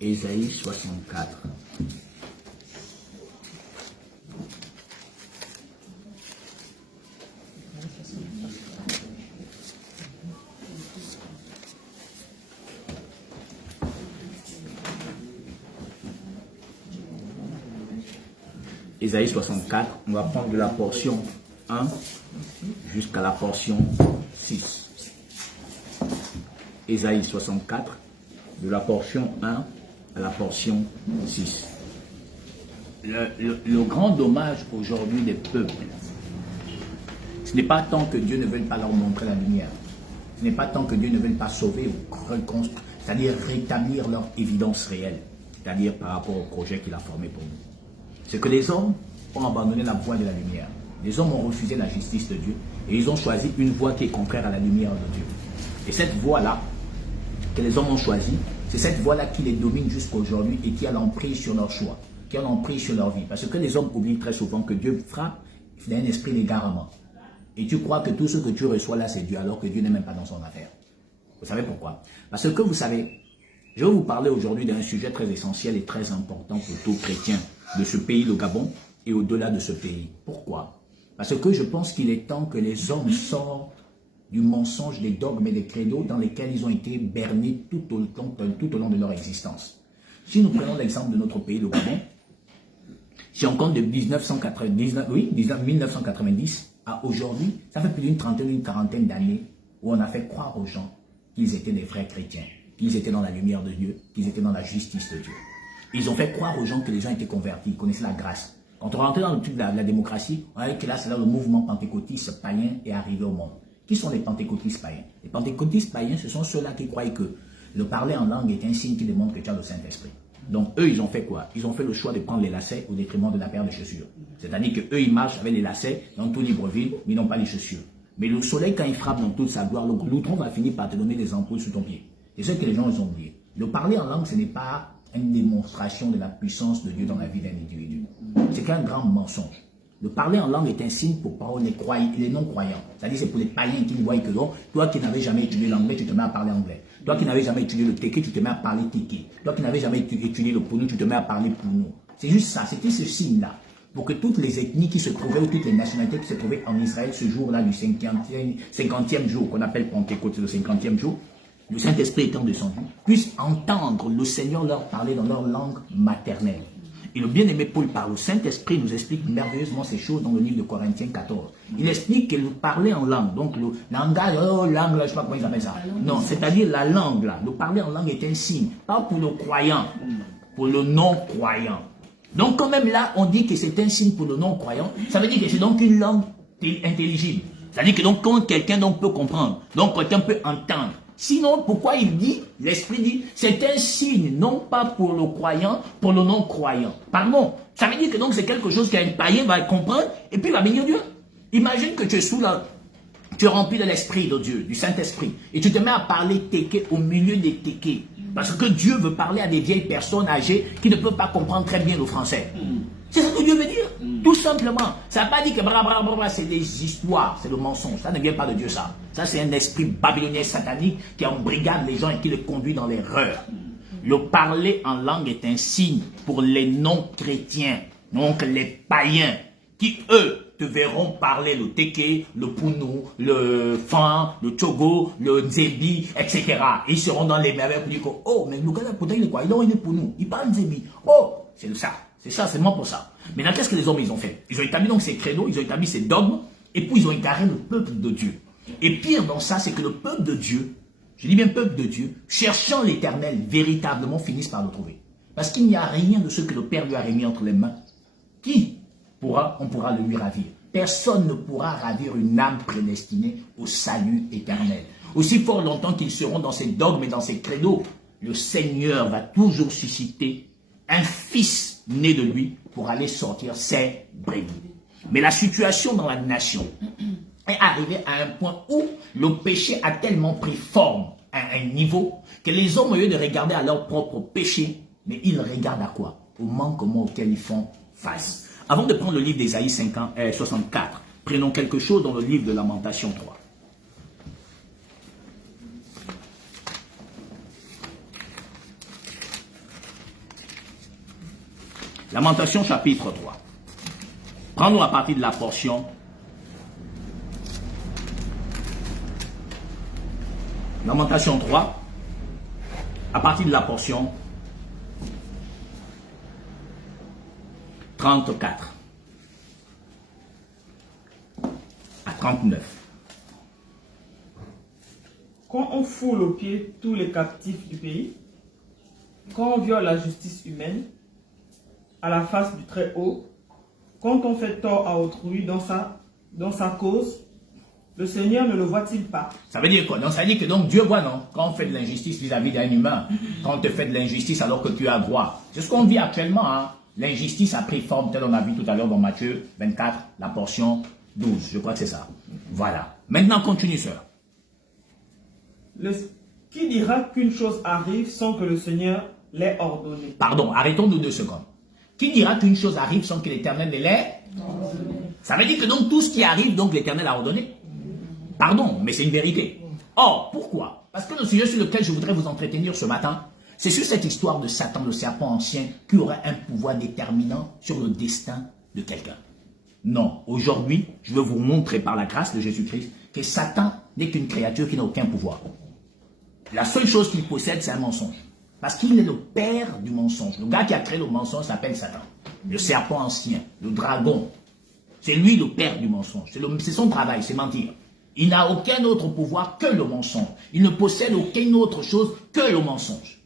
Ésaïe 64. Ésaïe 64, on va prendre de la portion 1 jusqu'à la portion 6. Ésaïe 64, de la portion 1 à la portion 6. Le grand dommage aujourd'hui des peuples, ce n'est pas tant que Dieu ne veuille pas leur montrer la lumière, ce n'est pas tant que Dieu ne veuille pas sauver ou reconstruire, c'est-à-dire rétablir leur évidence réelle, c'est-à-dire par rapport au projet qu'il a formé pour nous. C'est que les hommes ont abandonné la voie de la lumière. Les hommes ont refusé la justice de Dieu et ils ont choisi une voie qui est contraire à la lumière de Dieu. Et cette voie-là, que les hommes ont choisie, c'est cette voie-là qui les domine jusqu'à aujourd'hui et qui a l'emprise sur leur choix, qui a l'emprise sur leur vie. Parce que les hommes oublient très souvent que Dieu frappe d'un esprit d'égarement. Et tu crois que tout ce que tu reçois là, c'est Dieu, alors que Dieu n'est même pas dans son affaire. Vous savez pourquoi? Parce que vous savez, je vais vous parler aujourd'hui d'un sujet très essentiel et très important pour tout chrétien de ce pays, le Gabon, et au-delà de ce pays. Pourquoi? Parce que je pense qu'il est temps que les hommes sortent du mensonge des dogmes et des credos dans lesquels ils ont été bernés tout au long de leur existence. Si nous prenons l'exemple de notre pays, le Gabon, si on compte de 1990 à aujourd'hui, ça fait plus d'une trentaine, une quarantaine d'années où on a fait croire aux gens qu'ils étaient des vrais chrétiens, qu'ils étaient dans la lumière de Dieu, qu'ils étaient dans la justice de Dieu. Ils ont fait croire aux gens que les gens étaient convertis, ils connaissaient la grâce. Quand on rentrait dans le truc de la démocratie, on a dit que là, c'est là le mouvement pentecôtiste païen est arrivé au monde. Qui sont les pentecôtistes païens? Les pentecôtistes païens, ce sont ceux-là qui croient que le parler en langue est un signe qui démontre que tu as le Saint-Esprit. Donc eux, ils ont fait quoi? Ils ont fait le choix de prendre les lacets au détriment de la paire de chaussures. C'est-à-dire qu'eux, ils marchent avec les lacets dans tout Libreville, mais ils n'ont pas les chaussures. Mais le soleil, quand il frappe dans toute sa gloire, le loutron va finir par te donner des ampoules sous ton pied. C'est ce que les gens ont oublié. Le parler en langue, ce n'est pas une démonstration de la puissance de Dieu dans la vie d'un individu. C'est qu'un grand mensonge. Le parler en langue est un signe pour les non-croyants. C'est-à-dire c'est pour les païens qui voient que non, toi qui n'avais jamais étudié l'anglais, tu te mets à parler anglais. Toi qui n'avais jamais étudié le téké, tu te mets à parler téké. Toi qui n'avais jamais étudié le pounou, tu te mets à parler pounou. C'est juste ça, c'était ce signe-là. Pour que toutes les ethnies qui se trouvaient, ou toutes les nationalités qui se trouvaient en Israël ce jour-là, du 50e jour, qu'on appelle Pentecôte, c'est le 50e jour, le Saint-Esprit étant descendu, puissent entendre le Seigneur leur parler dans leur langue maternelle. Et le bien-aimé Paul, par le Saint-Esprit, nous explique merveilleusement ces choses dans le livre de Corinthiens 14. Il explique que le parler en langue, donc le langage, langue, là, je ne sais pas comment ils appellent ça. Non, c'est-à-dire la langue, là, le parler en langue est un signe, pas pour le croyant, pour le non-croyant. Donc quand même là, on dit que c'est un signe pour le non-croyant, ça veut dire que c'est donc une langue intelligible. C'est-à-dire que donc quand quelqu'un peut comprendre, donc quelqu'un peut entendre. Sinon, pourquoi il dit, l'Esprit dit, c'est un signe, non pas pour le croyant, pour le non-croyant. Pardon. Ça veut dire que donc c'est quelque chose qu'un païen va comprendre et puis il va bénir Dieu. Imagine que tu es tu es rempli de l'Esprit de Dieu, du Saint-Esprit, et tu te mets à parler téké au milieu des tékés. Parce que Dieu veut parler à des vieilles personnes âgées qui ne peuvent pas comprendre très bien le français. C'est ça que Dieu veut dire. Tout simplement. Ça n'a pas dit que c'est des histoires, c'est le mensonge. Ça ne vient pas de Dieu, ça. Ça, c'est un esprit babylonien satanique qui embrigade les gens et qui les conduit dans l'erreur. Le parler en langue est un signe pour les non-chrétiens, donc les païens, qui, eux, te verront parler le téké, le pounou, le fan, le tchogo, le nzebi, etc. Et ils seront dans les merveilles pour dire que, oh, mais le gars, pourtant, il est quoi? Il est pounou, il parle nzebi. Oh, c'est ça. C'est ça, c'est moi pour ça. Maintenant, qu'est-ce que les hommes, ils ont fait? Ils ont établi donc ces créneaux, ils ont établi ces dogmes, et puis ils ont égaré le peuple de Dieu. Et pire dans ça, c'est que le peuple de Dieu, je dis bien peuple de Dieu, cherchant l'Éternel, véritablement finissent par le trouver. Parce qu'il n'y a rien de ce que le Père lui a remis entre les mains. On pourra le lui ravir. Personne ne pourra ravir une âme prédestinée au salut éternel. Aussi fort longtemps qu'ils seront dans ces dogmes et dans ces créneaux, le Seigneur va toujours susciter un fils né de lui pour aller sortir ses brebis. Mais la situation dans la nation est arrivée à un point où le péché a tellement pris forme à un niveau que les hommes, au lieu de regarder à leur propre péché, mais ils regardent à quoi? Au manquement auquel ils font face. Avant de prendre le livre d'Ésaïe 64, prenons quelque chose dans le livre de Lamentation 3. Lamentation chapitre 3. Prends-nous à partir de la portion. Lamentation 3, à partir de la portion 34 à 39. Quand on foule aux pieds tous les captifs du pays, quand on viole la justice humaine à la face du Très-Haut, quand on fait tort à autrui dans sa cause, le Seigneur ne le voit-il pas? Ça veut dire quoi? Donc ça veut dire que donc Dieu voit, non? Quand on fait de l'injustice vis-à-vis d'un humain, quand on te fait de l'injustice alors que tu as droit. C'est ce qu'on vit actuellement, hein? L'injustice a pris forme, tel on a vu tout à l'heure dans Matthieu 24, la portion 12. Je crois que c'est ça. Voilà. Maintenant, continue, sœur. Qui dira qu'une chose arrive sans que le Seigneur l'ait ordonné? Pardon, arrêtons-nous 2 secondes. Qui dira qu'une chose arrive sans que l'Éternel ne l'ait ordonné? Ça veut dire que donc tout ce qui arrive, donc l'Éternel a ordonné. Pardon, mais c'est une vérité. Or, pourquoi? Parce que le sujet sur lequel je voudrais vous entretenir ce matin, c'est sur cette histoire de Satan, le serpent ancien, qui aurait un pouvoir déterminant sur le destin de quelqu'un. Non, aujourd'hui, je veux vous montrer par la grâce de Jésus-Christ que Satan n'est qu'une créature qui n'a aucun pouvoir. La seule chose qu'il possède, c'est un mensonge. Parce qu'il est le père du mensonge. Le gars qui a créé le mensonge s'appelle Satan. Le serpent ancien, le dragon. C'est lui le père du mensonge. C'est son travail, c'est mentir. Il n'a aucun autre pouvoir que le mensonge. Il ne possède aucune autre chose que le mensonge.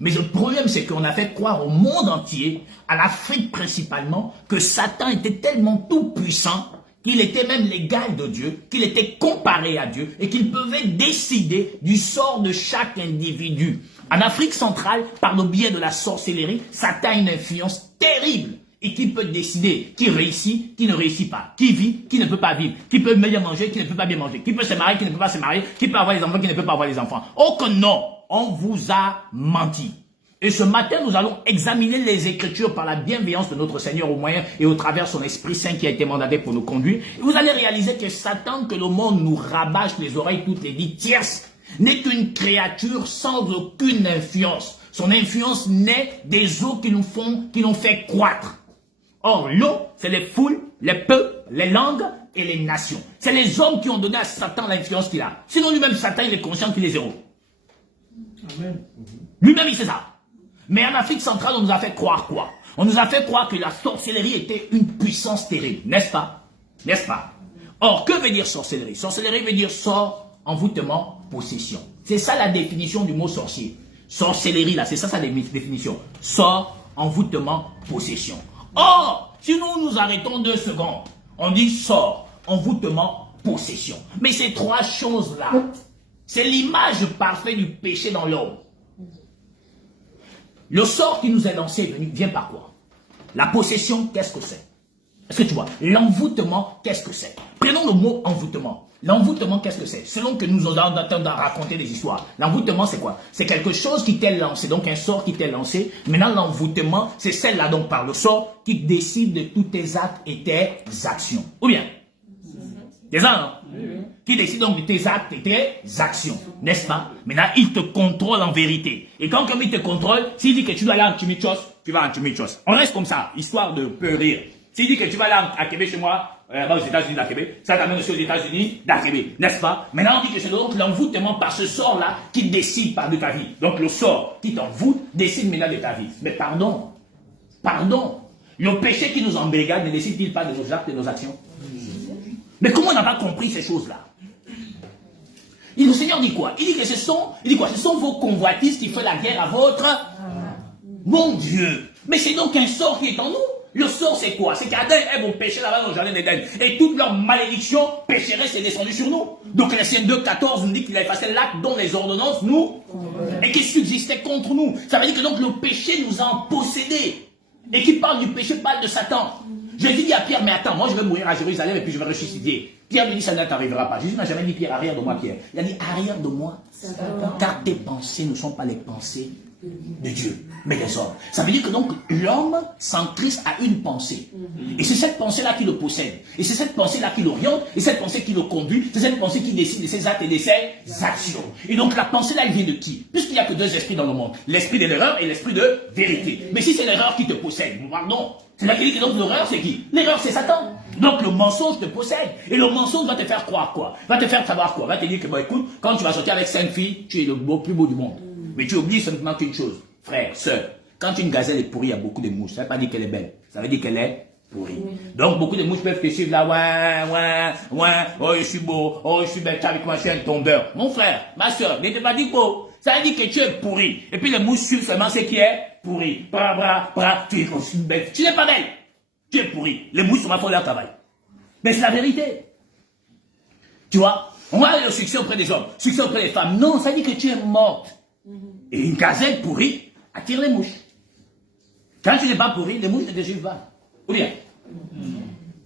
Mais le problème, c'est qu'on a fait croire au monde entier, à l'Afrique principalement, que Satan était tellement tout puissant qu'il était même l'égal de Dieu, qu'il était comparé à Dieu et qu'il pouvait décider du sort de chaque individu. En Afrique centrale, par le biais de la sorcellerie, Satan a une influence terrible et qui peut décider qui réussit, qui ne réussit pas, qui vit, qui ne peut pas vivre, qui peut bien manger, qui ne peut pas bien manger, qui peut se marier, qui ne peut pas se marier, qui peut avoir des enfants, qui ne peut pas avoir des enfants. Oh que non, on vous a menti. Et ce matin, nous allons examiner les Écritures par la bienveillance de notre Seigneur au moyen et au travers son Esprit Saint qui a été mandaté pour nous conduire. Et vous allez réaliser que Satan, que le monde nous rabâche les oreilles toutes les 10 tierces, n'est qu'une créature sans aucune influence. Son influence naît des eaux qui l'ont fait croître. Or, l'eau, c'est les foules, les peuples, les langues et les nations. C'est les hommes qui ont donné à Satan l'influence qu'il a. Sinon, lui-même, Satan, il est conscient qu'il est zéro. Amen. Lui-même, il sait ça. Mais en Afrique centrale, on nous a fait croire quoi? On nous a fait croire que la sorcellerie était une puissance terrible, n'est-ce pas? N'est-ce pas? Or, que veut dire sorcellerie? Sorcellerie veut dire sort, envoûtement, possession. C'est ça la définition du mot sorcier. Sorcellerie, là, c'est ça sa définition. Sort, envoûtement, possession. Or, si nous arrêtons 2 secondes, on dit sort, envoûtement, possession. Mais ces 3 choses-là, c'est l'image parfaite du péché dans l'homme. Le sort qui nous est lancé vient par quoi? La possession, qu'est-ce que c'est? Est-ce que tu vois? L'envoûtement, qu'est-ce que c'est? Prenons le mot envoûtement. L'envoûtement, qu'est-ce que c'est? Selon que nous avons tendance à raconter des histoires. L'envoûtement, c'est quoi? C'est quelque chose qui t'est lancé, donc un sort qui t'est lancé. Maintenant, l'envoûtement, c'est celle-là, donc par le sort, qui décide de tous tes actes et tes actions. Ou bien? C'est ça, non? Qui décide donc de tes actes et tes actions, n'est-ce pas? Maintenant, il te contrôle en vérité. Et quand comme il te contrôle, s'il dit que tu dois aller en Chimichos, tu vas en Chimichos. On reste comme ça, histoire de peu rire. S'il dit que tu vas aller à Québec chez moi, là-bas aux États-Unis d'Akébé, ça t'amène aussi aux États-Unis d'Akébé, n'est-ce pas? Maintenant, on dit que c'est donc l'envoûtement par ce sort-là qui décide de ta vie. Donc le sort qui t'envoûte décide maintenant de ta vie. Mais pardon, le péché qui nous embrigade ne décide-t-il pas de nos actes et de nos actions? Mais comment on n'a pas compris ces choses-là? Et le Seigneur dit quoi? Il dit que ce sont vos convoitises qui font la guerre à votre... Mon Dieu! Mais c'est donc un sort qui est en nous. Le sort, c'est quoi? C'est qu'Adam et Ève ont péché là-bas dans le jardin d'Éden. Et toute leur malédiction pécheresse est descendue sur nous. Donc Colossiens 2,14 nous dit qu'il a effacé l'acte dont les ordonnances nous... Et qui subsistait contre nous. Ça veut dire que donc le péché nous a possédés. Et qui parle du péché parle de Satan. Jésus dit à Pierre, mais attends, moi je vais mourir à Jérusalem et puis je vais ressusciter. Pierre lui dit, ça ne t'arrivera pas. Jésus n'a jamais dit, Pierre, arrière de moi, Pierre. Il a dit, arrière de moi, car tes pensées ne sont pas les pensées de Dieu, mais des hommes. Ça veut dire que donc l'homme centriste a une pensée. Et c'est cette pensée-là qui le possède. Et c'est cette pensée-là qui l'oriente. Et cette pensée qui le conduit. C'est cette pensée qui décide de ses actes et de ses actions. Et donc la pensée-là, elle vient de qui? Puisqu'il n'y a que deux esprits dans le monde. L'esprit de l'erreur et l'esprit de vérité. Mais si c'est l'erreur qui te possède, non. C'est là qu'il dit que donc l'erreur, c'est qui? L'erreur, c'est Satan. Donc le mensonge te possède. Et le mensonge va te faire croire quoi? Va te faire savoir quoi? Va te dire que, bon, écoute, quand tu vas sortir avec 5 filles, tu es le plus beau du monde. Mais tu oublies simplement qu'une chose, frère, sœur. Quand une gazelle est pourrie, il y a beaucoup de mouches. Ça ne veut pas dire qu'elle est belle. Ça veut dire qu'elle est pourrie. Donc beaucoup de mouches peuvent te suivre là, ouais, oh je suis beau, oh je suis belle, avec moi je suis un tombeur. Mon frère, ma sœur, ne te pas dire beau. Ça veut dire que tu es pourri. Et puis les mouches suivent seulement ce qui est pourri. Tu es belle. Tu n'es pas belle. Tu es pourri. Les mouches sont pas faire leur travail. Mais c'est la vérité. Tu vois, on va aller au succès auprès des hommes, succès auprès des femmes. Non, ça dit que tu es morte. Et une gazelle pourrie attire les mouches. Quand tu n'es pas pourri, les mouches ne te suivent pas. Ou bien.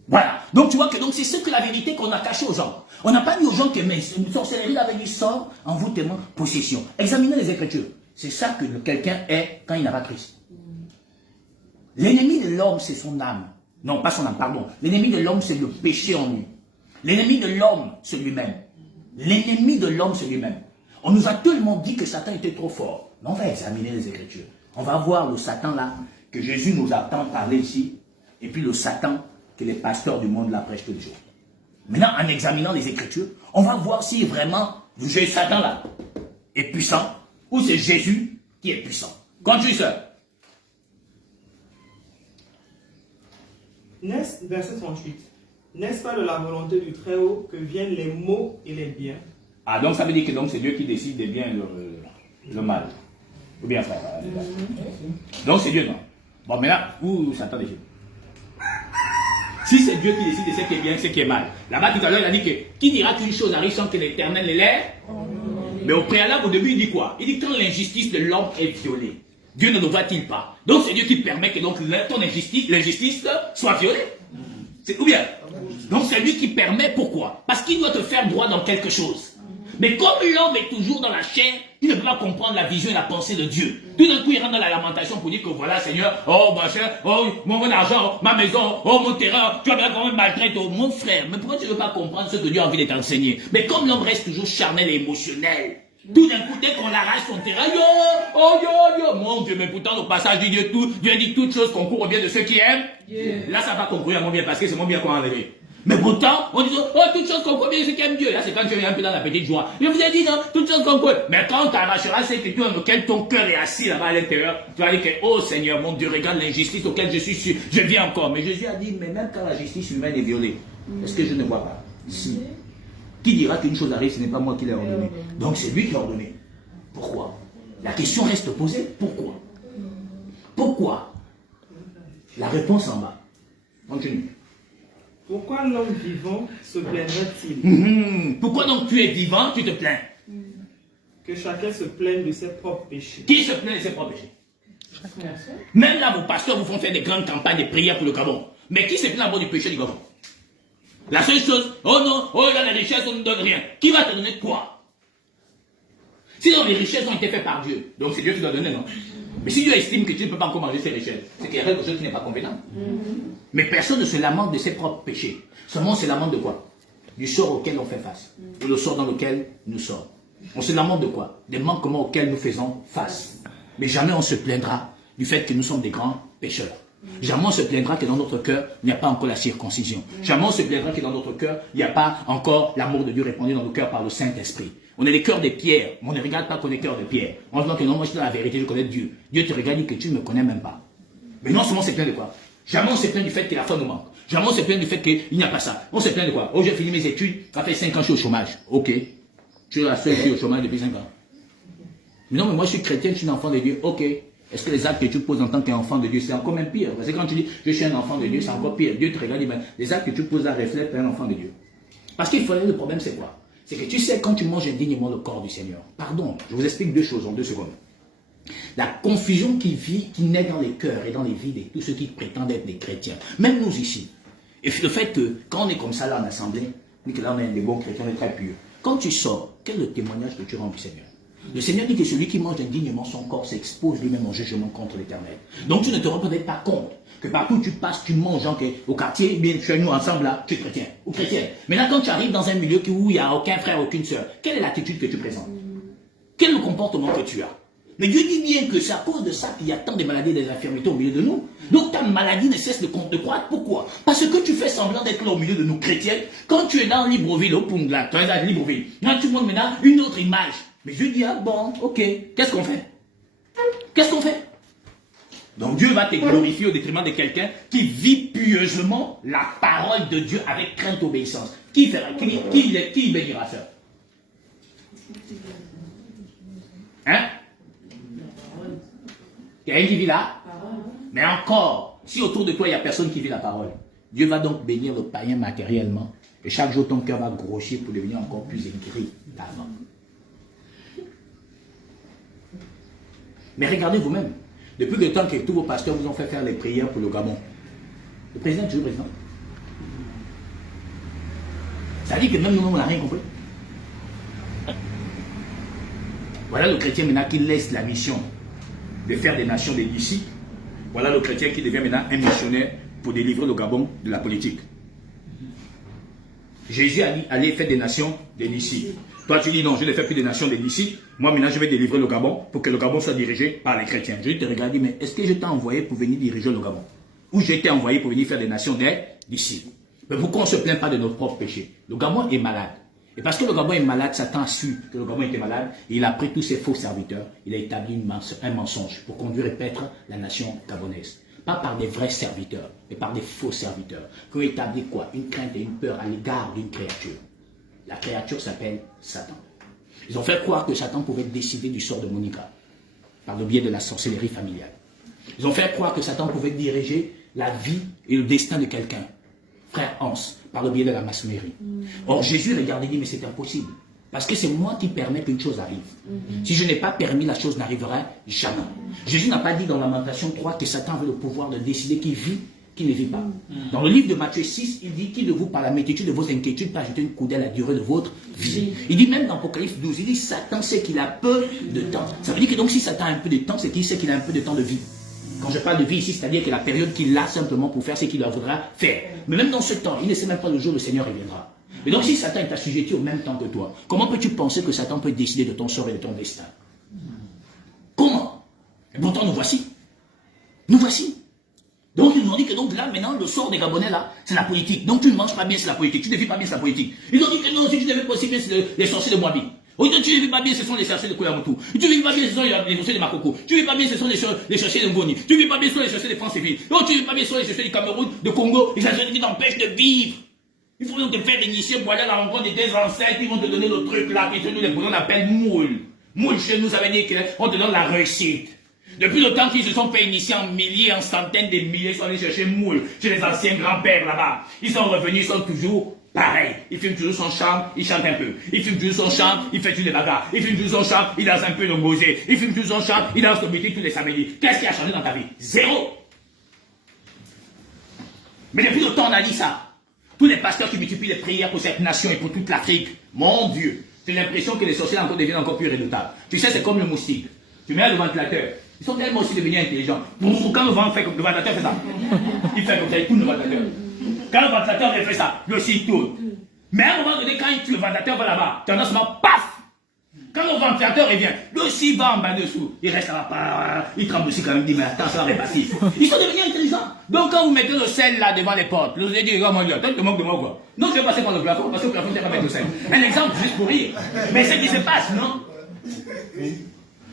Voilà. Donc tu vois que c'est ce que la vérité qu'on a caché aux gens. On n'a pas dit aux gens que une sorcellerie avait dit sort, envoûtement, possession. Examinez les Écritures. C'est ça que quelqu'un est quand il n'a pas Christ. L'ennemi de l'homme, c'est son âme. Non, pas son âme, pardon. L'ennemi de l'homme, c'est le péché en lui. L'ennemi de l'homme, c'est lui-même. L'ennemi de l'homme, c'est lui-même. On nous a tellement dit que Satan était trop fort. Mais on va examiner les Écritures. On va voir le Satan là, que Jésus nous a tant parlé ici, et puis le Satan que les pasteurs du monde là prêchent tous les jours. Maintenant, en examinant les Écritures, on va voir si vraiment le Satan là est puissant, ou c'est Jésus qui est puissant. Continue, sœur. Verset 38. N'est-ce pas de la volonté du Très-Haut que viennent les maux et les biens? Ah, donc ça veut dire que c'est Dieu qui décide des biens et le mal. Ou bien, frère. Donc c'est Dieu, non? Bon, maintenant, où Satan est? Si c'est Dieu qui décide de ce qui est bien et ce qui est mal. Là-bas, tout à l'heure, il a dit que qui dira qu'une chose arrive sans que l'Éternel ne l'ait? Mais au préalable, au début, il dit quoi? Il dit quand l'injustice de l'homme est violée, Dieu ne le voit-il pas? Donc c'est Dieu qui permet que donc ton l'injustice soit violée. Ou bien? Donc c'est lui qui permet, pourquoi? Parce qu'il doit te faire droit dans quelque chose. Mais comme l'homme est toujours dans la chair, il ne peut pas comprendre la vision et la pensée de Dieu. Tout d'un coup, il rentre dans la lamentation pour dire que voilà, Seigneur, oh machin, oh mon argent, ma maison, oh mon terrain, tu as bien quand même maltraité, oh mon frère. Mais pourquoi tu ne veux pas comprendre ce que Dieu a envie de t'enseigner? Mais comme l'homme reste toujours charnel et émotionnel, tout d'un coup, dès qu'on arrache son terrain, mon Dieu, mais pourtant, au passage du Dieu, Dieu dit toutes choses concourent au bien de ceux qui aiment. Là, ça va concourir à mon bien parce que c'est mon bien qu'on a enlevé. Mais pourtant, on dit, oh, toutes choses concourent bien de ceux qui aiment Dieu. Là, c'est quand tu es un peu dans la petite joie. Je vous ai dit, non, toutes choses concourent. Mais quand tu arracheras cette écriture dans lequel ton cœur est assis là-bas à l'intérieur, tu vas dire que, oh Seigneur, mon Dieu, regarde l'injustice auquel je suis sûr, je viens encore. Mais Jésus a dit, mais même quand la justice humaine est violée, est-ce que je ne vois pas? Si. Qui dira qu'une chose arrive, ce n'est pas moi qui l'ai ordonné. Donc c'est lui qui a ordonné. Pourquoi? La question reste posée. Pourquoi? Pourquoi? La réponse en bas. Continue. Pourquoi l'homme vivant se plaindrait-il? Pourquoi donc tu es vivant, tu te plains? Que chacun se plaigne de ses propres péchés. Qui se plaint de ses propres péchés? Même là, vos pasteurs vous font faire des grandes campagnes de prières pour le Gabon. Mais qui se plaint d'abord du péché du Gabon? La seule chose, oh non, oh là, les richesses, on ne donne rien. Qui va te donner quoi? Sinon, les richesses ont été faites par Dieu. Donc c'est Dieu qui doit donner, non? Mais si Dieu estime que tu ne peux pas encore manger ces richesses, c'est qu'il y a quelque chose qui n'est pas convenable. Mais personne ne se lamente de ses propres péchés. Seulement on se lamente de quoi? Du sort auquel on fait face. Et le sort dans lequel nous sommes. On se lamente de quoi? Des manquements auxquels nous faisons face. Mais jamais on se plaindra du fait que nous sommes des grands pécheurs. Jamais on se plaindra que dans notre cœur, il n'y a pas encore la circoncision. Jamais on se plaindra que dans notre cœur, il n'y a pas encore l'amour de Dieu répandu dans nos cœurs par le Saint-Esprit. On est des cœurs de pierre, mais on ne regarde pas qu'on est cœurs de pierre. On se dit que non, moi je suis dans la vérité, je connais Dieu. Dieu te regarde et que tu ne me connais même pas. Mais non seulement on se plaint de quoi? Jamais on se plaint du fait que la foi nous manque. Jamais on se plaint du fait qu'il n'y a pas ça. On se plaint de quoi? Oh, j'ai fini mes études, ça fait 5 ans que je suis au chômage. Ok. Tu es la seule qui est au chômage depuis 5 ans. Mais non, mais moi je suis chrétien, je suis un enfant de Dieu. Ok. Est-ce que les actes que tu poses en tant qu'enfant de Dieu, c'est encore même pire? Parce que quand tu dis, je suis un enfant de Dieu, c'est encore pire. Dieu te regarde et dit, les actes que tu poses là reflètent un enfant de Dieu. Parce qu'il fallait, le problème c'est quoi? C'est que tu sais, quand tu manges indignement le corps du Seigneur, pardon, je vous explique deux choses en 2 secondes. La confusion qui naît dans les cœurs et dans les vies de tous ceux qui prétendent être des chrétiens, même nous ici. Et le fait que, quand on est comme ça là en assemblée, on dit que là on est des bons chrétiens, on est très pieux. Quand tu sors, quel est le témoignage que tu rends du Seigneur? Le Seigneur dit que celui qui mange indignement son corps s'expose lui-même en jugement contre l'Éternel. Donc tu ne te rends peut-être pas compte que partout où tu passes, tu manges, genre au quartier, bien chez nous ensemble là, tu es chrétien ou chrétienne. Maintenant quand tu arrives dans un milieu où il n'y a aucun frère, aucune soeur, quelle est l'attitude que tu présentes? Quel est le comportement que tu as? Mais Dieu dit bien que c'est à cause de ça qu'il y a tant de maladies et des infirmités au milieu de nous. Donc ta maladie ne cesse de croître. Pourquoi? Parce que tu fais semblant d'être là au milieu de nous chrétiens. Quand tu es dans Libreville, au Pungla, tu es dans Libreville, là tu montres maintenant une autre image. Mais Dieu dit, ah bon, ok, qu'est-ce qu'on fait? Qu'est-ce qu'on fait? Donc Dieu va te glorifier au détriment de quelqu'un qui vit pieusement la parole de Dieu avec crainte et obéissance. Qui bénira ça? Hein? Quelqu'un qui vit là? Mais encore, si autour de toi il n'y a personne qui vit la parole, Dieu va donc bénir le païen matériellement. Et chaque jour ton cœur va grossir pour devenir encore plus aigri qu'avant. Mais regardez vous-même. Depuis le temps que tous vos pasteurs vous ont fait faire les prières pour le Gabon, le président est toujours président. Ça veut dire que même nous, on n'a rien compris. Voilà le chrétien maintenant qui laisse la mission de faire des nations des disciples. Voilà le chrétien qui devient maintenant un missionnaire pour délivrer le Gabon de la politique. Jésus a dit, allez faire des nations des disciples. Toi tu dis non, je ne fais plus des nations des disciples. Moi maintenant je vais délivrer le Gabon pour que le Gabon soit dirigé par les chrétiens. Je te regarde et dis, mais est-ce que je t'ai envoyé pour venir diriger le Gabon? Ou j'ai été envoyé pour venir faire des nations des disciples? Mais pourquoi on ne se plaint pas de notre propre péché? Le Gabon est malade. Et parce que le Gabon est malade, Satan a su que le Gabon était malade, et il a pris tous ses faux serviteurs, il a établi un mensonge pour conduire et paître la nation gabonaise. Pas par des vrais serviteurs, mais par des faux serviteurs, qui ont établi quoi? Une crainte et une peur à l'égard d'une créature. La créature s'appelle Satan. Ils ont fait croire que Satan pouvait décider du sort de Monica, par le biais de la sorcellerie familiale. Ils ont fait croire que Satan pouvait diriger la vie et le destin de quelqu'un. Frère Hans, par le biais de la maçonnerie. Or Jésus regardait et dit, mais c'est impossible. Parce que c'est moi qui permets qu'une chose arrive. Si je n'ai pas permis, la chose n'arrivera jamais. Jésus n'a pas dit dans Lamentation 3 que Satan avait le pouvoir de décider qui vit, qui ne vit pas. Dans le livre de Matthieu 6, il dit, qui de vous, par la multitude de vos inquiétudes, peut ajouter une coudée à la durée de votre vie. Il dit même dans Apocalypse 12, il dit, Satan sait qu'il a peu de temps. Ça veut dire que donc si Satan a un peu de temps, c'est qu'il sait qu'il a un peu de temps de vie. Quand je parle de vie ici, c'est-à-dire que la période qu'il a simplement pour faire ce qu'il voudra faire. Mais même dans ce temps, il ne sait même pas le jour où le Seigneur reviendra. Et donc si Satan est assujetti au même temps que toi, comment peux-tu penser que Satan peut décider de ton sort et de ton destin? Comment? Et pourtant nous voici. Nous voici. Donc ils nous ont dit que donc là maintenant le sort des Gabonais là, c'est la politique. Donc tu ne manges pas bien, c'est la politique. Tu ne vis pas bien, c'est la politique. Ils ont dit que non, si tu ne vis pas aussi bien, c'est les sorciers de Moabi. Tu ne vis pas bien, ce sont les sorciers de Kouyamotou. Tu ne vis pas bien, ce sont les sorciers de Makoko. Tu ne vis pas bien, ce sont les sorciers de Ngoni. Tu ne vis pas bien, ce sont les sorciers de France-Civile. Non, tu ne vis pas bien, ce sont les sorciers du Cameroun, de Congo. Les sorciers qui t'empêchent de vivre. Il faut donc te faire initier pour aller à la rencontre des deux ancêtres qui vont te donner le truc là, qui nous les on appelle moule. Moule chez nous, ça veut dire qu'on te donne la réussite. Depuis le temps qu'ils se sont fait initier en milliers, en centaines de milliers, ils sont allés chercher moule chez les anciens grands-pères là-bas. Ils sont revenus, ils sont toujours pareil. Il fume toujours son charme, il chante un peu. Il fume toujours son charme, il fait toujours des bagarres. Il fume toujours son charme, il danse un peu le gosé. Il fume toujours son charme, il danse le meeting tous les samedis. Qu'est-ce qui a changé dans ta vie? Zéro. Mais depuis le temps on a dit ça. Tous les pasteurs qui multiplient les prières pour cette nation et pour toute l'Afrique, mon Dieu, j'ai l'impression que les sorciers encore deviennent encore plus redoutables. Tu sais, c'est comme le moustique. Tu mets le ventilateur. Ils sont tellement aussi devenus intelligents. Quand le vent fait comme le ventilateur fait ça, il fait comme ça, il tourne le ventilateur. Quand le ventilateur fait ça, lui aussi il tourne. Mais à un moment donné, quand le ventilateur va là-bas, tu en as seulement paf! Quand le ventilateur revient, lui aussi va en bas dessous. Il reste là-bas, il tremble aussi quand même, il dit mais attends, ça va repasser. Ils sont devenus intelligents. Donc quand vous mettez le sel là devant les portes, vous allez dire, oh mon Dieu, toi tu te moques de moi quoi. Non, je vais passer par le plafond, parce que le plafond, tu pas mettre le sel. Un exemple juste pour rire. Mais c'est ce qui se passe, non?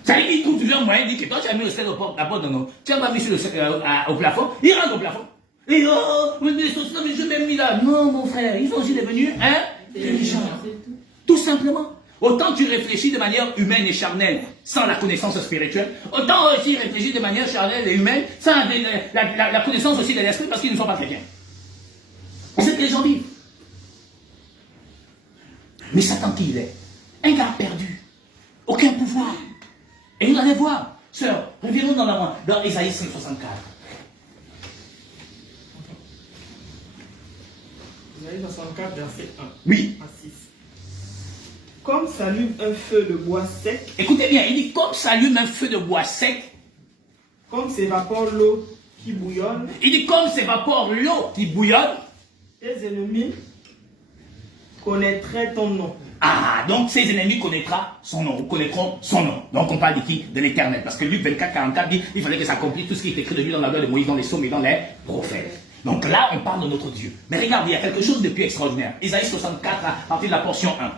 Ça veut dire qu'il trouve toujours un moyen, il dit que toi tu as mis le sel à la porte, non. Tu n'as pas mis sur au plafond, il rentre au plafond. Et oh, mais je m'ai mis là. Non, mon frère, ils sont aussi devenus intelligents. Tout simplement. Autant tu réfléchis de manière humaine et charnelle sans la connaissance spirituelle, autant aussi réfléchir de manière charnelle et humaine sans la connaissance aussi de l'esprit parce qu'ils ne sont pas chrétiens. C'est que les gens vivent. Mais Satan qui il est? Un gars perdu. Aucun pouvoir. Et vous allez voir, sœur, revenons dans Ésaïe 564. Ésaïe 64, verset 1 Oui. à 6. Comme s'allume un feu de bois sec. Écoutez bien, il dit comme s'allume un feu de bois sec. Comme s'évapore l'eau qui bouillonne. Il dit comme s'évapore l'eau qui bouillonne. Tes ennemis connaîtraient ton nom. Ah, donc ses ennemis connaîtront son nom. Donc on parle de qui? De l'Éternel. Parce que Luc 24, 44 dit il fallait que s'accomplisse tout ce qui est écrit de lui dans la loi de Moïse, dans les psaumes et dans les prophètes. Donc là, on parle de notre Dieu. Mais regarde, il y a quelque chose de plus extraordinaire. Isaïe 64, à partir de la portion 1.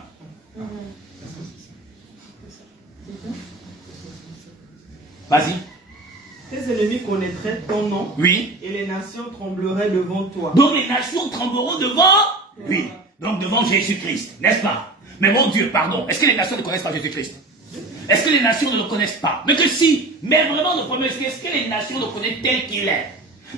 Vas-y. Tes ennemis connaîtraient ton nom. Oui. Et les nations trembleraient devant toi. Donc les nations trembleront devant lui. Donc devant Jésus-Christ, n'est-ce pas? Mais mon Dieu, pardon, est-ce que les nations ne connaissent pas Jésus-Christ? Est-ce que les nations ne le connaissent pas? Mais que si, mais vraiment le problème, est-ce que les nations le connaissent tel qu'il est?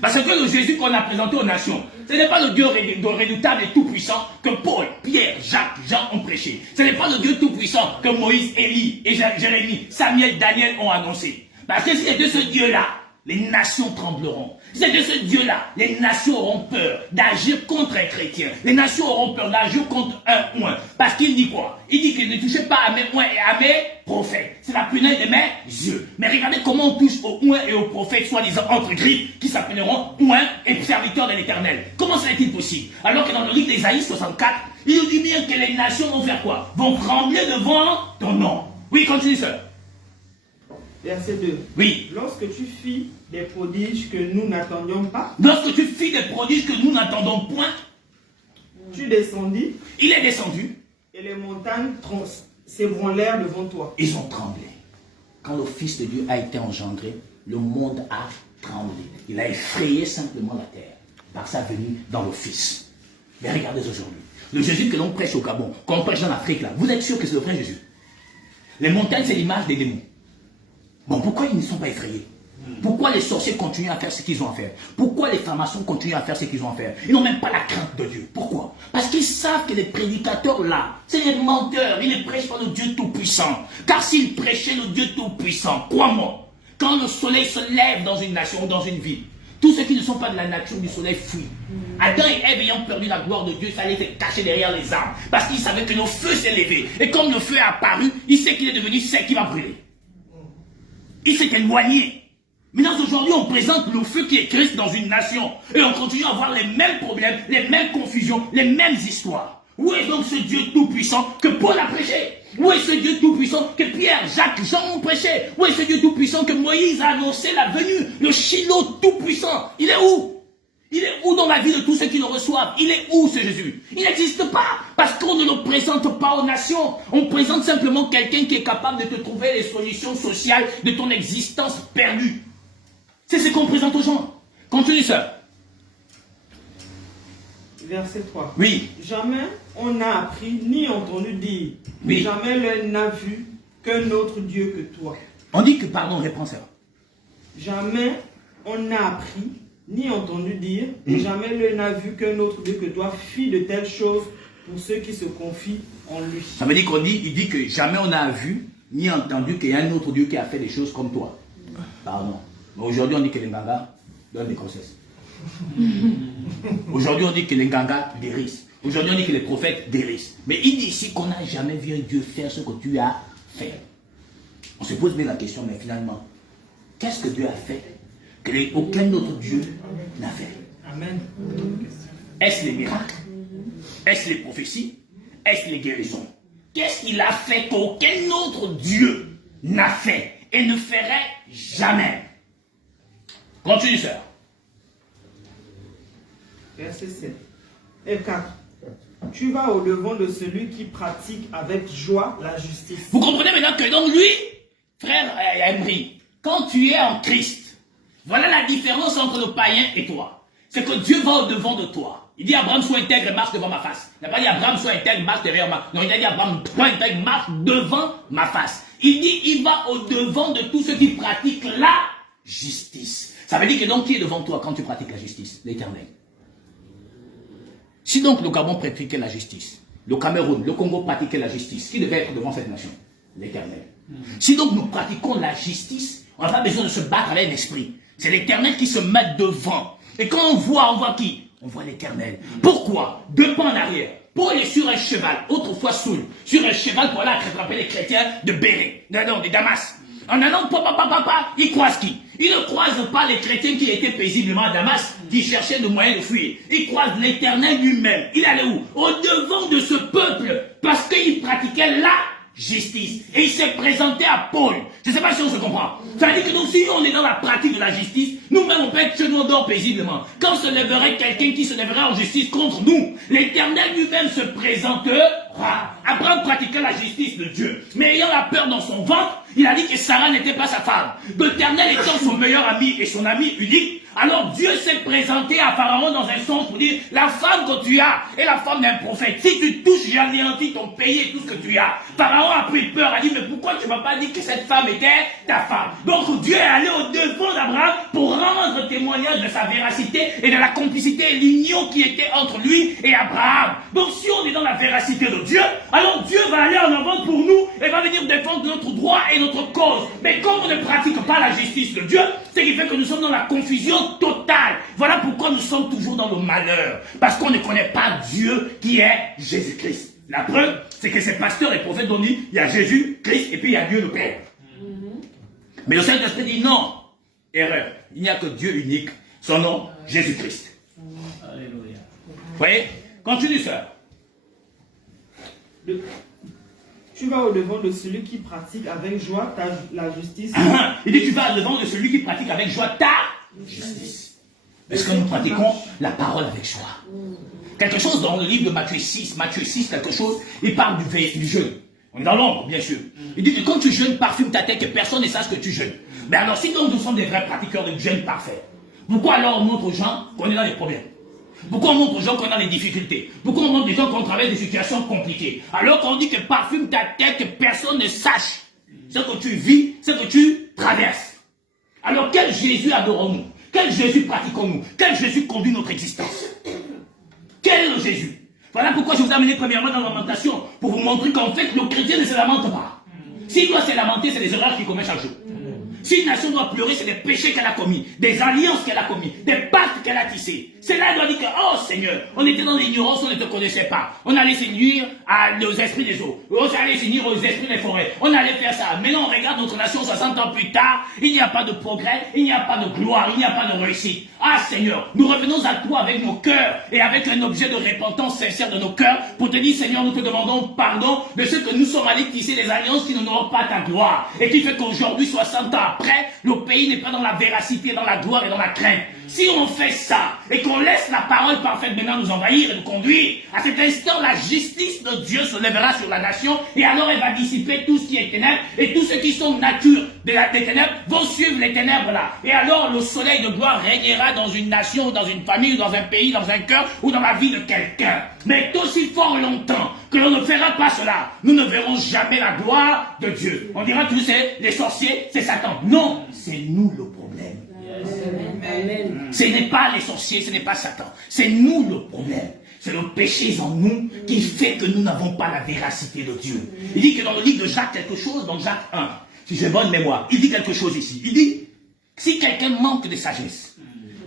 Parce que le Jésus qu'on a présenté aux nations, ce n'est pas le Dieu redoutable et tout-puissant que Paul, Pierre, Jacques, Jean ont prêché. Ce n'est pas le Dieu tout-puissant que Moïse, Élie et Jérémie, Samuel, Daniel ont annoncé. Parce que si c'est de ce Dieu-là, les nations trembleront. Si c'est de ce Dieu-là, les nations auront peur d'agir contre un chrétien. Les nations auront peur d'agir contre un oint. Parce qu'il dit quoi? Il dit qu'il ne touchez pas à mes oints et à mes prophètes. C'est la prunelle de mes yeux. Mais regardez comment on touche aux oints et aux prophètes, soi-disant entre griffes, qui s'appelleront oints et serviteurs de l'Éternel. Comment serait-il possible? Alors que dans le livre d'Ésaïe 64, il nous dit bien que les nations vont faire quoi? Vont trembler devant ton nom. Oui, continue, sœur. Verset 2. Oui. Lorsque tu fis des prodiges que nous n'attendions pas. Lorsque tu fis des prodiges que nous n'attendons point. Tu descendis. Il est descendu. Et les montagnes s'ébranlèrent devant toi. Ils ont tremblé. Quand le Fils de Dieu a été engendré, le monde a tremblé. Il a effrayé simplement la terre par sa venue dans le Fils. Mais regardez aujourd'hui, le Jésus que l'on prêche au Gabon, qu'on prêche dans l'Afrique, là, vous êtes sûr que c'est le vrai Jésus? Les montagnes, c'est l'image des démons. Bon, pourquoi ils ne sont pas effrayés? Pourquoi les sorciers continuent à faire ce qu'ils ont à faire? Pourquoi les francs-maçons continuent à faire ce qu'ils ont à faire? Ils n'ont même pas la crainte de Dieu. Pourquoi? Parce qu'ils savent que les prédicateurs là, c'est des menteurs. Ils ne prêchent pas le Dieu Tout-Puissant. Car s'ils prêchaient le Dieu Tout-Puissant, crois-moi, quand le soleil se lève dans une nation ou dans une ville, tous ceux qui ne sont pas de la nature du soleil fuient. Adam et Ève ayant perdu la gloire de Dieu, ça allait se cacher derrière les arbres. Parce qu'ils savaient que le feu s'est levé. Et comme le feu est apparu, il sait qu'il est devenu sec, qui va brûler. Il s'est éloigné. Maintenant, aujourd'hui, on présente le feu qui est Christ dans une nation. Et on continue à avoir les mêmes problèmes, les mêmes confusions, les mêmes histoires. Où est donc ce Dieu tout-puissant que Paul a prêché? Où est ce Dieu tout-puissant que Pierre, Jacques, Jean ont prêché? Où est ce Dieu tout-puissant que Moïse a annoncé la venue? Le Shiloh tout-puissant. Il est où? Il est où dans la vie de tous ceux qui le reçoivent? Il est où ce Jésus? Il n'existe pas, parce qu'on ne le présente pas aux nations. On présente simplement quelqu'un qui est capable de te trouver les solutions sociales de ton existence perdue. C'est ce qu'on présente aux gens. Continue, sœur. Verset 3. Oui. Jamais on n'a appris ni entendu dire. Oui. Jamais l'un n'a vu qu'un autre Dieu que toi. On dit que, pardon, réponds, sœur. Jamais on n'a appris ni entendu dire, et jamais l'un n'a vu qu'un autre Dieu que toi fit de telles choses pour ceux qui se confient en lui. Ça veut dire il dit que jamais on n'a vu ni entendu qu'il y a un autre Dieu qui a fait des choses comme toi. Pardon. Mais aujourd'hui, on dit que les Ngangas donnent des grossesses. Aujourd'hui, on dit que les Ngangas guérissent. Aujourd'hui, on dit que les prophètes guérissent. Mais il dit ici qu'on n'a jamais vu un Dieu faire ce que tu as fait. On se pose bien la question, mais finalement, qu'est-ce que Dieu a fait que aucun autre Dieu n'a fait? Amen. Est-ce les miracles? Est-ce les prophéties? Est-ce les guérisons? Qu'est-ce qu'il a fait qu'aucun autre Dieu n'a fait et ne ferait jamais? Continue, sœur. Verset 7 et 4. Tu vas au-devant de celui qui pratique avec joie la justice. Vous comprenez maintenant que donc lui, frère Emery, quand tu es en Christ, voilà la différence entre le païen et toi. C'est que Dieu va au-devant de toi. Il dit Abraham, sois intègre et marche devant ma face. Il n'a pas dit Abraham, sois intègre, marche derrière ma face. Non, il a dit Abraham, sois intègre, marche devant ma face. Il dit il va au-devant de tous ceux qui pratiquent la justice. Ça veut dire que donc qui est devant toi quand tu pratiques la justice? L'Éternel. Si donc le Gabon pratiquait la justice, le Cameroun, le Congo pratiquait la justice, qui devait être devant cette nation? L'Éternel. Si donc nous pratiquons la justice, on n'a pas besoin de se battre avec l'esprit. C'est l'Éternel qui se met devant. Et quand on voit qui? On voit l'Éternel. Pourquoi? 2 pas en arrière. Paul est sur un cheval, autrefois Saul, sur un cheval pour aller attraper les chrétiens de Béré, de Damas. En allant, il croise qui? Il ne croise pas les chrétiens qui étaient paisiblement à Damas, qui cherchaient le moyen de fuir. Il croise l'Éternel lui-même. Il allait où? Au devant de ce peuple, parce qu'il pratiquait la justice. Et il s'est présenté à Paul. Je ne sais pas si on se comprend. Ça veut dire que nous, si on est dans la pratique de la justice, nous-mêmes on peut être chez nous, on dort paisiblement. Quand se lèverait quelqu'un qui se lèverait en justice contre nous, l'Éternel lui-même se présentera. Abraham pratiquait la justice de Dieu. Mais ayant la peur dans son ventre, il a dit que Sarah n'était pas sa femme. L'Éternel étant son meilleur ami et son ami unique, alors Dieu s'est présenté à Pharaon dans un songe pour dire, la femme que tu as est la femme d'un prophète. Si tu touches, j'anéantis ton pays et tout ce que tu as. Pharaon a pris peur, a dit, mais pourquoi tu ne m'as pas dit que cette femme était ta femme? Donc Dieu est allé au devant d'Abraham pour rendre témoignage de sa véracité et de la complicité et l'union qui était entre lui et Abraham. Donc si on est dans la véracité de Dieu, alors Dieu va aller en avant pour nous et va venir défendre notre droit et notre cause. Mais comme on ne pratique pas la justice de Dieu, ce qui fait que nous sommes dans la confusion totale. Voilà pourquoi nous sommes toujours dans le malheur. Parce qu'on ne connaît pas Dieu qui est Jésus-Christ. La preuve, c'est que ces pasteurs et prophètes ont dit, il y a Jésus-Christ et puis il y a Dieu le Père. Mais le Saint-Esprit dit non. Erreur. Il n'y a que Dieu unique. Son nom, Jésus-Christ. Alléluia. Vous voyez? Continue, sœur. Tu vas au devant de celui qui pratique avec joie la justice. Il dit, tu vas au devant de celui qui pratique avec joie ta justice. Est-ce que nous pratiquons la parole avec joie? Quelque chose dans le livre de Matthieu 6, quelque chose, il parle du jeûne. On est dans l'ombre, bien sûr. Il dit que quand tu jeûnes, parfume ta tête, que personne ne sache que tu jeûnes. Mais alors, si donc nous sommes des vrais pratiqueurs de jeûne parfait, pourquoi alors on montre aux gens qu'on est dans les problèmes? Pourquoi on montre aux gens qu'on a des difficultés? Pourquoi on montre aux gens qu'on traverse des situations compliquées? Alors qu'on dit que parfume ta tête, que personne ne sache ce que tu vis, ce que tu traverses. Alors quel Jésus adorons-nous? Quel Jésus pratiquons-nous? Quel Jésus conduit notre existence? Quel est le Jésus? Voilà pourquoi je vous ai amené premièrement dans la lamentation, pour vous montrer qu'en fait, le chrétien ne se lamente pas. S'il doit se lamenter, c'est des erreurs qu'il commet chaque jour. Si une nation doit pleurer, c'est des péchés qu'elle a commis, des alliances qu'elle a commis, des pactes qu'elle a tissés. C'est là qu'elle doit dire que, oh Seigneur, on était dans l'ignorance, on ne te connaissait pas. On allait se nuire aux esprits des eaux. On allait se nuire aux esprits des forêts. On allait faire ça. Maintenant, on regarde notre nation 60 ans plus tard. Il n'y a pas de progrès, il n'y a pas de gloire, il n'y a pas de réussite. Ah Seigneur, nous revenons à toi avec nos cœurs et avec un objet de repentance sincère de nos cœurs pour te dire, Seigneur, nous te demandons pardon de ce que nous sommes allés tisser des alliances qui n'honorent pas ta gloire. Et qui fait qu'aujourd'hui, 60 ans après, le pays n'est pas dans la véracité, dans la gloire et dans la crainte. Si on fait ça et qu'on laisse la parole parfaite maintenant nous envahir et nous conduire, à cet instant, la justice de Dieu se lèvera sur la nation et alors elle va dissiper tout ce qui est ténèbres et tous ceux qui sont nature des ténèbres vont suivre les ténèbres là. Et alors le soleil de gloire régnera dans une nation, ou dans une famille, ou dans un pays, dans un cœur, ou dans la vie de quelqu'un. Mais aussi fort longtemps que l'on ne fera pas cela, nous ne verrons jamais la gloire de Dieu. On dira tous les sorciers, c'est Satan. Non, c'est nous le problème. Amen. Ce n'est pas les sorciers, ce n'est pas Satan. C'est nous le problème. C'est le péché en nous qui fait que nous n'avons pas la véracité de Dieu. Il dit que dans le livre de Jacques quelque chose, dans Jacques 1, si j'ai bonne mémoire, il dit quelque chose ici. Il dit, si quelqu'un manque de sagesse,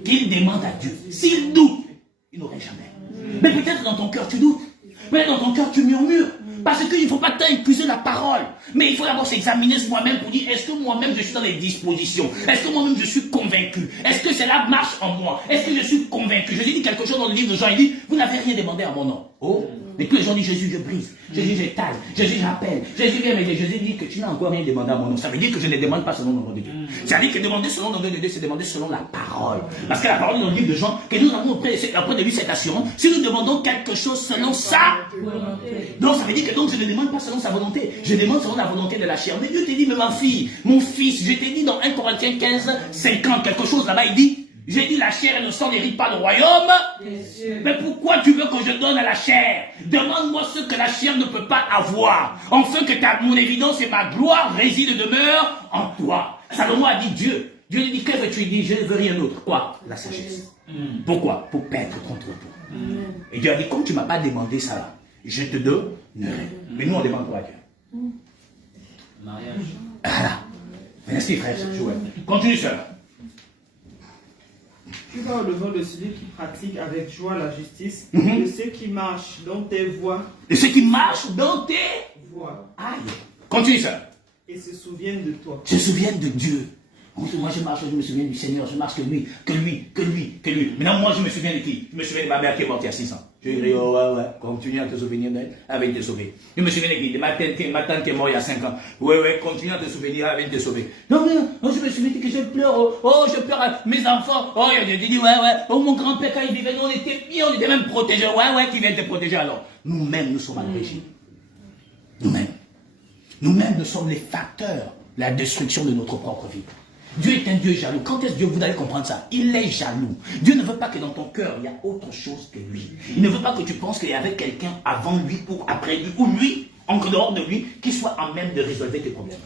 qu'il demande à Dieu. S'il doute, il n'aurait jamais. Mais peut-être dans ton cœur tu doutes. Peut-être dans ton cœur tu murmures. Parce qu'il ne faut pas tant épuiser la parole. Mais il faut d'abord s'examiner soi-même pour dire, est-ce que moi-même je suis dans les dispositions? Est-ce que moi-même je suis convaincu? Est-ce que cela marche en moi? Est-ce que je suis convaincu? Jésus dit quelque chose dans le livre de Jean, il dit, vous n'avez rien demandé à mon nom. Oh, mais tous les gens disent, Jésus, je brise. Jésus, j'étale. Jésus, j'appelle. Jésus vient m'aider. Jésus dit que tu n'as encore rien demandé à mon nom. Ça veut dire que je ne demande pas selon le nom de Dieu. Ça veut dire que demander selon le nom de Dieu, c'est demander selon la parole. Parce que la parole dans le livre de Jean, que nous avons auprès de lui cette assurance, si nous demandons quelque chose selon sa volonté. Donc ça veut dire que donc je ne demande pas selon sa volonté. Je demande selon la volonté de la chair. Mais Dieu te dit, mais ma fille, mon fils, je t'ai dit dans 1 Corinthiens 15, 50, quelque chose là-bas, il dit, j'ai dit la chair et le sang n'héritent pas le royaume. Mais pourquoi tu veux que je donne à la chair? Demande-moi ce que la chair ne peut pas avoir. Enfin que mon évidence et ma gloire réside et demeure en toi. Salomon a dit Dieu. Dieu lui dit, que veux-tu? Il dit, je ne veux rien d'autre. Quoi? La sagesse. Pourquoi? Pour paître contre toi. Et Dieu a dit, comme tu ne m'as pas demandé ça là, je te donnerai. Mais nous on demande quoi à Dieu? Mariage. Voilà. Merci frère Joël. Continue sœur. Tu vas au-devant de celui qui pratique avec joie la justice, Mhm. de ceux qui marchent dans tes voies, Et ceux qui marchent dans tes... voies Aïe. Continue ça. et se souviennent de toi. Se souviennent de Dieu. Moi je marche, je me souviens du Seigneur, je marche que lui, que lui, que lui, que lui. Maintenant moi je me souviens de qui? Je me souviens de ma mère qui est morte il y a 6 ans. Je lui dis, oh ouais, continue à te souvenir d'elle, elle va te sauver. Je me souviens de qui? De ma tante qui est morte il y a 5 ans. Ouais, continue à te souvenir, elle va te sauver. Non, je me souviens que je pleure, je pleure à mes enfants. Oh, je dis, ouais, oh mon grand-père quand il vivait, nous on était bien, on était même protégés. Ouais, qui vient te protéger alors? Nous-mêmes, nous sommes à l'origine. Nous-mêmes, nous sommes les facteurs de la destruction de notre propre vie. Dieu est un Dieu jaloux. Quand est-ce que vous allez comprendre ça? Il est jaloux. Dieu ne veut pas que dans ton cœur, il y a autre chose que lui. Il ne veut pas que tu penses qu'il y avait quelqu'un avant lui ou après lui, ou lui, en dehors de lui, qui soit en même de résoudre tes problèmes.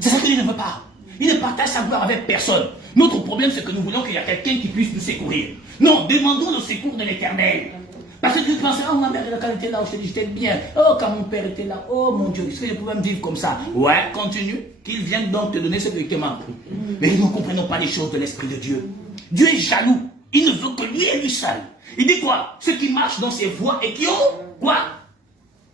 C'est ça que Dieu ne veut pas. Il ne partage sa gloire avec personne. Notre problème, c'est que nous voulons qu'il y ait quelqu'un qui puisse nous secourir. Non, demandons le secours de l'Éternel. Parce que tu pensais, oh ma mère quand elle était là, je te dis, j'étais bien. Oh, quand mon père était là, oh mon Dieu, est-ce que je pouvais me vivre comme ça? Ouais, continue, qu'il vienne donc te donner ce qui te manque. Mais nous ne comprenons pas les choses de l'Esprit de Dieu. Dieu est jaloux. Il ne veut que lui et lui seul. Il dit quoi? Ceux qui marchent dans ses voies et qui ont, quoi?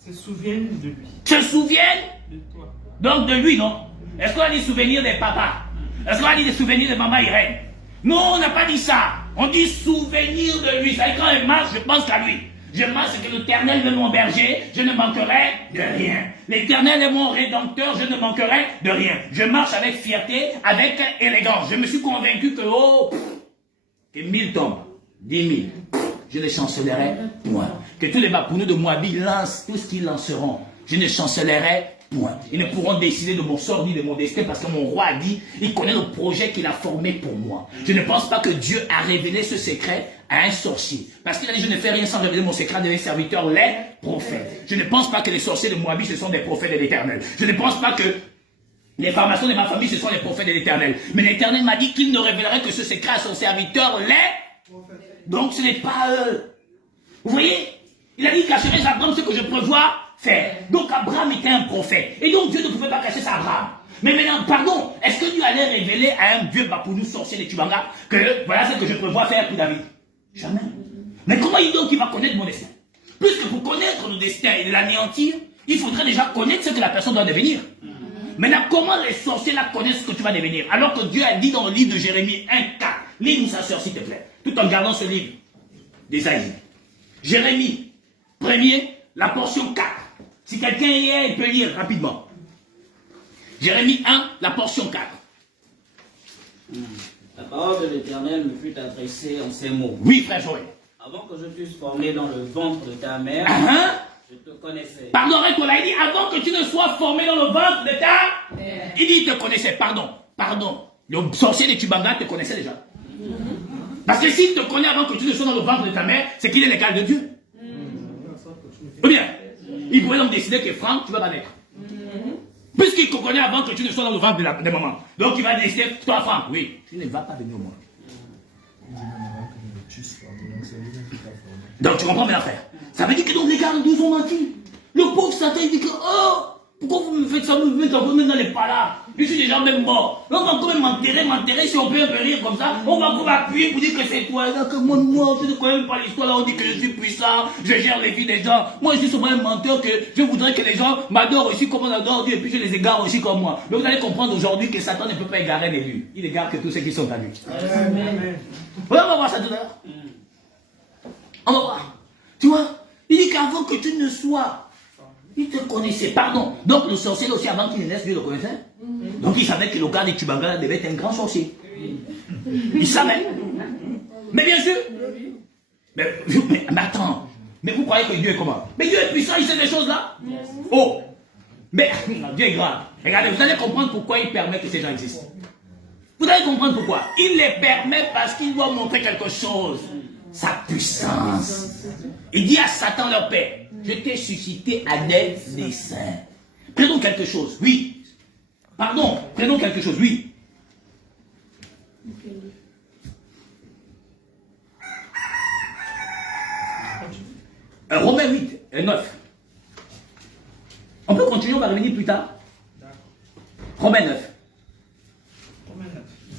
Se souviennent de lui, Se souviennent de toi. donc de lui, non? Est-ce qu'on a dit souvenir des papas? Est-ce qu'on a dit des souvenirs de maman Irène? Non, on n'a pas dit ça. On dit souvenir de lui. Ça veut dire quand elle marche, je pense qu'à lui. Je marche que l'Éternel est mon berger, je ne manquerai de rien. L'Éternel est mon rédempteur, je ne manquerai de rien. Je marche avec fierté, avec élégance. Je me suis convaincu que 1000 tombent, 10 000, je ne chancellerai point. Que tous les baphounous de Moabi lancent tout ce qu'ils lanceront. Je ne chancellerai point. Ils ne pourront décider de mon sort ni de mon destin parce que mon roi a dit, il connaît le projet qu'il a formé pour moi. Je ne pense pas que Dieu a révélé ce secret à un sorcier. Parce qu'il a dit, je ne fais rien sans révéler mon secret à des serviteurs, les prophètes. Je ne pense pas que les sorciers de Moabi, ce sont des prophètes de l'Éternel. Je ne pense pas que les pharmaciens de ma famille, ce sont les prophètes de l'Éternel. Mais l'Éternel m'a dit qu'il ne révélerait que ce secret à son serviteur, les prophètes. Donc ce n'est pas eux. Vous voyez? Il a dit, cacherai à Abraham ce que je prévois faire. Donc Abraham était un prophète. Et donc Dieu ne pouvait pas cacher ça à Abraham. Mais maintenant, pardon, est-ce que Dieu allait révéler à un vieux bapounou sorcier de Tubanga que voilà ce que je prévois faire pour David? Jamais. Mais comment il va connaître mon destin? Puisque pour connaître le destin et l'anéantir, il faudrait déjà connaître ce que la personne doit devenir. Maintenant, comment les sorciers là connaissent ce que tu vas devenir? Alors que Dieu a dit dans le livre de Jérémie 1:4, lis-nous sa sœur s'il te plaît, tout en gardant ce livre d'Ésaïe. Jérémie, premier, la portion 4. Si quelqu'un y est, il peut lire rapidement. Jérémie 1, la portion 4. La parole de l'Éternel me fut adressée en ces mots. Oui, frère Joël. Avant que je t'eusse formé dans le ventre de ta mère, je te connaissais. Pardon, Récola, il dit avant que tu ne sois formé dans le ventre de ta mère. Il dit il te connaissait, pardon. Le sorcier de Tubanga te connaissait déjà. Parce que s'il te connaît avant que tu ne sois dans le ventre de ta mère, c'est qu'il est l'égal de Dieu. Ou bien, il pourrait donc décider que Franck, tu vas pas naître. Puisqu'il te connaît avant que tu ne sois dans le ventre de maman. Donc il va décider, toi Franck, oui, tu ne vas pas venir au monde. Donc tu comprends mes affaires. Ça veut dire que donc les gars nous ont menti. Le pauvre Satan il dit que, oh, pourquoi vous me faites ça, vous me mettez encore même dans les palas? Je suis déjà même mort. On va quand même m'enterrer, si on peut un peu rire comme ça, on va encore appuyer pour dire que c'est toi. Là, que moi, je ne connais même pas l'histoire, là, on dit que je suis puissant, je gère les vies des gens. Moi, je suis seulement un menteur que je voudrais que les gens m'adorent aussi comme on adore Dieu, et puis je les égare aussi comme moi. Mais vous allez comprendre aujourd'hui que Satan ne peut pas égarer l'élu. Il égare que tous ceux qui sont à lui. Amen. On va voir ça tout à l'heure. On va voir. Tu vois, il dit qu'avant que tu ne sois, il te connaissait, pardon. Donc le sorcier aussi, avant qu'il ne naisse, Dieu le connaissait. Donc il savait que le gars de Tubanga devait être un grand sorcier. Il savait. Mais bien sûr. Mais attends. Mais vous croyez que Dieu est comment? Mais Dieu est puissant, il sait des choses là. Oh. Mais Dieu est grand. Regardez, vous allez comprendre pourquoi il permet que ces gens existent. Vous allez comprendre pourquoi. Il les permet parce qu'il doit montrer quelque chose. Sa puissance. Il dit à Satan leur père, je t'ai suscité à des desseins. Prenons quelque chose, oui. Pardon, prenons quelque chose, oui. Romains 8 et 9. On peut continuer, on va revenir plus tard. Romains 9.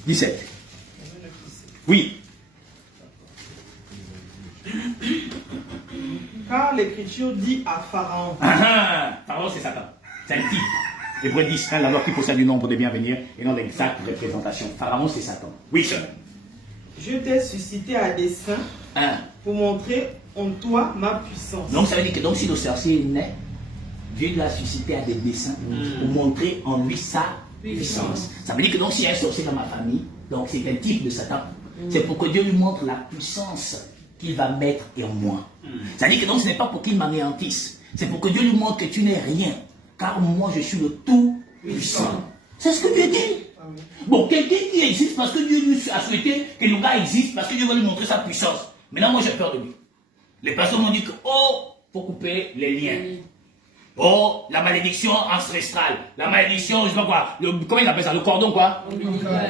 17. Oui. l'Écriture dit à Pharaon. Pharaon, c'est Satan. C'est un type. Hébreux 10, alors qu'il possède du nombre de bienvenir et non l'exacte représentation. Pharaon, c'est Satan. Oui, sœur. Je t'ai suscité à dessein pour montrer en toi ma puissance. Donc ça veut dire que donc, si le sorcier est né, Dieu l'a suscité à des desseins pour montrer en lui sa puissance. Ça veut dire que donc s'il y a un sorcier dans ma famille, donc c'est un type de Satan. C'est pour que Dieu lui montre la puissance qu'il va mettre en moi. Ça veut dire que donc ce n'est pas pour qu'il m'anéantisse. C'est pour que Dieu lui montre que tu n'es rien. Car moi je suis le tout puissant. C'est ce que Dieu dit. Bon, quelqu'un qui existe parce que Dieu lui a souhaité que le gars existe, parce que Dieu va lui montrer sa puissance. Maintenant, moi j'ai peur de lui. Les personnes m'ont dit que, oh, faut couper les liens. Oh, la malédiction ancestrale. La malédiction, je sais pas quoi. Comment il appelle ça? Le cordon, quoi?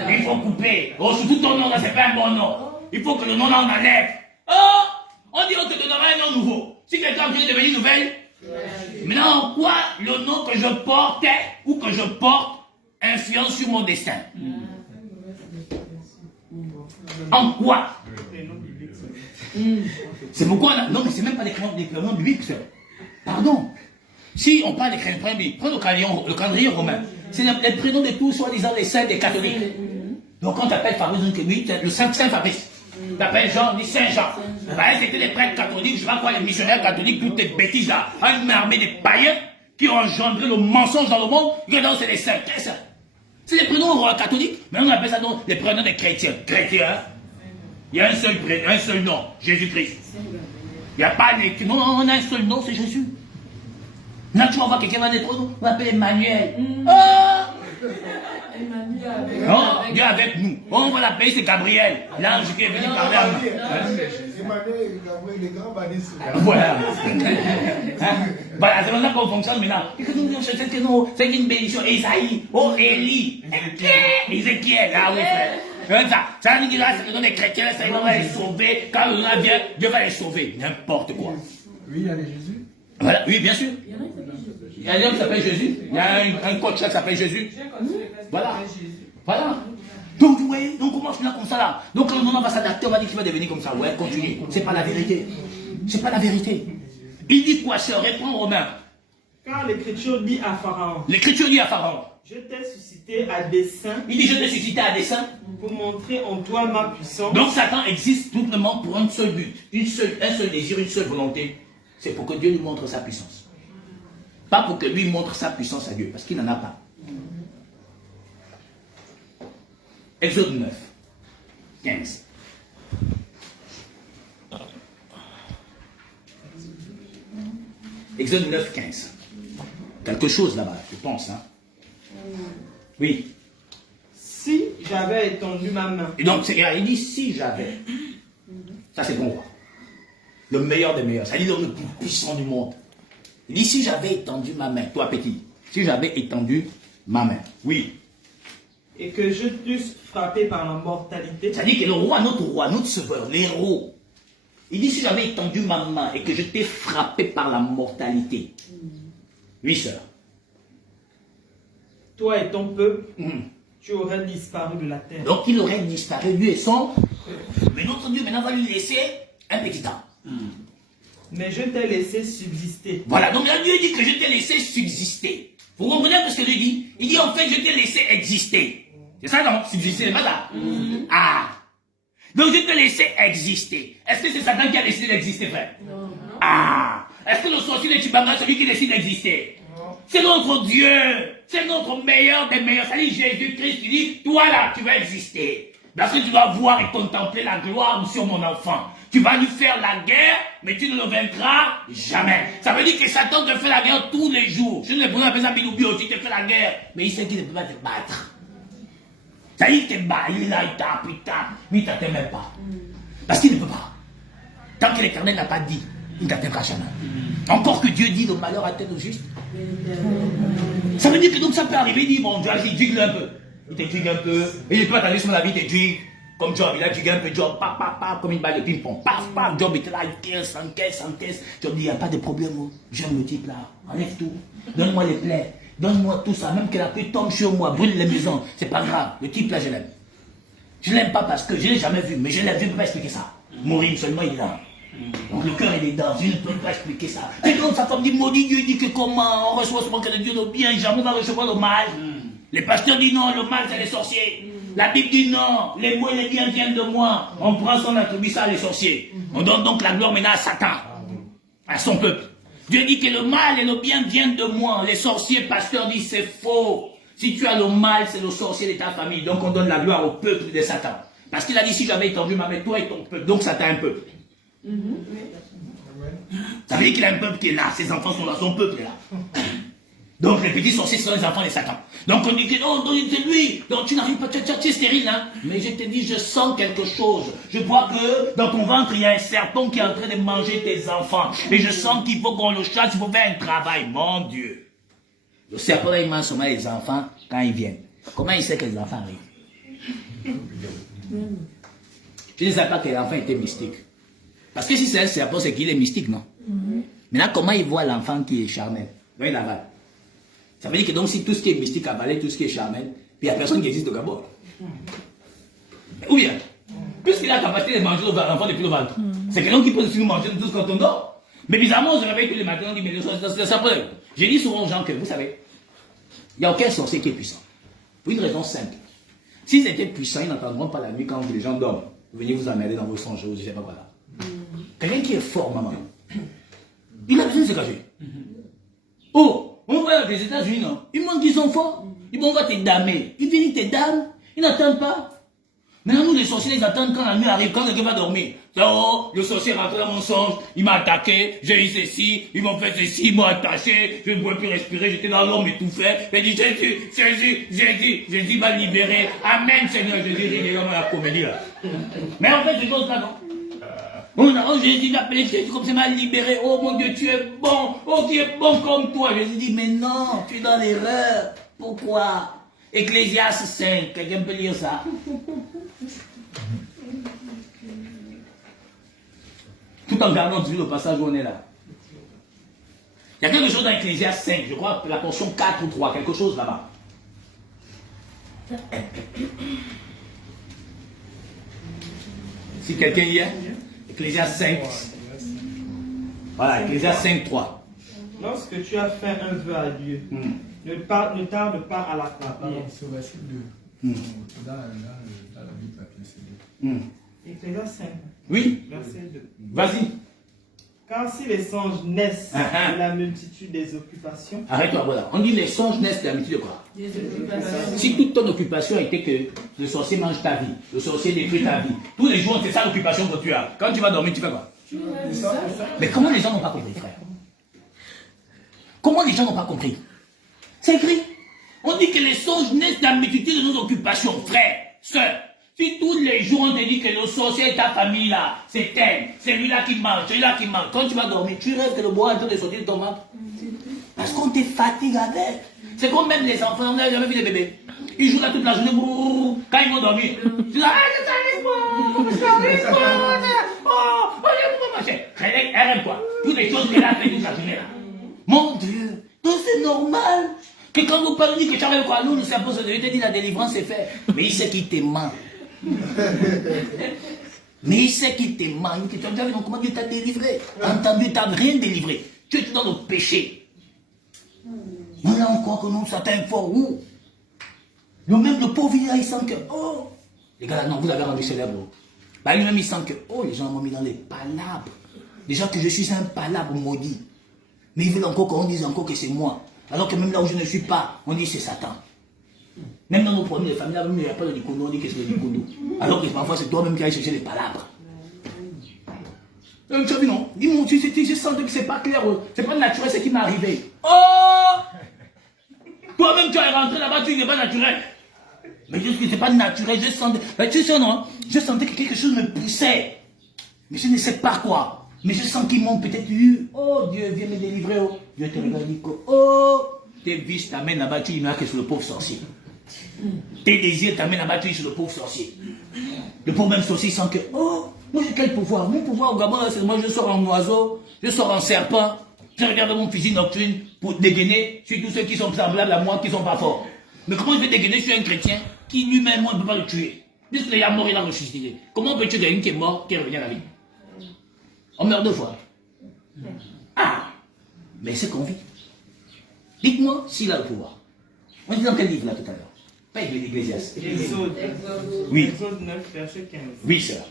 Il faut couper. Oh, surtout ton nom, là, c'est pas un bon nom. Il faut que le nom, là, on enlève. Oh, on dit, on te donnera un nom nouveau. Si quelqu'un vient de devenir nouvelle, maintenant, quoi, le nom que je portais ou que je porte influence sur mon destin? En quoi? C'est pourquoi là, non mais c'est même pas les prénoms bibliques, pardon. Si on parle des prénoms bibliques, prenez le calendrier romain. C'est les prénoms de tous, soi-disant les saints des catholiques. Donc quand tu appelles Fabrice, le Saint Fabrice. Tu appelles Jean, dit Saint Jean. C'était les prêtres catholiques, je sais pas quoi, les missionnaires catholiques, toutes les bêtises là. Une armée des païens qui ont engendré le mensonge dans le monde. Regardez, c'est les saints. Qu'est-ce que c'est les prénoms catholiques, mais on appelle ça donc les prénoms des chrétiens. Chrétiens, il y a un seul nom, Jésus-Christ. Il n'y a pas les... Non, on a un seul nom, c'est Jésus. Là, tu vas voir quelqu'un dans des prénoms, on l'appelle Emmanuel. Non, Dieu avec nous. On va l'appeler, c'est Gabriel. L'ange qui est venu parler à nous. Emmanuel et Gabriel, les grands balistes. Voilà. Voilà, c'est comme ça qu'on fonctionne maintenant. C'est une bénédiction. Esaïe, oh Élie, Ézéchiel, ah oui frère. Ça veut dire là, c'est que dans les chrétiens, ça va les sauver. Quand le nom vient, Dieu va les sauver. N'importe quoi. Oui, il y a les Jésus. Voilà, oui, bien sûr. Il y a un homme qui s'appelle Jésus. Il y a un coach là qui s'appelle Jésus. Voilà. Voilà. Donc, vous voyez, donc on commence là comme ça là. Donc, le moment va s'adapter, on va dire qu'il va devenir comme ça. Ouais, continue. C'est pas la vérité. C'est pas la vérité. Il dit quoi, sœur? Réponds Romain. Car l'Écriture dit à Pharaon. L'Écriture dit à Pharaon. Je t'ai suscité à dessein. Il dit, je t'ai suscité à dessein. Pour montrer en toi ma puissance. Donc, Satan existe tout simplement pour un seul but. Un seul désir, une seule volonté. C'est pour que Dieu lui montre sa puissance. Pas pour que lui montre sa puissance à Dieu, parce qu'il n'en a pas. Exode 9, 15. Exode 9, 15. Quelque chose là-bas, je pense. Hein? Oui. Si j'avais étendu ma main. Et donc, il dit si j'avais. Ça, c'est bon roi. Le meilleur des meilleurs. Ça dit le plus puissant du monde. Il dit si j'avais étendu ma main, toi petit. Si j'avais étendu ma main. Oui. Et que je t'eusse frappé par la mortalité. Ça dit que le roi, notre sauveur, l'héros. Il dit si j'avais étendu ma main et que je t'ai frappé par la mortalité. Oui, sœur. Toi et ton peuple, tu aurais disparu de la terre. Donc il aurait disparu, lui et son. Mais notre Dieu maintenant va lui laisser un petit temps. Mais je t'ai laissé subsister. Voilà, donc là Dieu dit que je t'ai laissé subsister. Vous comprenez un peu ce que Dieu dit? Il dit en fait je t'ai laissé exister. C'est ça non? Subsister, c'est pas ça? Ah. Donc je t'ai laissé exister. Est-ce que c'est Satan qui a décidé d'exister, frère? Non. Ah. Est-ce que le sorcier de Chibanga, celui qui décide d'exister? C'est notre Dieu. C'est notre meilleur des meilleurs. Ça dit Jésus-Christ qui dit, toi là, tu vas exister. Parce que tu dois voir et contempler la gloire sur mon enfant. Tu vas lui faire la guerre, mais tu ne le vaincras jamais. Ça veut dire que Satan te fait la guerre tous les jours. Je ne le prenais pas ça, Biloubi aussi, il te fait la guerre. Mais il sait qu'il ne peut pas te battre. Ça dit, il te bat, il est là, il tape, mais il ne t'atteint même pas. Parce qu'il ne peut pas. Tant que l'Éternel n'a pas dit, il ne t'atteindra jamais. Encore que Dieu dit, le malheur atteint le juste. Ça veut dire que donc ça peut arriver, il dit, bon, Dieu, il digue un peu. Il te digue un peu. Et il peut attendre sur la vie, il te digue. Comme Job, il a digué un peu Job, comme une balle de ping-pong. Job était là, il caisse, sans caisse. Job dit, il n'y a pas de problème. J'aime le type là. Enlève tout. Donne-moi les plaies. Donne-moi tout ça. Même que la pluie tombe sur moi, brûle les maisons. C'est pas grave. Le type là, je l'aime. Je ne l'aime pas parce que je ne l'ai jamais vu. Mais je l'ai vu, je ne peux pas expliquer ça. Mourir seulement, il est là. Donc le cœur est dedans, je ne peux pas expliquer ça. Et donc sa femme dit, maudit Dieu, dit que comment on reçoit souvent que Dieu le bien, jamais on va recevoir le mal. Les pasteurs disent non, le mal c'est les sorciers. La Bible dit non, les mots et les biens viennent de moi. On prend son attribut ça les sorciers. On donne donc la gloire maintenant à Satan, à son peuple. Dieu dit que le mal et le bien viennent de moi. Les sorciers, pasteurs disent c'est faux. Si tu as le mal, c'est le sorcier de ta famille. Donc on donne la gloire au peuple de Satan. Parce qu'il a dit si j'avais étendu ma main, toi et ton peuple. Donc Satan a un peuple. Ça veut dire qu'il a un peuple qui est là. Ses enfants sont là, son peuple est là. Donc les petits sorciers sont les enfants de Satan. Donc on dit que non, c'est lui. Donc tu n'arrives pas, tu es stérile, hein. Mais je te dis, je sens quelque chose. Je crois que dans ton ventre, il y a un serpent qui est en train de manger tes enfants. Et je sens qu'il faut qu'on le chasse, il faut faire un travail. Mon Dieu. Le serpent, là, il mange seulement les enfants quand ils viennent. Comment il sait que les enfants arrivent? Je ne savais pas que l'enfant était mystique. Parce que si c'est un serpent, c'est qu'il est mystique, non? Maintenant, comment il voit l'enfant qui est charnel? Oui, là-bas. Ça veut dire que donc si tout ce qui est mystique avalé, tout ce qui est charnel, puis il n'y a personne qui existe au Gabon. Ou bien, puisqu'il a la capacité de manger l'enfant depuis le ventre, c'est quelqu'un qui peut aussi nous manger tous quand on dort. Mais bizarrement, on se réveille tous les matins, on dit, mais ça peut. J'ai dit souvent aux gens que, vous savez, il n'y a aucun sorcier qui est puissant. Pour une raison simple. S'ils étaient puissants, ils n'entendront pas la nuit quand les gens dorment. Vous venez vous emmerder dans vos songes, je ne sais pas quoi là. Quelqu'un qui est fort, maman, il a besoin de se cacher. Oh! On voit les États-Unis, non? Ils montrent qu'ils sont forts. Ils vont voir tes damer. Ils viennent tes dames. Ils n'attendent pas. Maintenant, nous, les sorciers, ils attendent quand la nuit arrive, quand quelqu'un va dormir. Oh, le sorcier est rentré dans mon songe, il m'a attaqué, j'ai eu ceci, ils m'ont fait ceci, ils m'ont attaché, je ne pouvais plus respirer, j'étais dans l'homme étouffé. Il dit, Jésus m'a libéré. Amen, Seigneur, Jésus, il est dans la comédie là. Mais en fait, c'est comme ça, non? Oh, Jésus m'a appelé Jésus comme ça m'a libéré. Oh mon Dieu, tu es bon. Oh, tu es bon comme toi. Jésus dit, mais non, tu es dans l'erreur. Pourquoi? Ecclésiaste 5, quelqu'un peut lire ça? Tout en gardant toujours le passage où on est là. Il y a quelque chose dans Ecclésiaste 5, je crois, la portion 4 ou 3, quelque chose là-bas. Si quelqu'un y est, Ecclésiaste 5. Voilà, Ecclésiaste 5, 3. Lorsque tu as fait un vœu à Dieu, ne tarde pas à l'accomplir. C'est au verset 2. Dans la Bible papier, c'est 2. Ecclésiaste 5. Oui. Verset 2. Vas-y. Car si les songes naissent de la multitude des occupations. Arrête-toi, voilà. On dit les songes naissent de la multitude de quoi? Des occupations. Si toute ton occupation était que le sorcier mange ta vie, le sorcier détruit ta vie, tous les jours c'est ça l'occupation que tu as. Quand tu vas dormir, tu fais quoi? Mais comment les gens n'ont pas compris, frère? Comment les gens n'ont pas compris? C'est écrit. On dit que les songes naissent de la multitude de nos occupations, frère, sœurs. Si tous les jours on te dit que le sorcier est ta famille là, c'est elle, c'est lui-là qui mange, celui-là qui mange. Quand tu vas dormir, tu rêves que le bois est en train de sortir de ton ventre. Parce qu'on te fatigue avec. C'est comme même les enfants, on n'a jamais vu des bébés. Ils jouent là toute la journée, quand ils vont dormir. Tu dis, elle rêve quoi? Toutes les choses qu'elle a fait toute la journée là. Mon Dieu, donc c'est normal. Que quand vous parlez que tu arrives quoi, nous, c'est impossible. Je te dis la délivrance c'est fait. Mais il sait qu'il te ment. Mais il sait qu'il te ment. Il dit que tu as déjà vu comment Dieu t'a délivré. Entendu, tu n'as rien délivré. Tu es dans le péché. Mais là, on croit que non, Satan est fort. Où? Même le pauvre, il sent que, oh, les gars, là, non, vous avez rendu célèbre. Bah, lui-même, il sent que, oh, les gens m'ont mis dans les palabres. Les gens que je suis un palabre maudit. Mais ils veulent encore qu'on dise encore que c'est moi. Alors que même là où je ne suis pas, on dit c'est Satan. Même dans nos problèmes de famille, il n'y a pas de Nikondo, on dit que c'est le Nikondo. Alors que parfois c'est toi-même qui as cherché les palabres. Tu as vu non? Dis-moi, je sens que c'est pas clair, c'est pas naturel ce qui m'est arrivé. Oh! Toi-même tu es rentré là-bas, tu n'es pas naturel. Mais je dis que c'est pas naturel, je sentais. Tu sais non? Je sentais que quelque chose me poussait. Mais je ne sais pas quoi. Mais je sens qu'ils m'ont peut-être eu. Oh Dieu, viens me délivrer. Oh. Dieu te regarde et dit que, oh, tes vices t'amènent là-bas, tu ignores que c'est le pauvre sorcier. Tes désirs t'amènent là-bas, tu es sur le pauvre sorcier. Le pauvre même sorcier sent que, oh, moi j'ai quel pouvoir? Mon pouvoir au Gabon, c'est moi je sors en oiseau, je sors en serpent, je regarde mon fusil nocturne pour dégainer sur tous ceux qui sont semblables à moi, qui ne sont pas forts. Mais comment je vais dégainer sur un chrétien qui lui-même, moi, ne peut pas le tuer? Puisqu'il est mort, il a ressuscité. Comment on peut tuer quelqu'un qui est mort, qui est revenu à la vie? On meurt 2 fois. Ah, mais c'est qu'on vit. Dites-moi s'il a le pouvoir. On dit dans quel livre là tout à l'heure? Pas l'Ecclésiaste. Exode. Oui. Exode 9, verset 15. Oui, sœur.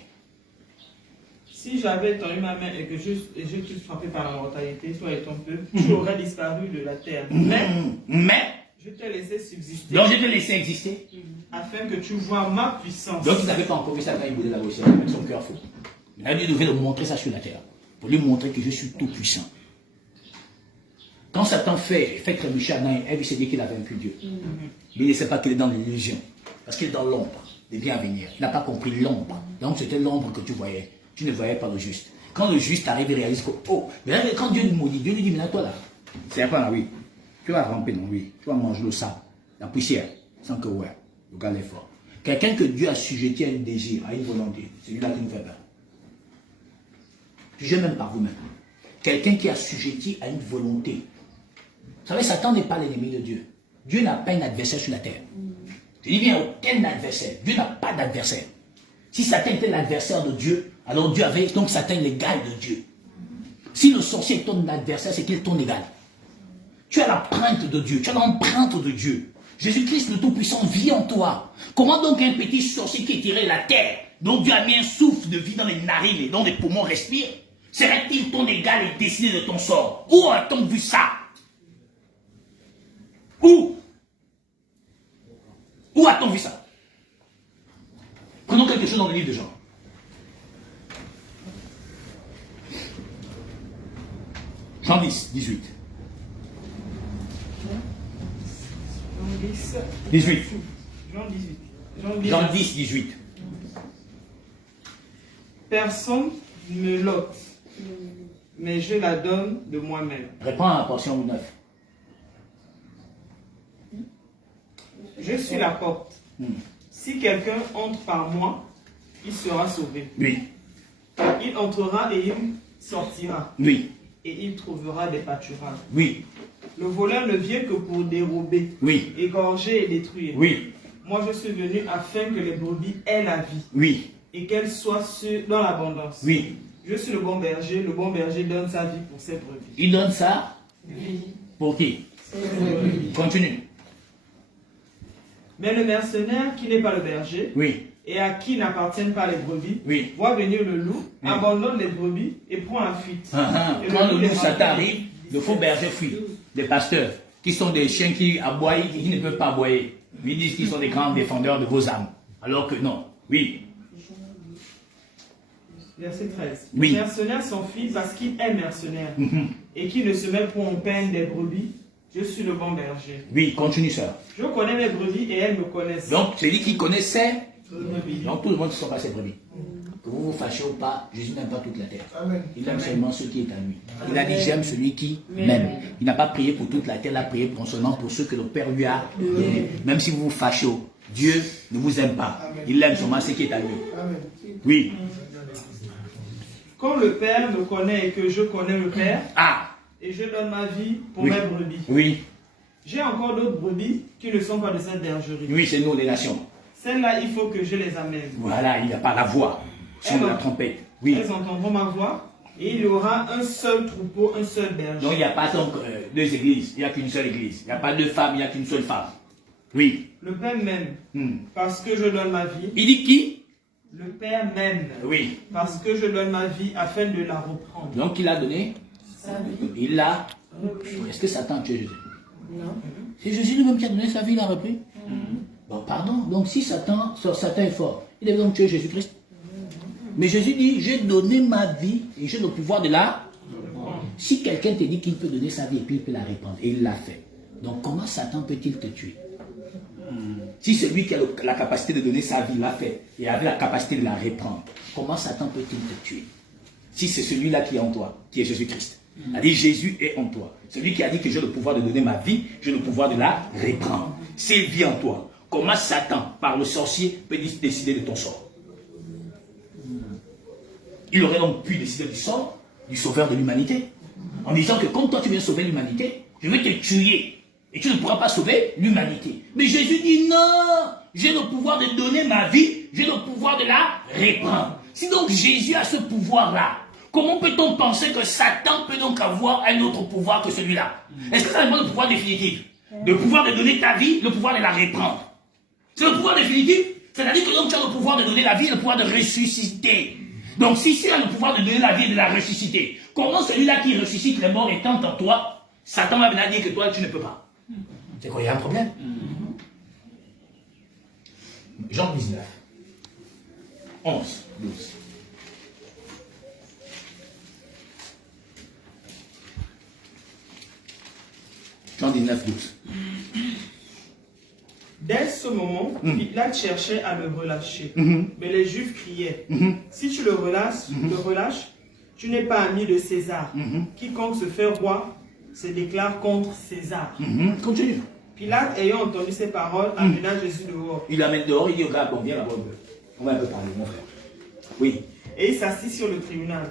Si j'avais tendu ma main et que je t'eusse frappé par la mortalité, toi et ton peuple, tu aurais disparu de la terre. Mais je t'ai laissé subsister. Donc je te laissais exister. Afin que tu vois ma puissance. Donc il n'avait pas encore vu ça quand il voulait la bosser avec son cœur fou. Maintenant il devait le montrer ça sur la terre. Pour lui montrer que je suis tout puissant. Quand Satan fait trébucher Adam et Ève, il s'est dit qu'il a vaincu Dieu. Mais il ne sait pas qu'il est dans l'illusion. Parce qu'il est dans l'ombre des biens à venir. Il n'a pas compris l'ombre. Donc c'était l'ombre que tu voyais. Tu ne voyais pas le juste. Quand le juste arrive, il réalise que, oh, mais là, quand Dieu nous maudit, Dieu lui dit, maintenant toi là, c'est pas là, oui. Tu vas ramper, non, oui. Tu vas manger le sable, la poussière, sans que, ouais, le gars est fort. Quelqu'un que Dieu a sujeté à un désir, à une volonté, c'est lui-là qui nous fait peur. Jugez même par vous-même. Quelqu'un qui a sujeté à une volonté. Vous savez, Satan n'est pas l'ennemi de Dieu. Dieu n'a pas un adversaire sur la terre. Je dis bien, aucun adversaire. Dieu n'a pas d'adversaire. Si Satan était l'adversaire de Dieu, alors Dieu avait, donc Satan est l'égal de Dieu. Si le sorcier est ton adversaire, c'est qu'il est ton égal. Tu as la plainte de Dieu, tu as l'empreinte de Dieu. Jésus-Christ le Tout-Puissant vit en toi. Comment donc un petit sorcier qui est tiré de la terre, dont Dieu a mis un souffle de vie dans les narines et dont les poumons respirent, serait-il ton égal et décidé de ton sort? Où a-t-on vu ça? Où a-t-on vu ça? Prenons quelque chose dans le livre de Jean. Jean 10, 18. Jean 10. 18. Jean 18. Jean 10, 18. Personne ne me l'ôte, mais je la donne de moi-même. Réponds à la portion 9. Je suis la porte. Si quelqu'un entre par moi, il sera sauvé. Oui. Il entrera et il sortira. Oui. Et il trouvera des pâturages. Oui. Le voleur ne vient que pour dérober, Oui. égorger et détruire. Oui. Moi, je suis venu afin que les brebis aient la vie Oui. et qu'elles soient dans l'abondance. Oui. Je suis le bon berger donne sa vie pour ses brebis. Il donne ça pour qui? Continue. Mais le mercenaire qui n'est pas le berger, Oui. et à qui n'appartiennent pas les brebis, Oui. voit venir le loup, Oui. abandonne les brebis et prend la fuite. Et Quand le les loup Satan arrive, le faux berger fuit. Les pasteurs, qui sont des chiens qui aboient, qui ne peuvent pas aboyer. Ils disent qu'ils sont des grands défendeurs de vos âmes. Alors que non. Oui. Verset 13. Oui. Le mercenaire s'enfuit parce qu'il est mercenaire et qui ne se met point en peine des brebis. Je suis le bon berger. Oui, continue ça. Je connais mes brebis et elles me connaissent. Donc, c'est lui qui connaissait. Brebis. Donc, tout le monde ne sont pas ses brebis. Que vous vous fâchez ou pas, Jésus n'aime pas toute la terre. Amen. Il aime seulement ce qui est à lui. Il a dit, j'aime celui qui m'aime. Il n'a pas prié pour toute la terre, il a prié seulement pour ceux que le Père lui a donnés. Même si vous vous fâchez, Dieu ne vous aime pas. Il aime seulement ce qui est à lui. Amen. Oui. Quand le Père me connaît et que je connais le Père, Ah, et je donne ma vie pour oui. mes brebis. Oui. J'ai encore d'autres brebis qui ne sont pas de cette bergerie. Oui, c'est nous, les nations. Celles-là, il faut que je les amène. Voilà, il n'y a pas la voix. Son de la trompette. Oui. Elles entendront ma voix et il y aura un seul troupeau, un seul berger. Donc, il n'y a pas donc, deux églises. Il n'y a qu'une seule église. Il n'y a pas deux femmes, il n'y a qu'une seule femme. Oui. Le Père m'aime parce que je donne ma vie. Il dit qui? Le Père m'aime Oui. parce que je donne ma vie afin de la reprendre. Donc, il a donné. Il l'a. Est-ce que Satan a tué Jésus? Non. C'est Jésus lui-même qui a donné sa vie, il a repris. Bon, pardon. Donc, si Satan est fort, il devait donc tuer Jésus-Christ. Mais Jésus dit, j'ai donné ma vie et j'ai le pouvoir de la. Si quelqu'un te dit qu'il peut donner sa vie et puis il peut la répandre, et il l'a fait. Donc, comment Satan peut-il te tuer? Si celui qui a la capacité de donner sa vie l'a fait et avait la capacité de la reprendre, comment Satan peut-il te tuer? Si c'est celui-là qui est en toi, qui est Jésus-Christ. Il a dit Jésus est en toi. Celui qui a dit que j'ai le pouvoir de donner ma vie, j'ai le pouvoir de la reprendre. S'il vit en toi, comment Satan, par le sorcier, peut décider de ton sort? Il aurait donc pu décider du sort du sauveur de l'humanité. En disant que comme toi tu viens sauver l'humanité, je vais te tuer. Et tu ne pourras pas sauver l'humanité. Mais Jésus dit non, j'ai le pouvoir de donner ma vie, j'ai le pouvoir de la reprendre. Si donc Jésus a ce pouvoir-là, Comment peut-on penser que Satan peut donc avoir un autre pouvoir que celui-là? Est-ce que ça dépend du pouvoir définitif? Le pouvoir de donner ta vie, le pouvoir de la reprendre. C'est le pouvoir définitif. C'est-à-dire que donc tu as le pouvoir de donner la vie et le pouvoir de ressusciter. Donc si tu as le pouvoir de donner la vie et de la ressusciter, comment celui-là qui ressuscite les morts étant en toi, Satan va venir dire que toi tu ne peux pas? C'est quoi, il y a un problème? Jean 19, 11, 12. Jean 19, 12. Dès ce moment, Pilate cherchait à le relâcher. Mais les Juifs criaient, si tu le relâches, tu n'es pas ami de César. Quiconque se fait roi se déclare contre César. Continue. Pilate, ayant entendu ces paroles, amena Jésus dehors. Il l'amène dehors, il dit, regarde, bon, viens là-bas. On va un peu parler, mon frère. Oui. Et il s'assit sur le tribunal,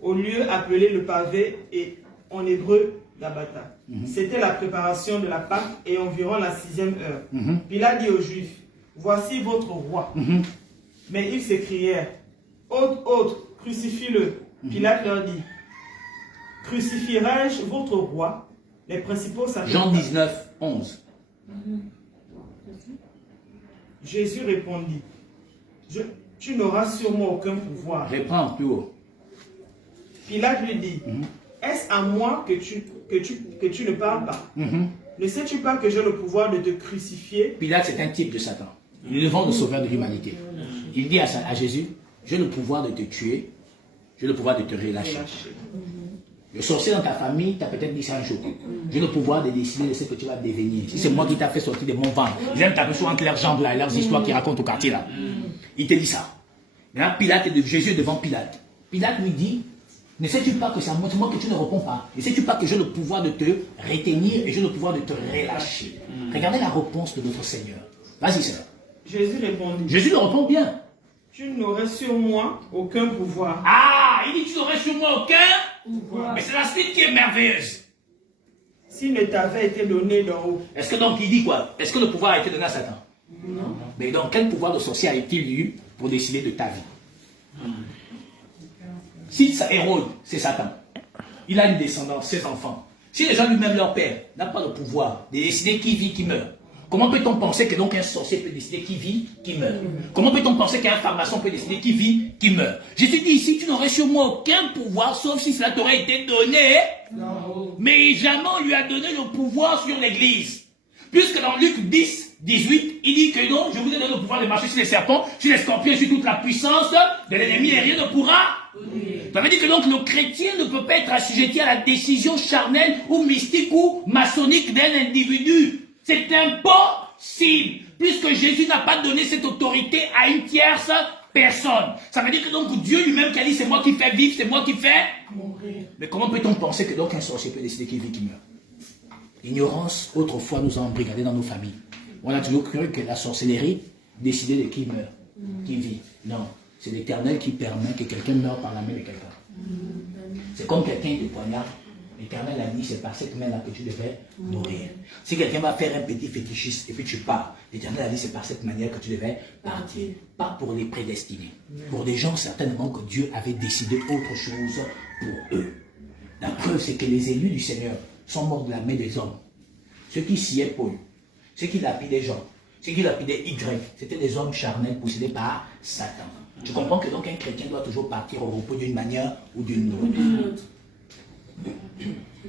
au lieu appelé le pavé et en hébreu Gabata. C'était la préparation de la Pâque et environ la 6e heure. Pilate dit aux Juifs, voici votre roi. Mais ils s'écrièrent, Hôte, crucifie-le. Pilate leur dit, crucifierai-je votre roi? Les principaux sacrificateurs. Jean 19, 11. Jésus répondit, tu n'auras sur moi aucun pouvoir. Reprends plus haut. Pilate lui dit, est-ce à moi que tu ne parles pas? Ne sais-tu pas que j'ai le pouvoir de te crucifier? Pilate, c'est un type de Satan. Il est le vent de sauveur de l'humanité. Il dit à Jésus, j'ai le pouvoir de te tuer, j'ai le pouvoir de te relâcher. Le sorcier dans ta famille t'a peut-être dit ça un jour. J'ai le pouvoir de décider de ce que tu vas devenir. Si c'est moi qui t'ai fait sortir de mon ventre, ils aiment taper souvent entre leurs jambes là, leurs histoires qu'ils racontent au quartier là. Il te dit ça. Maintenant, Jésus est devant Pilate. Pilate lui dit, ne sais-tu pas que c'est à moi que tu ne réponds pas? Ne sais-tu pas que j'ai le pouvoir de te retenir et j'ai le pouvoir de te relâcher? Regardez la réponse de notre Seigneur. Vas-y, sœur. Jésus répondit. Jésus le répond bien. Tu n'aurais sur moi aucun pouvoir. Ah, il dit tu n'aurais sur moi aucun pouvoir. Mais c'est la suite qui est merveilleuse. S'il ne t'avait été donné d'en haut. Est-ce que donc il dit quoi? Est-ce que le pouvoir a été donné à Satan? Non. Mais donc quel pouvoir de sorcier a-t-il eu pour décider de ta vie? Si ça Hérode, c'est Satan. Il a une descendance, ses enfants. Si les gens lui-même, leur père, n'a pas le pouvoir de décider qui vit, qui meurt, comment peut-on penser que donc un sorcier peut décider qui vit, qui meurt? Comment peut-on penser qu'un pharmacien peut décider qui vit, qui meurt? Jésus dit ici, tu n'aurais sur moi aucun pouvoir, sauf si cela t'aurait été donné. Non. Mais jamais on lui a donné le pouvoir sur l'église. Puisque dans Luc 10, 18, il dit que non, je vous ai donné le pouvoir de marcher sur les serpents, sur les scorpions, sur toute la puissance de l'ennemi, et rien ne pourra. Ça veut dire que donc le chrétien ne peut pas être assujetti à la décision charnelle ou mystique ou maçonnique d'un individu. C'est impossible, puisque Jésus n'a pas donné cette autorité à une tierce personne. Ça veut dire que donc Dieu lui-même qui a dit c'est moi qui fais vivre, c'est moi qui fais mourir. Mais comment peut-on penser que donc un sorcier peut décider qui vit, qui meurt? L'ignorance, autrefois, nous a embrigadés dans nos familles. On a toujours cru que la sorcellerie décidait de qui meurt, qui vit. Non, c'est l'Éternel qui permet que quelqu'un meure par la main de quelqu'un. C'est comme quelqu'un te poignarde. L'Éternel a dit, c'est par cette main-là que tu devais mourir. Si quelqu'un va faire un petit fétichiste et puis tu pars, l'Éternel a dit, c'est par cette manière que tu devais partir. Pas pour les prédestinés. Pour des gens, certainement, que Dieu avait décidé autre chose pour eux. La preuve, c'est que les élus du Seigneur sont morts de la main des hommes. Ceux qui sciaient Paul, ceux qui lapidaient Jean, ceux qui lapidaient Y, c'était des hommes charnels possédés par Satan. Tu comprends que donc un chrétien doit toujours partir au repos d'une manière ou d'une autre.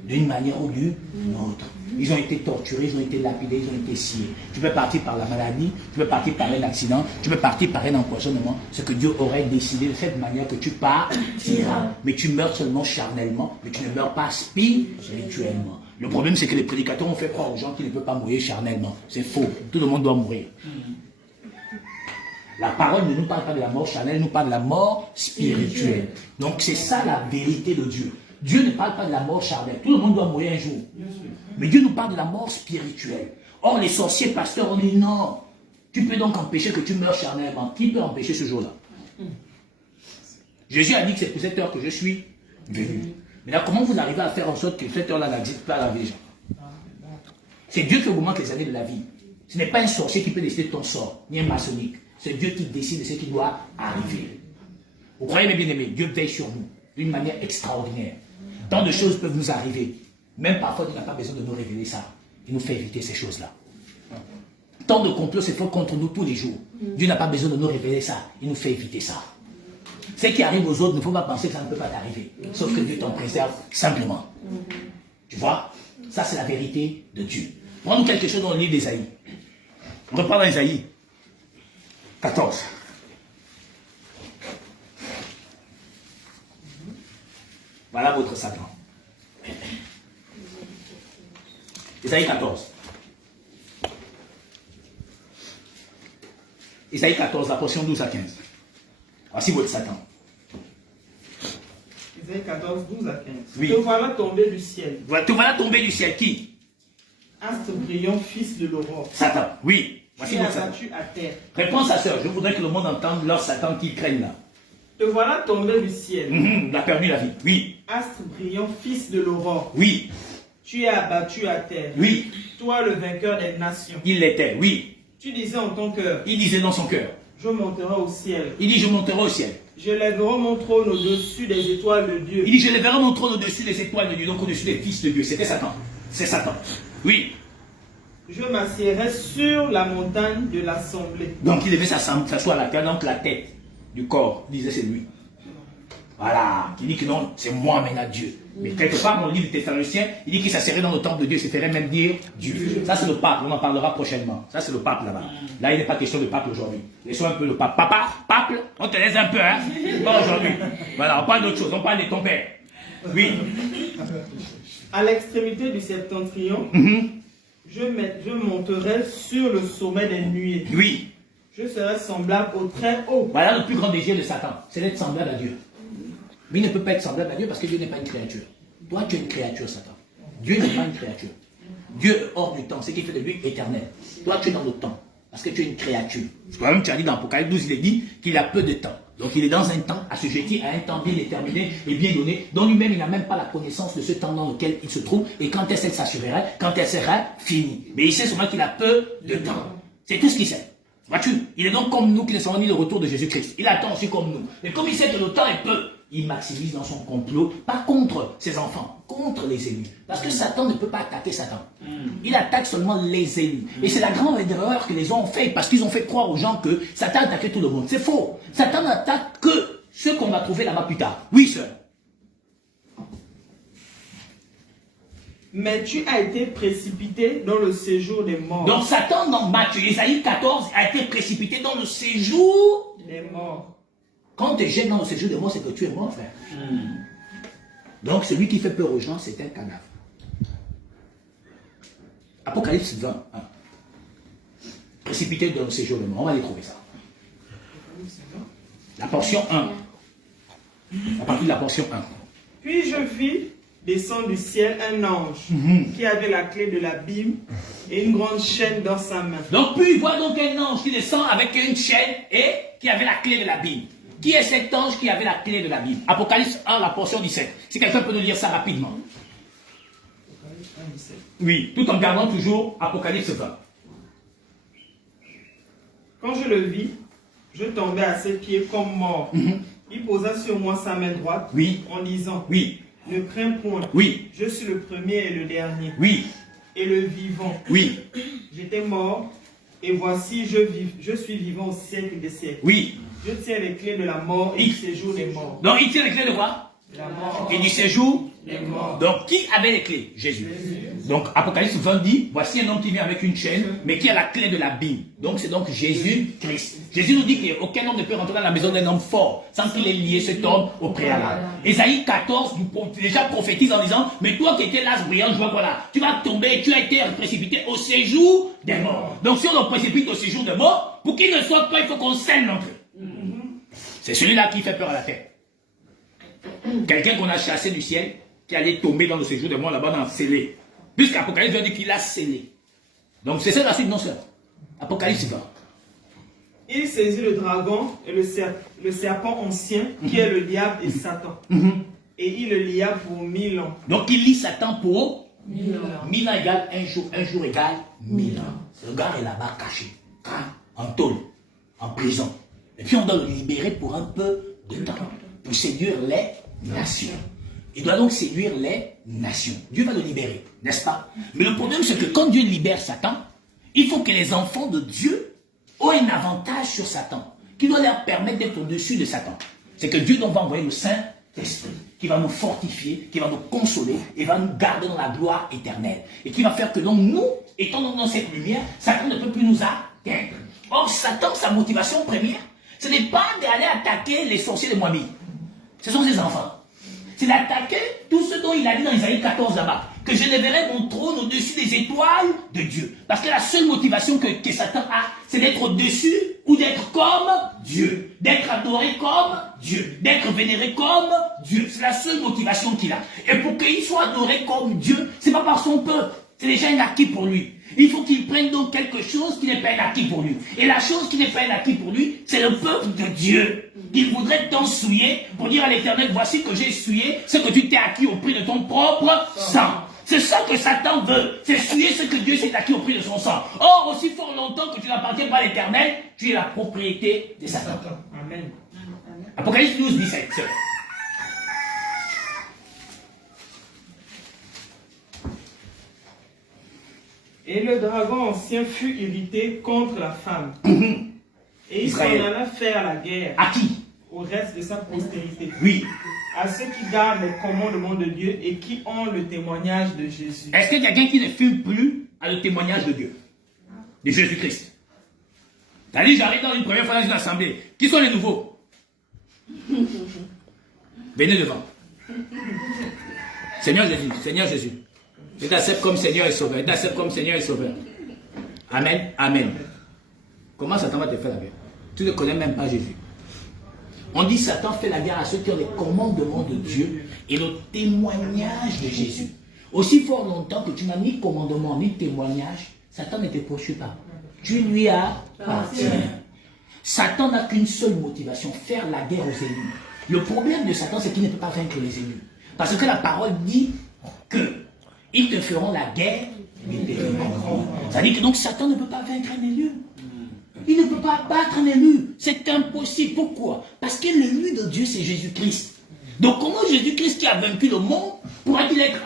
D'une manière ou d'une autre. Ils ont été torturés, ils ont été lapidés, ils ont été sciés. Tu peux partir par la maladie, tu peux partir par un accident, tu peux partir par un empoisonnement. Ce que Dieu aurait décidé de cette manière que tu partiras. Mais tu meurs seulement charnellement, mais tu ne meurs pas spirituellement. Le problème, c'est que les prédicateurs ont fait croire aux gens qu'ils ne peuvent pas mourir charnellement. C'est faux. Tout le monde doit mourir. La parole ne nous parle pas de la mort charnelle, elle nous parle de la mort spirituelle. Donc c'est ça la vérité de Dieu. Dieu ne parle pas de la mort charnelle. Tout le monde doit mourir un jour. Mais Dieu nous parle de la mort spirituelle. Or, les sorciers pasteurs ont dit non. Tu peux donc empêcher que tu meurs charnellement. Qui peut empêcher ce jour-là? Jésus a dit que c'est pour cette heure que je suis venu. Maintenant, comment vous arrivez à faire en sorte que cette heure-là n'existe pas à la vie? C'est Dieu qui augmente les années de la vie. Ce n'est pas un sorcier qui peut décider de ton sort, ni un maçonnique. C'est Dieu qui décide de ce qui doit arriver. Vous croyez, mes bien-aimés, Dieu veille sur nous. d'une manière extraordinaire. Tant de choses peuvent nous arriver. Même parfois, Dieu n'a pas besoin de nous révéler ça. Il nous fait éviter ces choses-là. Tant de complots se font contre nous tous les jours. Dieu n'a pas besoin de nous révéler ça. Il nous fait éviter ça. Ce qui arrive aux autres, ne faut pas penser que ça ne peut pas t'arriver. Sauf que Dieu t'en préserve simplement. Tu vois? Ça, c'est la vérité de Dieu. Prends-nous quelque chose dans le livre d'Ésaïe. On reprend dans Ésaïe 14. Voilà votre Satan. Ésaïe 14. Ésaïe 14, la portion 12 à 15. Voici votre Satan. Ésaïe 14, 12 à 15. Oui. Te voilà tombé du ciel. Te voilà tombé du ciel. Qui? Astre brillant, fils de l'aurore. Satan. Oui. Voici Tu es votre Satan. abattu à terre. Réponds à sœur. Je voudrais que le monde entende leur Satan qu'ils craignent là. Te voilà tombé du ciel. Il a perdu la vie. Oui. Astre brillant, fils de l'aurore. Oui. Tu es abattu à terre. Oui. Toi, le vainqueur des nations. Il l'était. Oui. Tu disais en ton cœur, Il disait dans son cœur. je monterai au ciel. Il dit, je monterai au ciel. Je lèverai mon trône au-dessus des étoiles de Dieu. Il dit, je lèverai mon trône au-dessus des étoiles de Dieu, donc au-dessus des fils de Dieu. C'était Satan. C'est Satan. Oui. Je m'assiérai sur la montagne de l'assemblée. Donc il devait s'asseoir à la terre, donc la tête du corps, disait c'est lui. Voilà. Il dit que non, c'est moi maintenant Dieu. Mais quelque part dans le livre des Thessaloniciens, il dit qu'il s'asserait dans le temple de Dieu, il se ferait même dire Dieu. Ça c'est le pape, on en parlera prochainement. Ça c'est le pape là-bas. Là il n'est pas question de pape aujourd'hui. Laissons un peu le pape. Papa, pape, on te laisse un peu, hein. Pas aujourd'hui. Voilà, on parle d'autre chose, on parle de ton père. Oui. À l'extrémité du septentrion, je monterai sur le sommet des nuées. Oui. Je serai semblable au très haut. Voilà le plus grand désir de Satan, c'est d'être semblable à Dieu. Mais il ne peut pas être semblable à Dieu parce que Dieu n'est pas une créature. Toi, tu es une créature, Satan. Dieu n'est pas une créature. Dieu est hors du temps, ce qui fait de lui éternel. Toi, tu es dans le temps parce que tu es une créature. Toi-même, tu as dit dans Apocalypse 12, il est dit qu'il a peu de temps. Donc, il est dans un temps assujetti à un temps bien déterminé et bien donné, dont lui-même, il n'a même pas la connaissance de ce temps dans lequel il se trouve et quand est-ce qu'elle s'assurerait, quand elle sera finie. Mais il sait seulement qu'il a peu de temps. C'est tout ce qu'il sait. Vois-tu? Il est donc comme nous qui ne savons ni le retour de Jésus-Christ. Il attend aussi comme nous. Mais comme il sait que le temps est peu, il maximise dans son complot, pas contre ses enfants, contre les élus. Parce que Satan ne peut pas attaquer Satan. Il attaque seulement les élus. Et c'est la grande erreur que les gens ont fait, parce qu'ils ont fait croire aux gens que Satan attaquait tout le monde. C'est faux. Satan n'attaque que ceux qu'on va trouver là-bas plus tard. Oui, sœur. Mais tu as été précipité dans le séjour des morts. Donc Satan, dans Matthieu, Ésaïe 14, a été précipité dans le séjour des morts. Quand tu es jeune dans le séjour des morts, c'est que tu es mort, frère. Donc celui qui fait peur aux gens, c'est un cadavre. Apocalypse 20. Précipité dans le séjour des morts. On va aller trouver ça. La portion 1. À partir de la portion 1. Puis je vis descendre du ciel un ange qui avait la clé de l'abîme et une grande chaîne dans sa main. Donc puis il voit donc un ange qui descend avec une chaîne et qui avait la clé de l'abîme. Qui est cet ange qui avait la clé de la Bible? Apocalypse 1, la portion 17. Si quelqu'un peut nous lire ça rapidement. Apocalypse 1, 17. Oui, tout en gardant toujours Apocalypse 20. Quand je le vis, je tombais à ses pieds comme mort. Il posa sur moi sa main droite en disant, oui, ne crains point, oui, je suis le premier et le dernier, oui, et le vivant. Oui, J'étais mort, et voici je suis vivant au siècle des siècles. oui. Je tiens les clés de la mort et du séjour des morts. Donc il tient les clés de quoi? La mort Et du séjour des morts. Donc qui avait les clés? Jésus. Donc Apocalypse 20 dit, voici un homme qui vient avec une chaîne, mais qui a la clé de la Bible. Donc c'est donc Jésus-Christ. Jésus nous dit qu'aucun homme ne peut rentrer dans la maison d'un homme fort sans qu'il ait lié cet homme au préalable. Ésaïe 14 déjà prophétise en disant, mais toi qui étais l'as brillant, je vois voilà, tu vas tomber, tu as été précipité au séjour des morts. Donc si on le précipite au séjour des morts, pour qu'il ne sorte pas, il faut qu'on scelle l'entrée. C'est celui-là qui fait peur à la terre. Quelqu'un qu'on a chassé du ciel, qui allait tomber dans le séjour des morts là-bas dans le scellé. Puisqu'Apocalypse veut dire qu'il a scellé. Donc c'est ça la suite, non seulement. Apocalypse 20. Il saisit le dragon et le serpent ancien, qui est le diable et Satan. Et il le lia pour 1000 ans. Donc il lie Satan pour 1000 ans. 1000 ans égale un jour égale 1000 ans. Le gars est là-bas caché, en tôle, en prison. Et puis on doit le libérer pour un peu de temps, pour séduire les nations. Il doit donc séduire les nations. Dieu va le libérer, n'est-ce pas? Mais le problème, c'est que quand Dieu libère Satan, il faut que les enfants de Dieu aient un avantage sur Satan, qui doit leur permettre d'être au-dessus de Satan. C'est que Dieu donc va envoyer le Saint-Esprit, qui va nous fortifier, qui va nous consoler, et va nous garder dans la gloire éternelle. Et qui va faire que donc nous, étant donc dans cette lumière, Satan ne peut plus nous atteindre. Or, Satan, sa motivation première, ce n'est pas d'aller attaquer les sorciers de Moabit. Ce sont ses enfants. C'est d'attaquer tout ce dont il a dit dans Isaïe 14 là-bas, que je lèverai mon trône au-dessus des étoiles de Dieu. Parce que la seule motivation que Satan a, c'est d'être au-dessus ou d'être comme Dieu. D'être adoré comme Dieu. D'être vénéré comme Dieu. C'est la seule motivation qu'il a. Et pour qu'il soit adoré comme Dieu, c'est pas par son peuple. C'est déjà un acquis pour lui. Il faut qu'il prenne donc quelque chose qui n'est pas un acquis pour lui. Et la chose qui n'est pas un acquis pour lui, c'est le peuple de Dieu. Il voudrait t'en souiller pour dire à l'Éternel, voici que j'ai souillé ce que tu t'es acquis au prix de ton propre sang. C'est ça que Satan veut. C'est souiller ce que Dieu s'est acquis au prix de son sang. Or, aussi fort longtemps que tu n'appartiens pas à l'Éternel, tu es la propriété de Satan. Amen. Apocalypse 12, 17. Et le dragon ancien fut irrité contre la femme. Et il s'en alla faire la guerre. À qui? Au reste de sa postérité. Oui. À ceux qui gardent les commandements de Dieu et qui ont le témoignage de Jésus. Est-ce qu'il y a quelqu'un qui ne fume plus à le témoignage de Dieu? De Jésus-Christ. T'as dit, j'arrive dans une première fois dans une assemblée. Qui sont les nouveaux? Venez devant. Seigneur Jésus, Seigneur Jésus. Je t'accepte comme Seigneur et Sauveur. Je t'accepte comme Seigneur et Sauveur. Amen. Amen. Comment Satan va te faire la guerre? Tu ne connais même pas Jésus. On dit Satan fait la guerre à ceux qui ont les commandements de Dieu et le témoignage de Jésus. Aussi fort longtemps que tu n'as ni commandement ni témoignage, Satan ne te poursuit pas. Tu lui appartiens. Satan n'a qu'une seule motivation, faire la guerre aux élus. Le problème de Satan, c'est qu'il ne peut pas vaincre les élus. Parce que la parole dit que ils te feront la guerre, mais ils te vaincront. Ça dit que donc Satan ne peut pas vaincre un élu. Il ne peut pas battre un élu. C'est impossible. Pourquoi? Parce que l'élu de Dieu, c'est Jésus-Christ. Donc comment Jésus-Christ qui a vaincu le monde pourrait-il être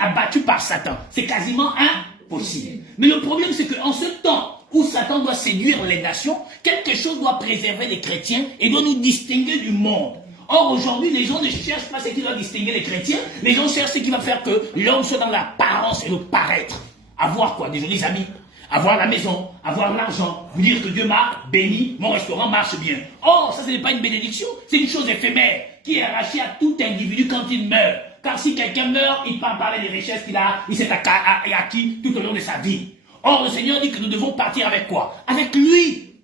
abattu par Satan? C'est quasiment impossible. Mais le problème, c'est qu'en ce temps où Satan doit séduire les nations, quelque chose doit préserver les chrétiens et doit nous distinguer du monde. Or, aujourd'hui, les gens ne cherchent pas ce qui doit distinguer les chrétiens. Les gens cherchent ce qui va faire que l'homme soit dans l'apparence et le paraître. Avoir quoi? Des jolis amis. Avoir la maison, avoir l'argent, vous dire que Dieu m'a béni, mon restaurant marche bien. Or, ça ce n'est pas une bénédiction, c'est une chose éphémère qui est arrachée à tout individu quand il meurt. Car si quelqu'un meurt, il peut parler des richesses il s'est acquis tout au long de sa vie. Or, le Seigneur dit que nous devons partir avec quoi? Avec lui.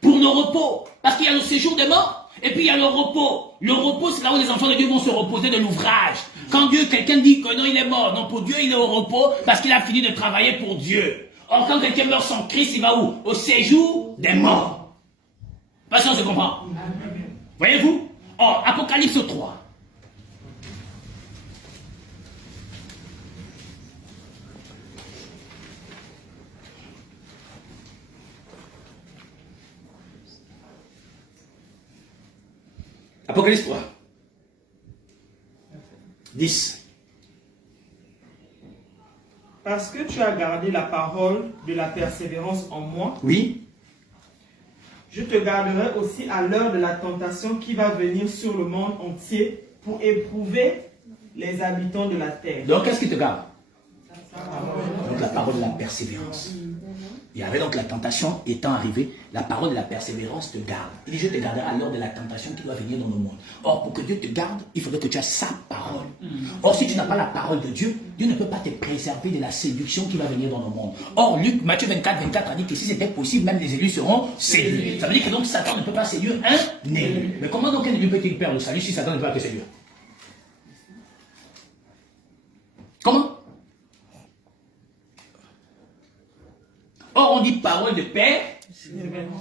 Pour le repos. Parce qu'il y a le séjour des morts. Et puis il y a le repos. Le repos, c'est là où les enfants de Dieu vont se reposer de l'ouvrage. Quand quelqu'un dit que non, il est mort. Non, pour Dieu, il est au repos parce qu'il a fini de travailler pour Dieu. Or, quand quelqu'un meurt sans Christ, il va où? Au séjour des morts. Pas si on se comprend. Voyez-vous? Or, Apocalypse 3. Apocalypse 3. 10. Parce que tu as gardé la parole de la persévérance en moi, Oui. je te garderai aussi à l'heure de la tentation qui va venir sur le monde entier pour éprouver les habitants de la terre. Donc, qu'est-ce qui te garde? Donc, la parole de la persévérance. Il y avait donc la tentation étant arrivée, la parole de la persévérance te garde. Il dit, je te garderai à l'heure de la tentation qui doit venir dans le monde. Or, pour que Dieu te garde, il faudrait que tu aies sa parole. Or, si tu n'as pas la parole de Dieu, Dieu ne peut pas te préserver de la séduction qui va venir dans le monde. Or, Matthieu 24, 24 a dit que si c'était possible, même les élus seront séduits. Ça veut dire que donc Satan ne peut pas séduire un élu. Mais comment donc un élu peut-il perdre le salut si Satan ne peut pas te séduire? Comment? Or, on dit parole de paix,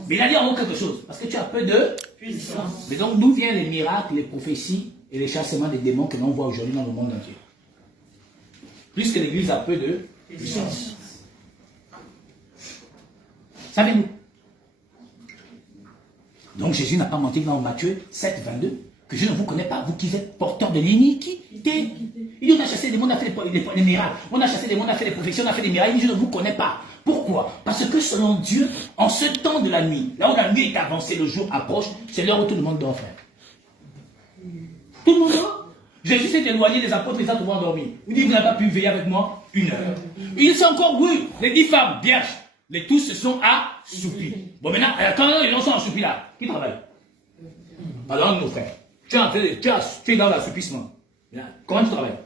mais il a dit en haut quelque chose, parce que tu as peu de puissance. Mais donc, d'où viennent les miracles, les prophéties et les chassements des démons que l'on voit aujourd'hui dans le monde entier? Puisque l'Église a peu de puissance. Savez-vous? Donc, Jésus n'a pas menti dans Matthieu 7, 22, que je ne vous connais pas, vous qui êtes porteurs de l'iniquité. Il dit, on a chassé les démons, on a fait les miracles. On a chassé les démons, on a fait les prophéties, on a fait des miracles. Il dit, je ne vous connais pas. Pourquoi? Parce que selon Dieu, en ce temps de la nuit, là où la nuit est avancée, le jour approche, c'est l'heure où tout le monde dort, frère. Tout le monde dort. Jésus s'est éloigné des apôtres, les a trouvés endormis. Il dit, vous n'avez pas pu veiller avec moi 1 heure. Il dit encore, oui, les 10 femmes vierges, les tous se sont assoupis. Bon, maintenant, quand les gens sont assoupis là, qui travaille? Alors, nos frères, tu es dans l'assoupissement. Comment tu travailles?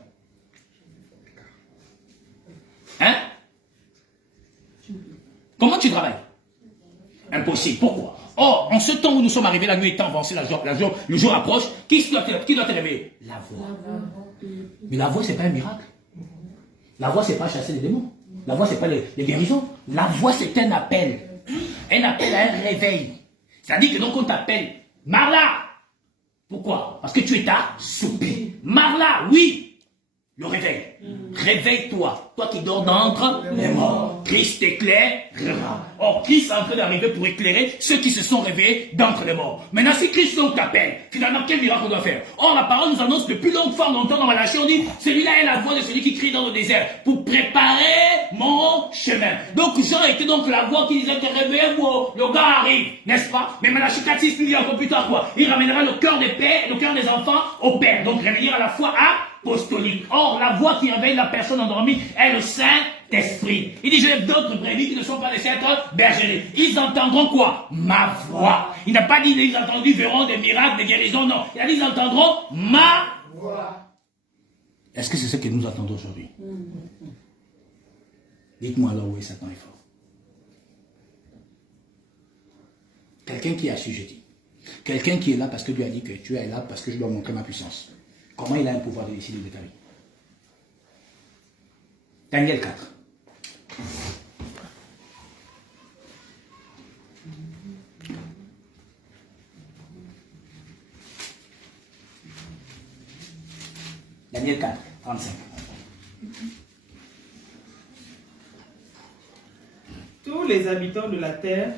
Hein? Comment tu travailles? Impossible. Pourquoi? Or, en ce temps où nous sommes arrivés, la nuit étant avancée, le jour approche, qui doit te réveiller? La voix. Mais la voix, ce n'est pas un miracle. La voix, ce n'est pas chasser les démons. La voix, ce n'est pas les guérisons. La voix, c'est un appel. Un appel à un réveil. C'est-à-dire que donc on t'appelle Marla. Pourquoi? Parce que tu es assoupi. Marla, oui. Le réveil. Réveille-toi. Toi qui dors d'entre les morts. Christ éclairera. Or, Christ est en train d'arriver pour éclairer ceux qui se sont réveillés d'entre les morts. Maintenant, si Christ donc t'appelle, finalement, quel miracle on doit faire? Or, la parole nous annonce depuis longtemps dans Malachie, on dit, celui-là est la voix de celui qui crie dans le désert pour préparer mon chemin. Donc, Jean était donc la voix qui disait, réveillez-vous, le gars arrive, n'est-ce pas? Mais Malachie 4:6 nous dit encore plus tard quoi? Il ramènera le cœur des pères, le cœur des enfants au Père. Donc, réveiller à la fois apostolique. Or, la voix qui réveille la personne endormie est le Saint-Esprit. Il dit, j'ai d'autres brebis qui ne sont pas des êtres bergers. Ils entendront quoi? Ma voix. Il n'a pas dit, ils entendront, verront des miracles, des guérisons, non. Il a dit, ils entendront ma voix. Est-ce que c'est ce que nous attendons aujourd'hui? Dites-moi alors où est Satan est fort. Quelqu'un qui est assujetti. Quelqu'un qui est là parce que Dieu a dit que tu es là parce que je dois montrer ma puissance. Comment il a un pouvoir de décider de ta vie? Daniel 4. Daniel 4, 35. Tous les habitants de la terre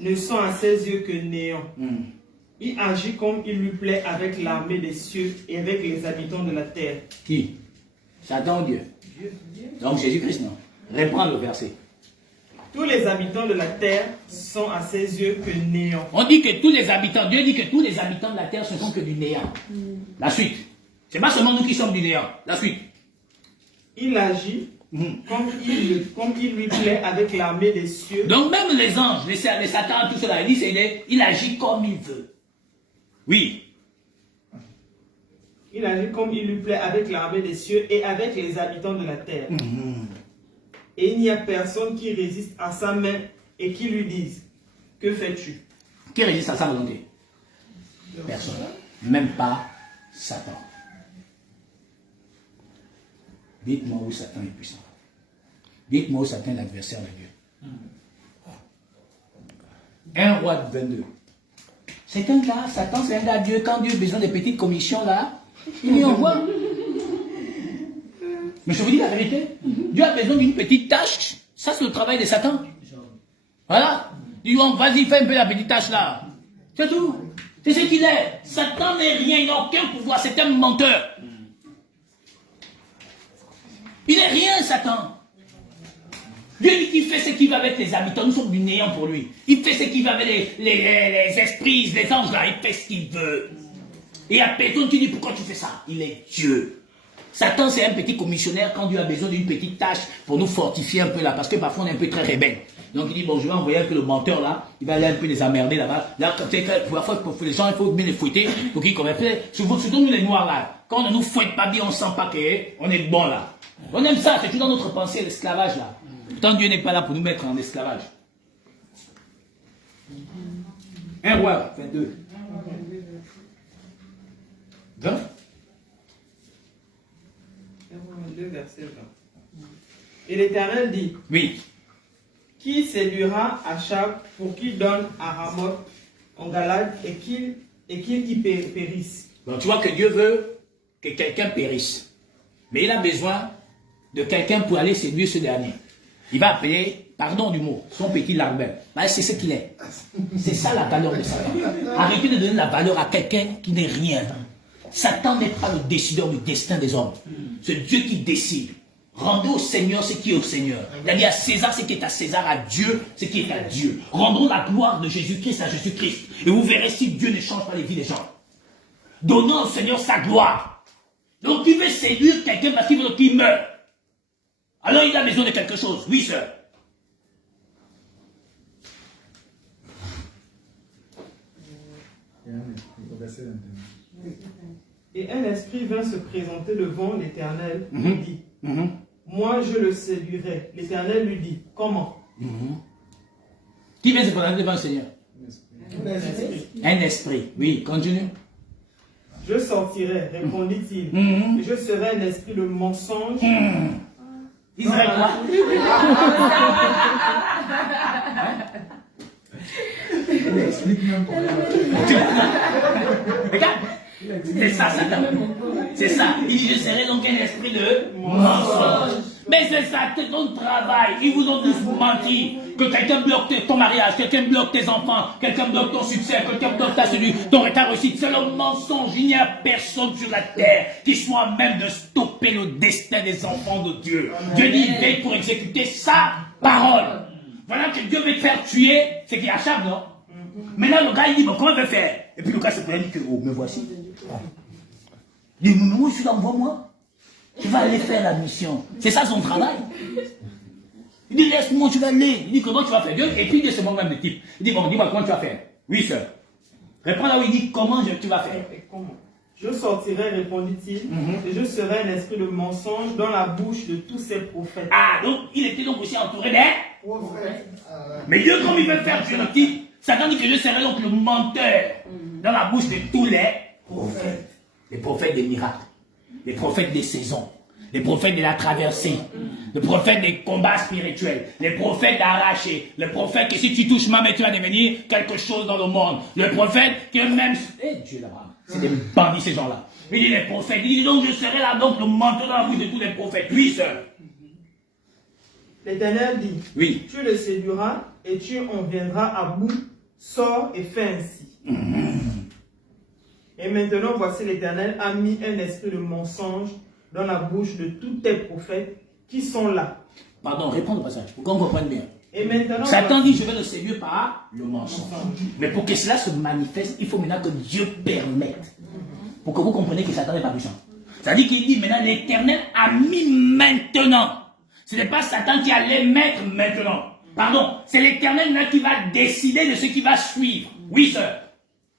ne sont à ses yeux que néant. Il agit comme il lui plaît avec l'armée des cieux et avec les habitants de la terre. Qui? Satan ou Dieu? Donc Jésus-Christ, non. Reprends le verset. Tous les habitants de la terre sont à ses yeux que néant. On dit que tous les habitants, Dieu dit que tous les habitants de la terre ne sont que du néant. La suite. C'est pas seulement nous qui sommes du néant. La suite. Il agit comme il lui plaît avec l'armée des cieux. Donc même les anges, les satans, tout cela, il agit comme il veut. Oui. Il agit comme il lui plaît avec l'armée des cieux et avec les habitants de la terre. Et il n'y a personne qui résiste à sa main et qui lui dise, que fais-tu? Qui résiste à sa volonté? Personne. Même pas Satan. Dites-moi où Satan est puissant. Dites-moi où Satan est l'adversaire de Dieu. 1 Roi 22. C'est un gars, Satan c'est un gars Dieu. Quand Dieu a besoin des petites commissions là, il lui envoie. Mais je vous dis la vérité. Dieu a besoin d'une petite tâche. Ça c'est le travail de Satan. Voilà. Dis donc, vas-y, fais un peu la petite tâche là. C'est tout. C'est ce qu'il est. Satan n'est rien, il n'a aucun pouvoir. C'est un menteur. Il n'est rien, Satan. Dieu dit qu'il fait ce qu'il veut avec les habitants. Nous sommes du néant pour lui. Il fait ce qu'il veut avec les esprits, les anges là. Il fait ce qu'il veut. Et il y a personne qui dit pourquoi tu fais ça. Il est Dieu. Satan, c'est un petit commissionnaire quand Dieu a besoin d'une petite tâche pour nous fortifier un peu là. Parce que parfois on est un peu très rebelle. Donc il dit, bon, je vais envoyer un peu le menteur là. Il va aller un peu les emmerder là-bas. Là, comme c'est parfois pour les gens, il faut bien les fouetter. Pour qu'ils comprennent. Surtout nous les noirs là. Quand on ne nous fouette pas bien, on ne sent pas qu'on est bon là. On aime ça, c'est tout dans notre pensée, l'esclavage là. Pourtant Dieu n'est pas là pour nous mettre en esclavage. 1 Roi 22. 20. 1 Roi 22, verset 20. Et l'Éternel dit, Oui. qui séduira Achab pour qu'il donne à Ramoth en Galade et qu'il y périsse. Donc tu vois que Dieu veut que quelqu'un périsse. Mais il a besoin de quelqu'un pour aller séduire ce dernier. Il va appeler pardon du mot, son petit larbin. Ben, c'est ce qu'il est. C'est ça la valeur de Satan. Arrêtez de donner la valeur à quelqu'un qui n'est rien. Satan n'est pas le décideur du destin des hommes. C'est Dieu qui décide. Rendez au Seigneur ce qui est au Seigneur. Il a dit à César ce qui est à César, à Dieu ce qui est à Dieu. Rendons la gloire de Jésus-Christ à Jésus-Christ. Et vous verrez si Dieu ne change pas les vies des gens. Donnons au Seigneur sa gloire. Donc il veut séduire quelqu'un parce qu'il veut qu'il meure. Alors il a besoin de quelque chose. Oui, sœur. Et un esprit vint se présenter devant l'Éternel, lui dit, moi je le séduirai. L'Éternel lui dit, comment? Qui vient se présenter devant le Seigneur? Un esprit. Oui, continue. Je sortirai, répondit-il, et je serai un esprit de mensonge. Il serait quoi? Explique même pour Regarde. C'est ça, Satan. C'est ça. Il dit, je serai donc un esprit de mensonge. Mais c'est ça, c'est ton travail. Ils vous ont tous menti. Que quelqu'un bloque ton mariage, quelqu'un bloque tes enfants, quelqu'un bloque ton succès, quelqu'un bloque ta réussite. C'est le mensonge. Il n'y a personne sur la terre qui soit à même de stopper le destin des enfants de Dieu. Dieu dit, il veille pour exécuter sa parole. Voilà que Dieu veut te faire tuer, c'est qu'il acharne, non? Maintenant, le gars, il dit, bon, comment il veut faire? Et puis le gars se plaint, il dit que, oh, me voici. Il dit, mais moi, je suis là, envoie-moi. Je vais aller faire la mission. C'est ça son travail. Il dit, laisse-moi, je vais aller. Il dit, comment tu vas faire? Et puis, il dit, c'est moi-même le type. Il dit, bon, dis-moi, comment tu vas faire? Oui, sœur. Réponds là où il dit, comment tu vas faire? Je sortirai, répondit-il, et je serai un esprit de mensonge dans la bouche de tous ces prophètes. Ah, donc, il était donc aussi entouré des prophètes. Mais Dieu, comme il veut faire tuer le type, Satan dit que je serai donc le menteur dans la bouche de tous les prophètes. Les prophètes des miracles, les prophètes des saisons, les prophètes de la traversée, les prophètes des combats spirituels, les prophètes d'arracher, les prophètes que si tu touches ma main, tu vas devenir quelque chose dans le monde. Le prophète que même... Eh Dieu là-bas, c'est des bandits ces gens-là. Il dit les prophètes, il dit donc je serai là donc le menteur dans la bouche de tous les prophètes. Oui, sœur. L'Éternel dit, oui. Tu le séduiras et tu en viendras à bout, sors et fais ainsi. Et maintenant, voici l'Éternel a mis un esprit de mensonge dans la bouche de tous tes prophètes qui sont là. Pardon, réponds au passage, pour qu'on comprenne bien. Et maintenant, Satan dit, je vais le séduire par le mensonge. Mais pour que cela se manifeste, il faut maintenant que Dieu permette. Pour que vous compreniez que Satan n'est pas puissant. C'est-à-dire qu'il dit maintenant, l'Éternel a mis maintenant. Ce n'est pas Satan qui allait mettre maintenant. Pardon, c'est l'Éternel qui va décider de ce qui va suivre. Oui, sœur.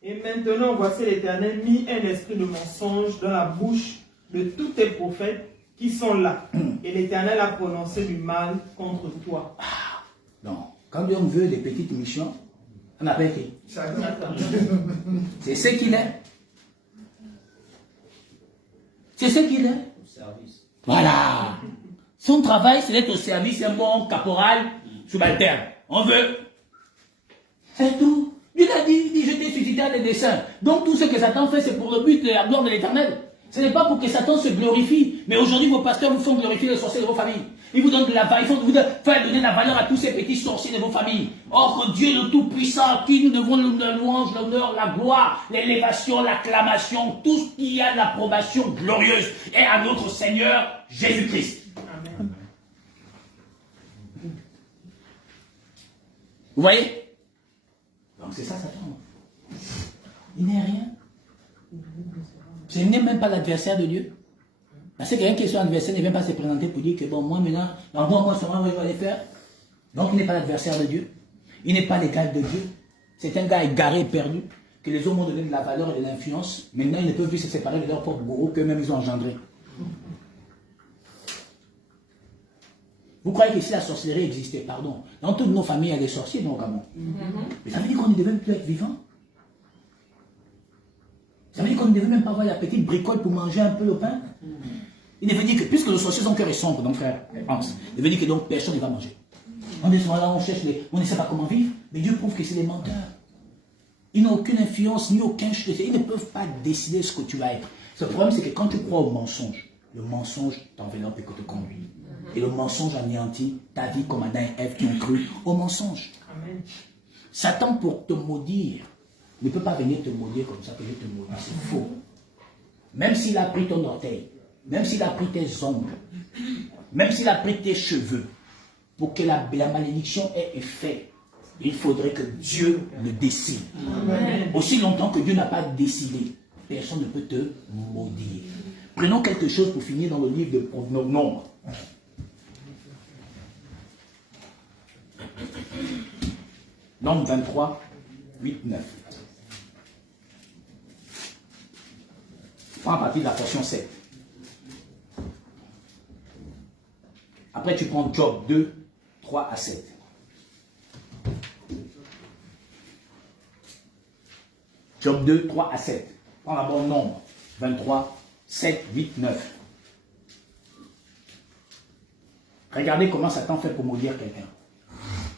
Et maintenant, voici l'Éternel mis un esprit de mensonge dans la bouche de tous tes prophètes qui sont là. Et l'Éternel a prononcé du mal contre toi. Ah, non. Quand Dieu veut des petites missions, on appelle qui? C'est ce qu'il est. C'est ce qu'il est. Voilà. Son travail, c'est d'être au service d'un bon caporal subalterne. On veut. C'est tout. Dieu a dit, je t'ai suscité à des desseins. Donc tout ce que Satan fait, c'est pour le but de la gloire de l'Éternel. Ce n'est pas pour que Satan se glorifie. Mais aujourd'hui, vos pasteurs vous font glorifier les sorciers de vos familles. Ils vous donnent de la valeur. Ils vous faire donner la valeur à tous ces petits sorciers de vos familles. Or, Dieu le Tout-Puissant, à qui nous devons la louange, l'honneur, la gloire, l'élévation, l'acclamation, tout ce qui a l'approbation glorieuse est à notre Seigneur Jésus-Christ. Amen. Vous voyez? Donc c'est ça, Satan. Il n'est rien. Ce n'est même pas l'adversaire de Dieu. Parce que quelqu'un qui est son adversaire ne vient pas se présenter pour dire que bon, moi maintenant, envoie-moi seulement, je vais aller faire. Donc il n'est pas l'adversaire de Dieu. Il n'est pas l'égal de Dieu. C'est un gars égaré, perdu, que les hommes ont donné de la valeur et de l'influence. Maintenant, ils ne peuvent plus se séparer de leur propre gourou qu'eux-mêmes ils ont engendré. Vous croyez que si la sorcellerie existait, pardon, dans toutes nos familles, il y a des sorciers, non, comment? Mais ça veut dire qu'on ne devait même plus être vivant. Ça veut dire qu'on ne devait même pas avoir la petite bricole pour manger un peu le pain. Il devait dire que, puisque le sorcier, son cœur est sombre, donc frère, pense, il devait dire que donc personne ne va manger. On est là, on cherche, on ne sait pas comment vivre, mais Dieu prouve que c'est des menteurs. Ils n'ont aucune influence, ni aucun chef. Ils ne peuvent pas décider ce que tu vas être. Le problème, c'est que quand tu crois au mensonge, le mensonge t'enveloppe et que te conduit. Et le mensonge anéantit ta vie comme Adam et Ève qui ont cru au mensonge. Amen. Satan, pour te maudire, ne peut pas venir te maudire comme ça, que je te maudis. C'est faux. Même s'il a pris ton orteil, même s'il a pris tes ongles, même s'il a pris tes cheveux, pour que la malédiction ait effet, il faudrait que Dieu le décide. Amen. Aussi longtemps que Dieu n'a pas décidé, personne ne peut te maudire. Prenons quelque chose pour finir dans le livre de Nombres. Nombre 23, 8, 9. Prends à partir de la portion 7. Après, tu prends Job 2, 3 à 7. Job 2, 3 à 7. Prends d'abord Nombre 23, 7, 8, 9. Regardez comment Satan fait pour maudire quelqu'un.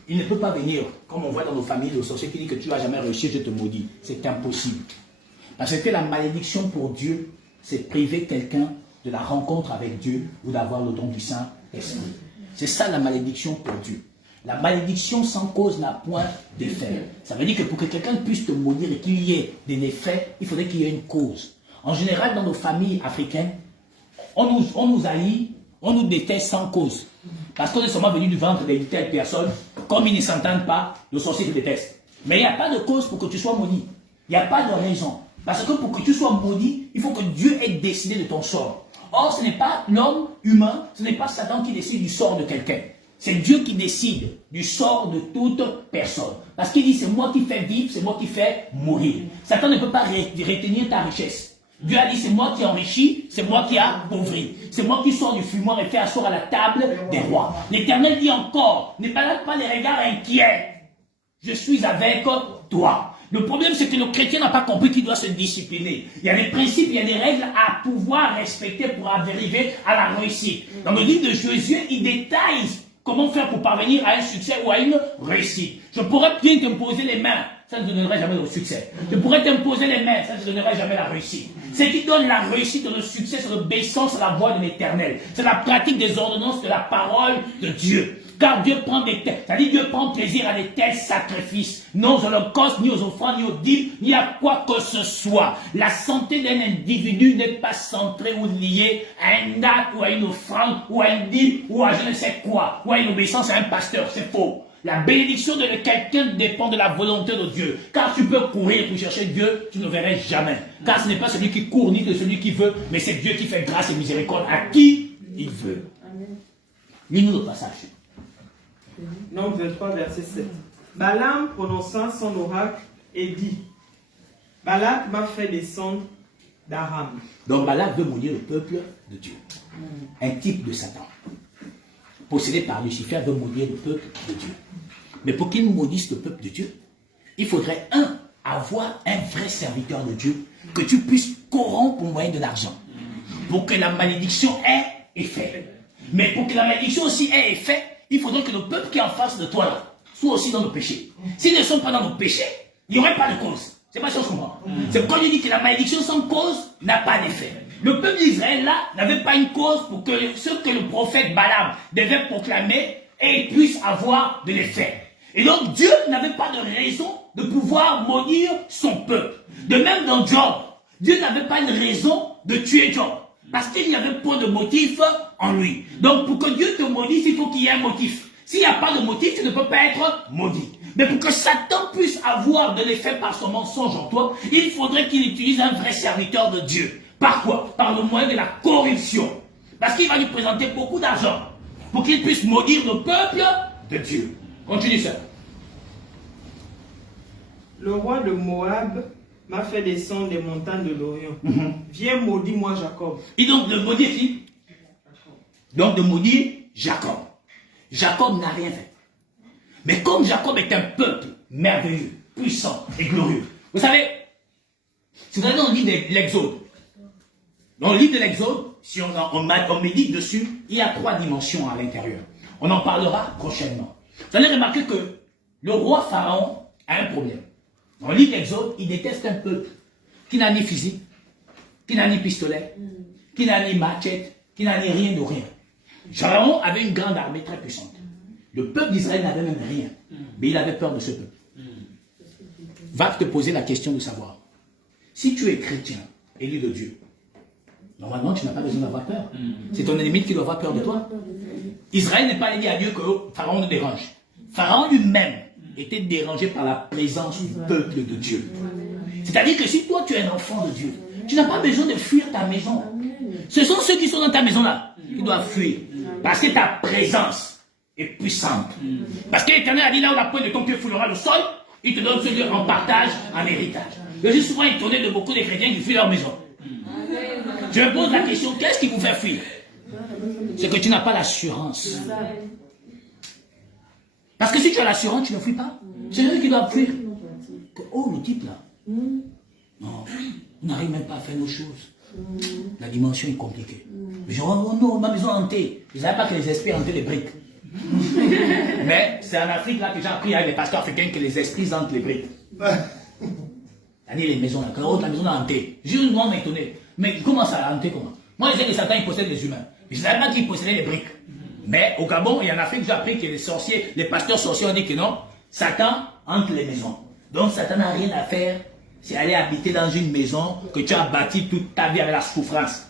Il ne peut pas venir, comme on voit dans nos familles, le sorcier qui dit que tu n'as jamais réussi, je te maudis. C'est impossible. Parce que la malédiction pour Dieu, c'est priver quelqu'un de la rencontre avec Dieu ou d'avoir le don du Saint-Esprit. C'est ça la malédiction pour Dieu. La malédiction sans cause n'a point d'effet. Ça veut dire que pour que quelqu'un puisse te maudire et qu'il y ait des effets, il faudrait qu'il y ait une cause. En général, dans nos familles africaines, on nous haït, on nous déteste sans cause. Parce qu'on est seulement venu du ventre d'une telle personne, comme ils ne s'entendent pas, le sorcier te déteste. Mais il n'y a pas de cause pour que tu sois maudit. Il n'y a pas de raison. Parce que pour que tu sois maudit, il faut que Dieu ait décidé de ton sort. Or, ce n'est pas l'homme humain, ce n'est pas Satan qui décide du sort de quelqu'un. C'est Dieu qui décide du sort de toute personne. Parce qu'il dit, c'est moi qui fais vivre, c'est moi qui fais mourir. Satan ne peut pas retenir ta richesse. Dieu a dit, c'est moi qui enrichis, c'est moi qui appauvris. C'est moi qui sors du fumoir et fais asseoir à la table des rois. L'Éternel dit encore, ne balade pas les regards inquiets. Je suis avec toi. Le problème, c'est que le chrétien n'a pas compris qu'il doit se discipliner. Il y a des principes, il y a des règles à pouvoir respecter pour arriver à la réussite. Dans le livre de Josué, il détaille comment faire pour parvenir à un succès ou à une réussite. Je pourrais bien t'imposer les mains, ça ne te donnerait jamais le succès. Je pourrais t'imposer les mains, ça ne te donnerait jamais la réussite. Ce qui donne la réussite et le succès, c'est l'obéissance à la voix de l'Éternel. C'est la pratique des ordonnances de la parole de Dieu. Car Dieu prend des têtes, c'est-à-dire Dieu prend plaisir à des tels sacrifices, non aux holocaustes, ni aux offrandes, ni aux dîmes, ni à quoi que ce soit. La santé d'un individu n'est pas centrée ou liée à un acte ou à une offrande ou à une dîme ou à je ne sais quoi, ou à une obéissance à un pasteur, c'est faux. La bénédiction de quelqu'un dépend de la volonté de Dieu. Car tu peux courir pour chercher Dieu, tu ne le verrais jamais. Car ce n'est pas celui qui court ni de celui qui veut, mais c'est Dieu qui fait grâce et miséricorde à qui il veut. Lis-nous le passage. Nombre 23, verset 7. Balaam prononça son oracle et dit, Balak m'a fait descendre d'Aram. Donc Balak veut maudire le peuple de Dieu. Un type de Satan. Possédé par Lucifer veut maudire le peuple de Dieu. Mais pour qu'il maudisse le peuple de Dieu, il faudrait, avoir un vrai serviteur de Dieu que tu puisses corrompre au moyen de l'argent. Pour que la malédiction ait effet. Mais pour que la malédiction aussi ait effet, il faudrait que le peuple qui est en face de toi là, soit aussi dans le péché. S'ils ne sont pas dans le péché, il n'y aurait pas de cause. C'est pas ça que je comprends. C'est quand il dit que la malédiction sans cause n'a pas d'effet. Le peuple d'Israël là n'avait pas une cause pour que ce que le prophète Balaam devait proclamer et puisse avoir de l'effet. Et donc Dieu n'avait pas de raison de pouvoir maudire son peuple. De même dans Job, Dieu n'avait pas une raison de tuer Job. Parce qu'il n'y avait pas de motif en lui. Donc pour que Dieu te maudisse, il faut qu'il y ait un motif. S'il n'y a pas de motif, tu ne peux pas être maudit. Mais pour que Satan puisse avoir de l'effet par son mensonge en toi, il faudrait qu'il utilise un vrai serviteur de Dieu. Par quoi? Par le moyen de la corruption. Parce qu'il va lui présenter beaucoup d'argent pour qu'il puisse maudire le peuple de Dieu. Continue ça. Le roi de Moab m'a fait descendre des montagnes de l'Orient. Viens maudis-moi Jacob. Et donc de maudire qui? Donc de maudire Jacob. Jacob n'a rien fait. Mais comme Jacob est un peuple merveilleux, puissant et glorieux. Vous savez, si vous allez dans le livre de l'Exode, dans le livre de l'Exode, si on médite dessus, il y a 3 dimensions à l'intérieur. On en parlera prochainement. Vous allez remarquer que le roi Pharaon a un problème. Dans le livre de l'Exode, il déteste un peuple qui n'a ni fusil, qui n'a ni pistolet, qui n'a ni machette, qui n'a ni rien de rien. Pharaon avait une grande armée très puissante. Le peuple d'Israël n'avait même rien. Mais il avait peur de ce peuple. Va te poser la question de savoir. Si tu es chrétien, élu de Dieu, normalement tu n'as pas besoin d'avoir peur. C'est ton ennemi qui doit avoir peur de toi. Israël n'est pas allé dire à Dieu que Pharaon nous dérange. Pharaon lui-même était dérangé par la présence du peuple de Dieu. C'est-à-dire que si toi tu es un enfant de Dieu, tu n'as pas besoin de fuir ta maison. Ce sont ceux qui sont dans ta maison là qui doivent fuir. Parce que ta présence est puissante. Parce que l'Éternel a dit là où la pointe de ton pied foulera le sol, il te donne ce lieu en partage, en héritage. Je suis souvent étonné de beaucoup de chrétiens qui fuient leur maison. Je me pose la question, qu'est-ce qui vous fait fuir? C'est que tu n'as pas l'assurance. Parce que si tu as l'assurance, tu ne fuis pas. C'est eux qui doivent fuir. Oh, le type là. Non, on n'arrive même pas à faire nos choses. La dimension est compliquée. Mais je dis, oh non, ma maison est hantée. Ils ne savaient pas que les esprits hantaient les briques. Mais c'est en Afrique là que j'ai appris avec les pasteurs africains que les esprits hantent les briques. Les maisons là, quand la maison est hantée. Juste moi m'étonner. Mais comment ça a hanté comment? Moi je sais que Satan il possède les humains. Je ne savais pas qu'il possédait les briques. Mais au Gabon et en Afrique, j'ai appris que les sorciers, les pasteurs sorciers ont dit que non, Satan hante les maisons. Donc Satan n'a rien à faire, c'est aller habiter dans une maison que tu as bâtie toute ta vie avec la souffrance.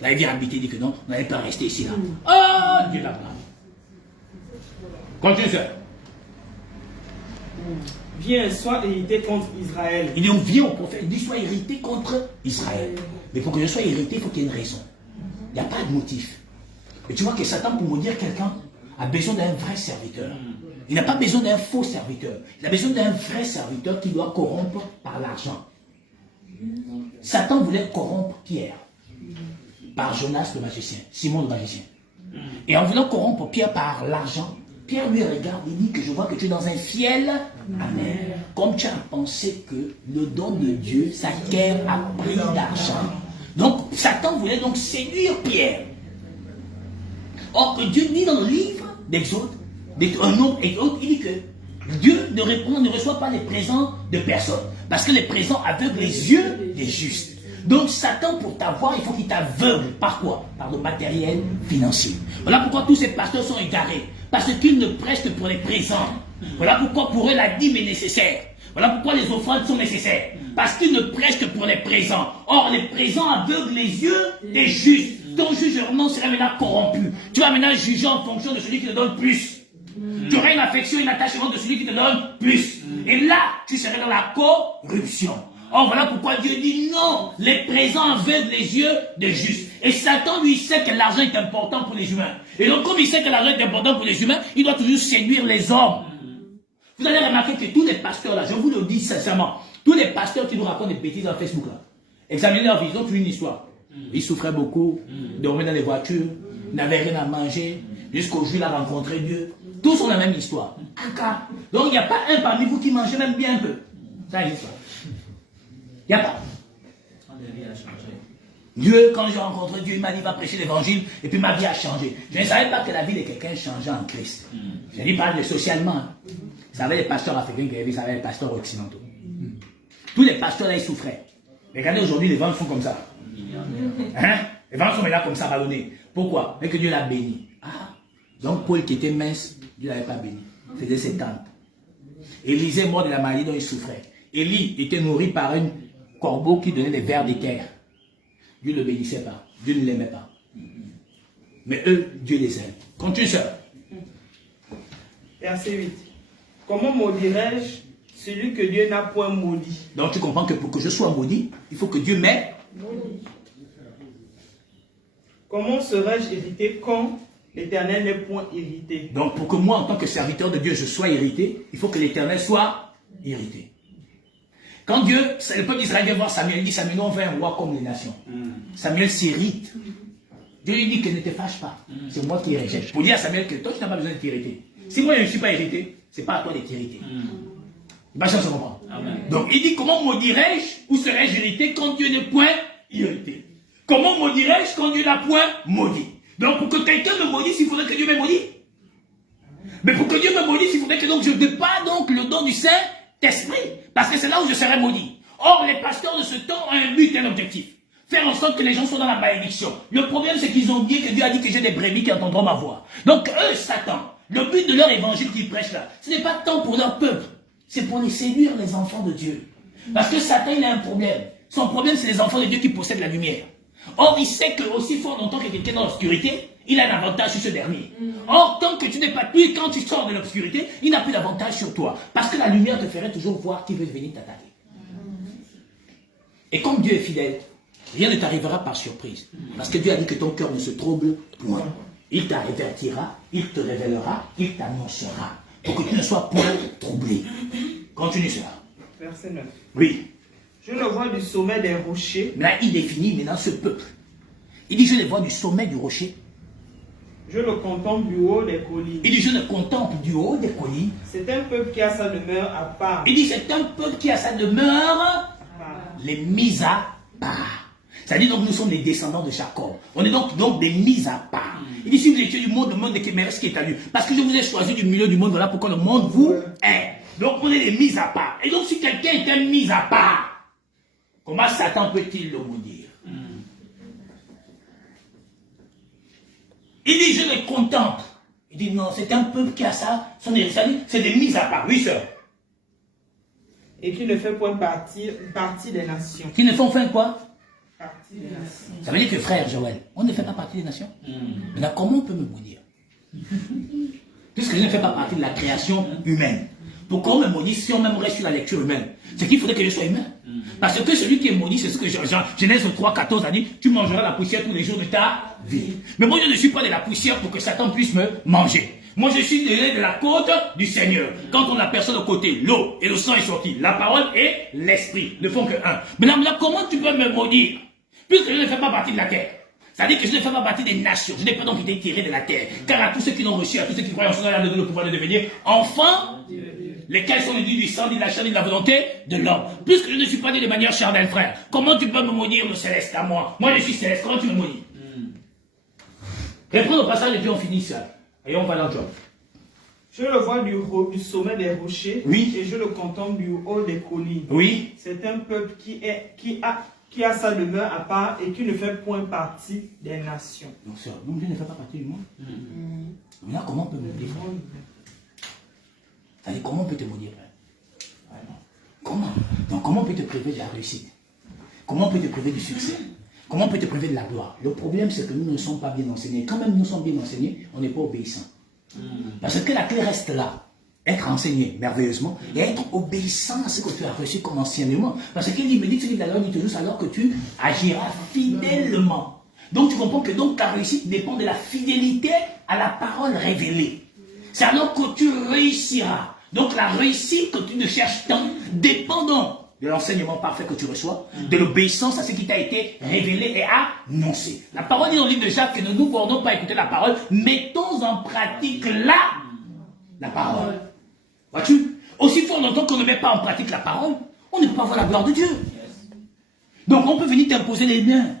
Là, il vient habiter, il dit que non, on n'allait pas rester ici là. Oh, Dieu là-bas. Continue ça. Viens, sois irrité contre Israël. Il dit, on vient au prophète, il dit, sois irrité contre Israël. Mais pour que je sois irrité, il faut qu'il y ait une raison. Il n'y a pas de motif. Et tu vois que Satan, pour maudire quelqu'un, a besoin d'un vrai serviteur. Il n'a pas besoin d'un faux serviteur. Il a besoin d'un vrai serviteur qui doit corrompre par l'argent. Satan voulait corrompre Pierre par Jonas le magicien, Simon le magicien. Et en voulant corrompre Pierre par l'argent, Pierre lui regarde et dit que je vois que tu es dans un fiel amer. Comme tu as pensé que le don de Dieu s'acquiert à prix d'argent. Donc Satan voulait donc séduire Pierre. Or que Dieu dit dans le livre d'Exode, un autre Exode, il dit que Dieu ne reçoit pas les présents de personne. Parce que les présents aveuglent les yeux des justes. Donc Satan, pour t'avoir, il faut qu'il t'aveugle. Par quoi? Par le matériel financier. Voilà pourquoi tous ces pasteurs sont égarés. Parce qu'ils ne prêchent que pour les présents. Voilà pourquoi pour eux la dîme est nécessaire. Voilà pourquoi les offrandes sont nécessaires. Parce qu'ils ne prêchent que pour les présents. Or, les présents aveuglent les yeux des justes. Ton jugement sera maintenant corrompu. Tu vas maintenant juger en fonction de celui qui te donne plus. Tu auras une affection, un attachement de celui qui te donne plus. Et là, tu serais dans la corruption. Or, voilà pourquoi Dieu dit non. Les présents aveuglent les yeux des justes. Et Satan, lui, sait que l'argent est important pour les humains. Et donc, comme il sait que l'argent est important pour les humains, il doit toujours séduire les hommes. Vous allez remarquer que tous les pasteurs là, je vous le dis sincèrement, tous les pasteurs qui nous racontent des bêtises dans Facebook là, examinez leur vie, ils ont toujours une histoire. Ils souffraient beaucoup, dormaient dans les voitures, n'avaient rien à manger, jusqu'au jour où il a rencontré Dieu. Tous ont la même histoire. Donc il n'y a pas un parmi vous qui mangeait même bien un peu. Ça existe pas. Il n'y a pas. Dieu, quand j'ai rencontré Dieu, il m'a dit va prêcher l'évangile, et puis ma vie a changé. Je ne savais pas que la vie de quelqu'un changeait en Christ. Je dis pas de socialement. Ça avait les pasteurs africains qui avaient, ça avait les pasteurs occidentaux. Tous les pasteurs là, ils souffraient. Regardez aujourd'hui, les vents font comme ça. Hein? Les vents sont maintenant comme ça, ballonnés. Pourquoi? Mais que Dieu l'a béni. Ah. Donc Paul qui était mince, Dieu ne l'avait pas béni. Il faisait ses tentes. Élisée est mort de la maladie dont il souffrait. Élie était nourri par un corbeau qui donnait des vers d'équerre. Dieu ne le bénissait pas. Dieu ne l'aimait pas. Mais eux, Dieu les aime. Continue ça. Verset 8. Comment maudirais-je celui que Dieu n'a point maudit? Donc tu comprends que pour que je sois maudit, il faut que Dieu m'aime. Comment serais-je irrité quand l'Éternel n'est point irrité? Donc pour que moi, en tant que serviteur de Dieu, je sois irrité, il faut que l'Éternel soit irrité. Quand Dieu, le peuple d'Israël vient voir Samuel, il dit Samuel, on veut un roi comme les nations. Samuel s'irrite. Dieu lui dit que ne te fâche pas. C'est moi qui rejette. Pour dire à Samuel que toi, tu n'as pas besoin d'être irrité. Si moi je ne suis pas irrité, ce n'est pas à toi d'être irrité. Il va se comprendre. Donc il dit comment maudirais-je ou serais-je irrité quand Dieu n'est point irrité? Comment maudirais-je quand Dieu n'a point maudit? Donc pour que quelqu'un me maudisse, il faudrait que Dieu me maudisse. Mais pour que Dieu me maudisse, il faudrait que donc je n'ai pas donc le don du Saint-Esprit. Parce que c'est là où je serai maudit. Or, les pasteurs de ce temps ont un but et un objectif. faire en sorte que les gens soient dans la malédiction. Le problème, c'est qu'ils ont oublié que Dieu a dit que j'ai des brebis qui entendront ma voix. Donc, eux, Satan, le but de leur évangile qu'ils prêchent là, ce n'est pas tant pour leur peuple, c'est pour les séduire, les enfants de Dieu. Parce que Satan, il a un problème. Son problème, c'est les enfants de Dieu qui possèdent la lumière. Or, il sait que aussi fort longtemps que quelqu'un est dans l'obscurité, il a un avantage sur ce dernier. Or, tant que tu n'es pas lui, quand tu sors de l'obscurité, il n'a plus d'avantage sur toi. Parce que la lumière te ferait toujours voir qui veut venir t'attaquer. Et comme Dieu est fidèle, rien ne t'arrivera par surprise. Parce que Dieu a dit que ton cœur ne se trouble point. Il t'avertira, il te révélera, il t'annoncera. Pour que tu ne sois point troublé. Continue cela. Verset 9. Oui. Je le vois du sommet des rochers. Là, il définit maintenant ce peuple. Il dit, je les vois du sommet du rocher. Je le contemple du haut des collines. Il dit, je le contemple du haut des collines. C'est un peuple qui a sa demeure à part. Il dit, c'est un peuple qui a sa demeure, les mis à part. C'est-à-dire, donc, nous sommes les descendants de Jacob. On est donc des mis à part. Il dit, si vous étiez du monde, le monde est ce qui est à lui. Parce que je vous ai choisi du milieu du monde, voilà pourquoi le monde vous est. Donc, on est des mis à part. Et donc, si quelqu'un est un mis à part, comment Satan peut-il le maudire? Il dit, je les contemple. Il dit, non, c'est un peuple qui a ça, c'est des mis à part. Oui, sœur. Et qui ne fait point partie des nations. Qui ne font fin quoi? Partie des nations. Ça veut dire que frère Joël, on ne fait pas partie des nations. Maintenant, comment on peut me maudire? Puisque je ne fais pas partie de la création humaine. Pourquoi on me maudit si on m'aimerait sur la lecture humaine? C'est qu'il faudrait que je sois humain. Parce que celui qui est maudit, c'est ce que Genèse 3,14 a dit, tu mangeras la poussière tous les jours de ta vie. Mais moi, je ne suis pas de la poussière pour que Satan puisse me manger. Moi, je suis de la côte du Seigneur. Quand on aperçoit de côté, l'eau et le sang est sorti. La parole et l'esprit ne font que un. Maintenant, comment tu peux me maudire? Puisque je ne fais pas partie de la terre. C'est-à-dire que je ne fais pas partie des nations. Je n'ai pas donc été tiré de la terre. Car à tous ceux qui l'ont reçu, à tous ceux qui croient en son nom, il a donné le pouvoir de devenir enfants, lesquels sont les dits du sang, ni de la chair, ni de la volonté de l'homme. Puisque je ne suis pas né de manière charnelle, frère. Comment tu peux me maudire le céleste à moi? Moi, je suis céleste. Comment tu me maudis? Reprends le passage et puis on finit ça. Et on va dans le job. Je le vois du sommet des rochers. Oui. Et je le contemple du haut des collines. Oui. C'est un peuple qui a sa demeure à part et qui ne fait point partie des nations. Donc, sœur, donc Dieu ne fait pas partie du monde. Maintenant, comment on peut me maudire? C'est-à-dire, comment on peut te maudire? Comment? Donc, comment on peut te priver de la réussite? Comment on peut te priver du succès? Comment on peut te priver de la gloire? Le problème, c'est que nous ne sommes pas bien enseignés. Quand même nous sommes bien enseignés, on n'est pas obéissants. Parce que la clé reste là. Être enseigné merveilleusement et être obéissant à ce que tu as reçu comme enseignement. Parce qu'il dit, me dit que ce livre de la loi dit toujours alors que tu agiras fidèlement. Donc tu comprends que donc ta réussite dépend de la fidélité à la parole révélée. C'est alors que tu réussiras. Donc la réussite que tu ne cherches tant dépend donc de l'enseignement parfait que tu reçois, de l'obéissance à ce qui t'a été révélé et annoncé. La parole dit dans le livre de Jacques que nous ne pouvons pas écouter la parole, mettons en pratique la parole. Vois-tu? Aussi fort longtemps qu'on ne met pas en pratique la parole, on ne peut pas voir la gloire de Dieu. Donc on peut venir t'imposer les mains.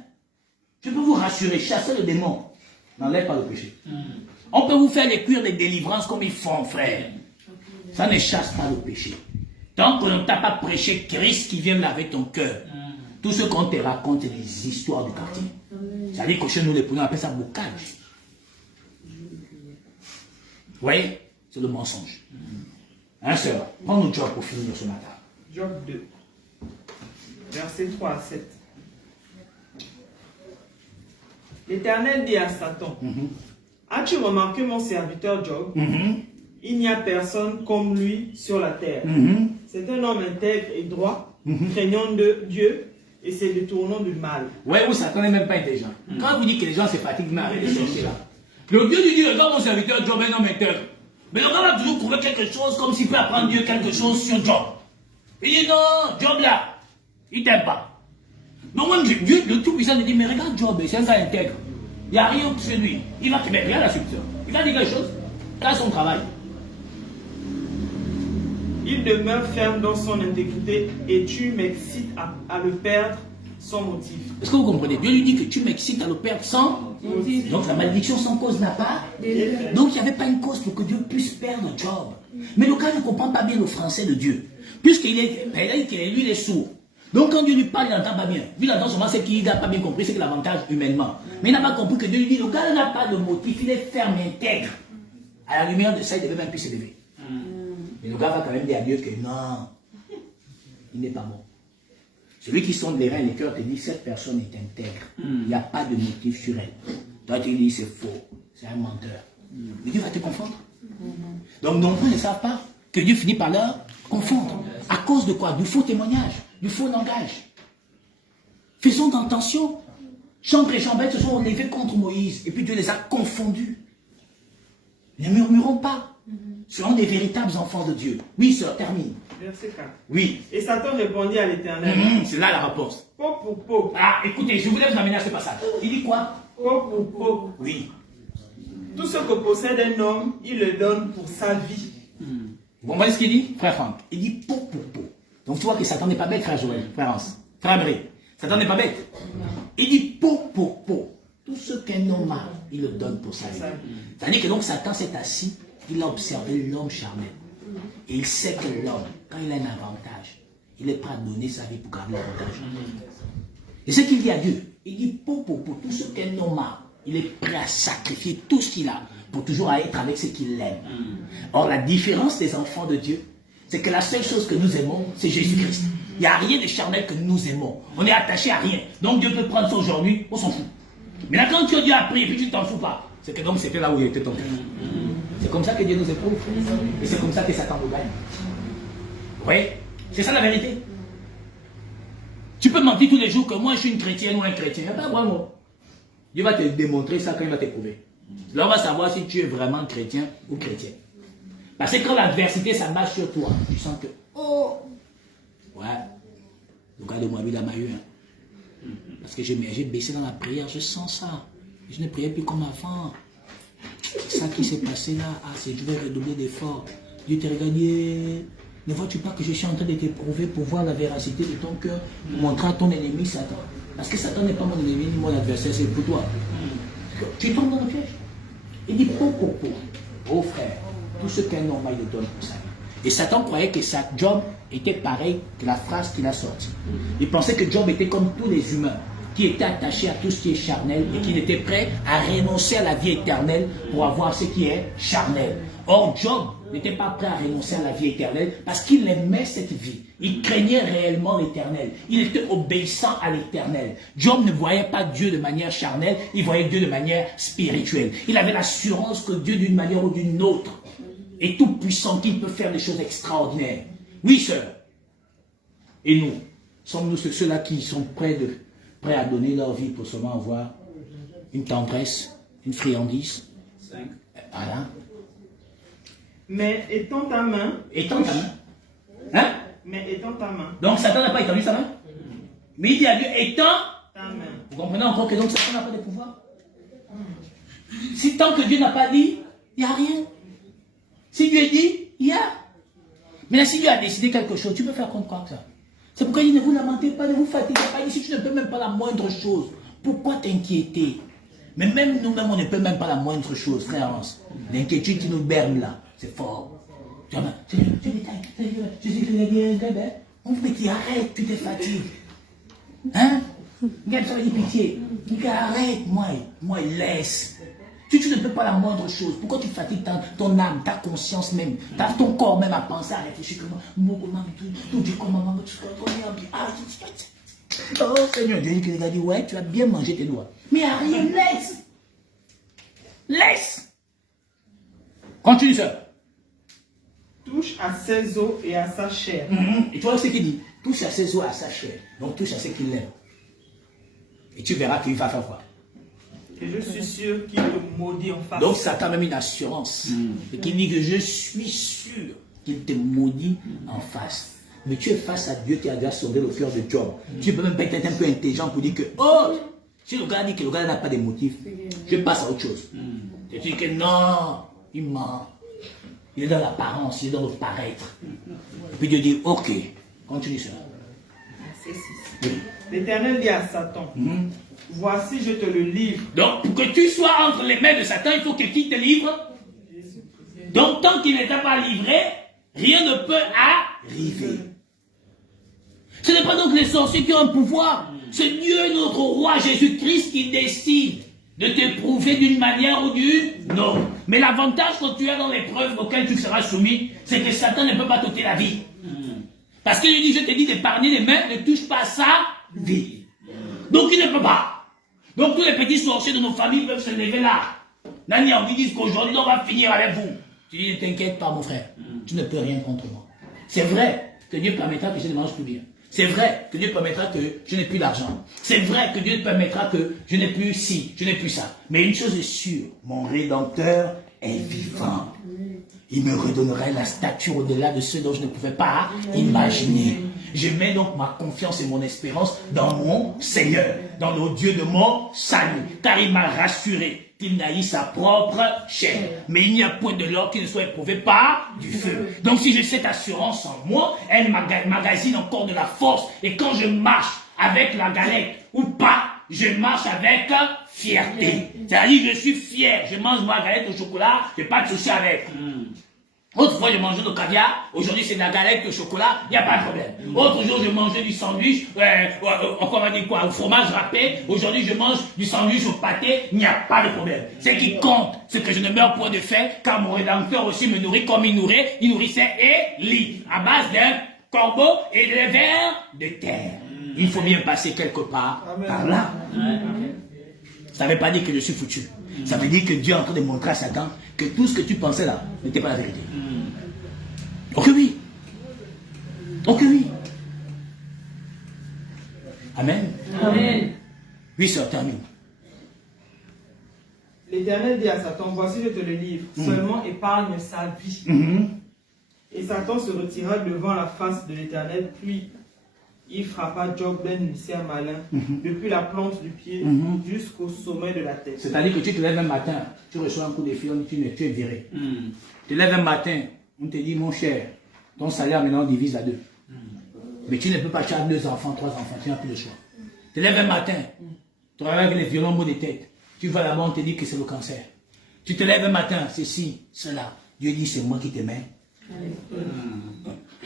Je peux vous rassurer, chasser le démon n'enlève pas le péché. On peut vous faire les cures des délivrances comme ils font, frère. Ça ne chasse pas le péché. Tant qu'on ne t'a pas prêché Christ qui vient laver ton cœur, tout ce qu'on te raconte, c'est des histoires du quartier. C'est-à-dire que chez nous, les poulets, on appelle ça bocage. Vous voyez? C'est le mensonge. Hein, sœur? Prends notre job pour finir ce matin. Job 2, versets 3 à 7. L'Éternel dit à Satan, as-tu remarqué mon serviteur Job? Il n'y a personne comme lui sur la terre. C'est un homme intègre et droit, craignant de Dieu et se détournant du mal. Ouais, vous Satan n'est même pas intelligent. Quand vous dites que les gens se fatiguent, mais arrêtez de chercher là. Le Dieu lui dit, regarde mon serviteur Job, un homme intègre. Mais le gars va toujours trouver quelque chose comme s'il peut apprendre Dieu quelque chose sur Job. Il dit non, Job là, il t'aime pas. Donc même Dieu, le Tout-Puissant lui dit, mais regarde Job, c'est un gars intègre. Il n'y a rien chez lui. Il va te mettre rien à la suite. Il va dire quelque chose. Dans son travail. Il demeure ferme dans son intégrité et tu m'excites à le perdre sans motif. Est-ce que vous comprenez? Dieu lui dit que tu m'excites à le perdre sans motif. Donc la malédiction sans cause n'a pas. Donc il n'y avait pas une cause pour que Dieu puisse perdre Job. Mais le gars ne comprend pas bien le français de Dieu. Puisqu'il est, lui, il est sourd. Donc quand Dieu lui parle, il n'entend pas bien. Lui, il entend seulement ce qu'il n'a pas bien compris, c'est que l'avantage humainement. Mais il n'a pas compris que Dieu lui dit, le gars n'a pas de motif, il est ferme, intègre. À la lumière de ça, il devait même plus se lever. Mais le gars va quand même dire à Dieu que non, il n'est pas bon. Celui qui sonde les reins et les cœurs te dit, cette personne est intègre. Il n'y a pas de motif sur elle. Toi, tu dis, c'est faux, c'est un menteur. Mais Dieu va te confondre. Donc, nombreux ne savent pas que Dieu finit par leur confondre. À cause de quoi? Du faux témoignage, du faux langage. Faisons attention. Chambre et Chambette se sont levés contre Moïse et puis Dieu les a confondus. Ne murmurons pas. Serons des véritables enfants de Dieu. Oui, sœur, termine. Verset 4. Oui. Et Satan répondit à l'Éternel. C'est là la réponse. Peau pour peau. Ah, écoutez, je voulais vous amener à ce passage. Il dit quoi? Peau pour peau. Oui. Tout ce que possède un homme, il le donne pour sa vie. Vous comprenez ce qu'il dit, frère Franck? Il dit peau pour peau. Donc tu vois que Satan n'est pas bête, frère Joël, frère Hans, frère Abré. Satan n'est pas bête. Il dit peau pour peau. Tout ce qu'un homme a, il le donne pour sa vie. C'est-à-dire que donc Satan s'est assis, il a observé l'homme charnel. Et il sait que l'homme, quand il a un avantage, il est prêt à donner sa vie pour garder l'avantage. Et ce qu'il dit à Dieu, il dit peau pour peau. Tout ce qu'un homme a, il est prêt à sacrifier tout ce qu'il a pour toujours être avec ce qu'il aime. Or, la différence des enfants de Dieu, c'est que la seule chose que nous aimons, c'est Jésus-Christ. Il n'y a rien de charnel que nous aimons. On est attaché à rien. Donc Dieu peut prendre ça aujourd'hui, on s'en fout. Mais là, quand Dieu a pris et puis tu ne t'en fous pas, c'est que donc c'était là où il était ton cœur. C'est comme ça que Dieu nous éprouve. Et c'est comme ça que Satan nous gagne. Oui, c'est ça la vérité. Tu peux mentir tous les jours que moi je suis une chrétienne ou un chrétien. Il n'y a pas vraiment. Dieu va te démontrer ça quand il va t'éprouver. Là, on va savoir si tu es vraiment chrétien ou chrétien. Parce que quand l'adversité s'abat sur toi, tu sens que, oh, ouais, le gars de moi, lui, il m'a eu. Hein. Parce que j'ai baissé dans la prière, je sens ça. Je ne priais plus comme avant. C'est ça qui s'est passé là. Ah, c'est je vais redoubler d'efforts. Dieu te regardé. Ne vois-tu pas que je suis en train de t'éprouver pour voir la véracité de ton cœur, pour montrer à ton ennemi Satan. Parce que Satan n'est pas mon ennemi ni mon adversaire, c'est pour toi. Tu tombes dans le piège. Il dit peau pour peau. Oh frère, tout ce qu'un homme a, il le donne pour sa vie. Et Satan croyait que sa Job était pareil que la phrase qu'il a sortie. Il pensait que Job était comme tous les humains, qui étaient attachés à tout ce qui est charnel et qui n'étaient prêts à renoncer à la vie éternelle pour avoir ce qui est charnel. Or, Job n'était pas prêt à renoncer à la vie éternelle parce qu'il aimait cette vie. Il craignait réellement l'éternel. Il était obéissant à l'éternel. Job ne voyait pas Dieu de manière charnelle, il voyait Dieu de manière spirituelle. Il avait l'assurance que Dieu, d'une manière ou d'une autre, est tout puissant, qu'il peut faire des choses extraordinaires. Oui, sœur. Et nous, sommes-nous ceux-là qui sont prêts à donner leur vie pour seulement avoir une tendresse, une friandise? 5. Voilà. Mais étends ta main. Étends ta main. Hein? Mais étends ta main. Donc Satan n'a pas étendu sa main. Mais il dit à Dieu, étends Ta main. Vous comprenez encore que donc Satan n'a pas de pouvoir? Si tant que Dieu n'a pas dit, il n'y a rien. Si Dieu dit, il y a. Mais là, si Dieu a décidé quelque chose, tu peux faire contre quoi que ça? C'est pourquoi il dit, ne vous lamentez pas, ne vous fatiguez pas. Ici, tu ne peux même pas la moindre chose. Pourquoi t'inquiéter? Mais même nous-mêmes, on ne peut même pas la moindre chose, frère Hans. L'inquiétude qui nous berne là, c'est fort. On vous dit, arrête, tu te fatigues. Hein? Regarde, ça va dire pitié. Arrête, moi, laisse. Tu ne peux pas la moindre chose. Pourquoi tu fatigues ton âme, ta conscience même, ton corps même à penser, à réfléchir oh Seigneur, Dieu qui a dit, ouais, tu as bien mangé tes doigts. Mais rien, laisse. Laisse. Continue ça. Touche à ses os et à sa chair. Et tu vois ce qu'il dit? Touche à ses os, à sa chair. Donc touche à ce qu'il aime. Et tu verras qu'il va faire quoi? Et je suis sûr qu'il te maudit en face. Donc Satan a même une assurance. Et qu'il dit que je suis sûr qu'il te maudit en face. Mais tu es face à Dieu qui a déjà sondé le cœur de Job. Tu peux même pas être un peu intelligent pour dire que, oh, si le gars dit que le gars n'a pas de motifs, je passe à autre chose. Tu dis que non, il ment. Il est dans l'apparence, il est dans le paraître. Et puis Dieu dit, ok, continue ça. L'Éternel dit à Satan, voici je te le livre. Donc, pour que tu sois entre les mains de Satan, il faut que qui te livre. Donc, tant qu'il n'est pas livré, rien ne peut arriver. Ce n'est pas donc les sorciers qui ont un pouvoir. C'est Dieu, notre roi Jésus-Christ, qui décide de te prouver d'une manière ou d'une autre. Mais l'avantage quand tu es dans l'épreuve auquel tu seras soumis, c'est que Satan ne peut pas t'ôter la vie. Parce qu'il dit, je te dis d'épargner les mains, ne touche pas sa vie. Donc il ne peut pas. Donc tous les petits sorciers de nos familles peuvent se lever là. Nani, on lui dit qu'aujourd'hui on va finir avec vous. Tu dis, ne t'inquiète pas mon frère, tu ne peux rien contre moi. C'est vrai que Dieu permettra que je ne mange plus bien. C'est vrai que Dieu permettra que je n'ai plus d'argent. C'est vrai que Dieu permettra que je n'ai plus ci, je n'ai plus ça. Mais une chose est sûre, mon Rédempteur est vivant. Il me redonnerait la stature au-delà de ce dont je ne pouvais pas imaginer. Je mets donc ma confiance et mon espérance dans mon Seigneur, dans le Dieu de mon salut, car il m'a rassuré qu'il n'haït sa propre chair. Mais il n'y a point de l'or qui ne soit éprouvé par du feu. Donc si j'ai cette assurance en moi, elle magasine encore de la force. Et quand je marche avec la galette ou pas, je marche avec fierté. C'est-à-dire je suis fier. Je mange ma galette au chocolat, je n'ai pas de souci avec. Autrefois, je mangeais du caviar. Aujourd'hui, c'est de la galette au chocolat. Il n'y a pas de problème. Autre jour, je mangeais du sandwich, encore on va dire quoi, au fromage râpé. Aujourd'hui, je mange du sandwich au pâté. Il n'y a pas de problème. Ce qui compte, c'est que je ne meurs point de faim, car mon Rédempteur aussi me nourrit comme il nourrissait Élie, à base d'un corbeau et de vers de terre. Il faut bien passer quelque part par là. Ça ne veut pas dire que je suis foutu. Ça veut dire que Dieu est en train de montrer à Satan que tout ce que tu pensais là n'était pas la vérité. Ok oui. Ok oui. Amen. Amen. Oui, sœur, termine. L'Éternel dit à Satan, voici je te le livre, seulement épargne sa vie. Et Satan se retira devant la face de l'Éternel, puis il frappa Job d'un ulcère malin, depuis la plante du pied jusqu'au sommet de la tête. C'est-à-dire que tu te lèves un matin, tu reçois un coup de fil, tu es viré. Tu te lèves un matin, on te dit, mon cher, ton salaire maintenant divise à 2. Mais tu ne peux pas acheter 2 enfants, 3 enfants, tu n'as plus le choix. Tu te lèves un matin, tu travailles avec les violents maux de tête. Tu vas là-bas, on te dit que c'est le cancer. Tu te lèves un matin, ceci, cela. Dieu dit, c'est moi qui t'aimais.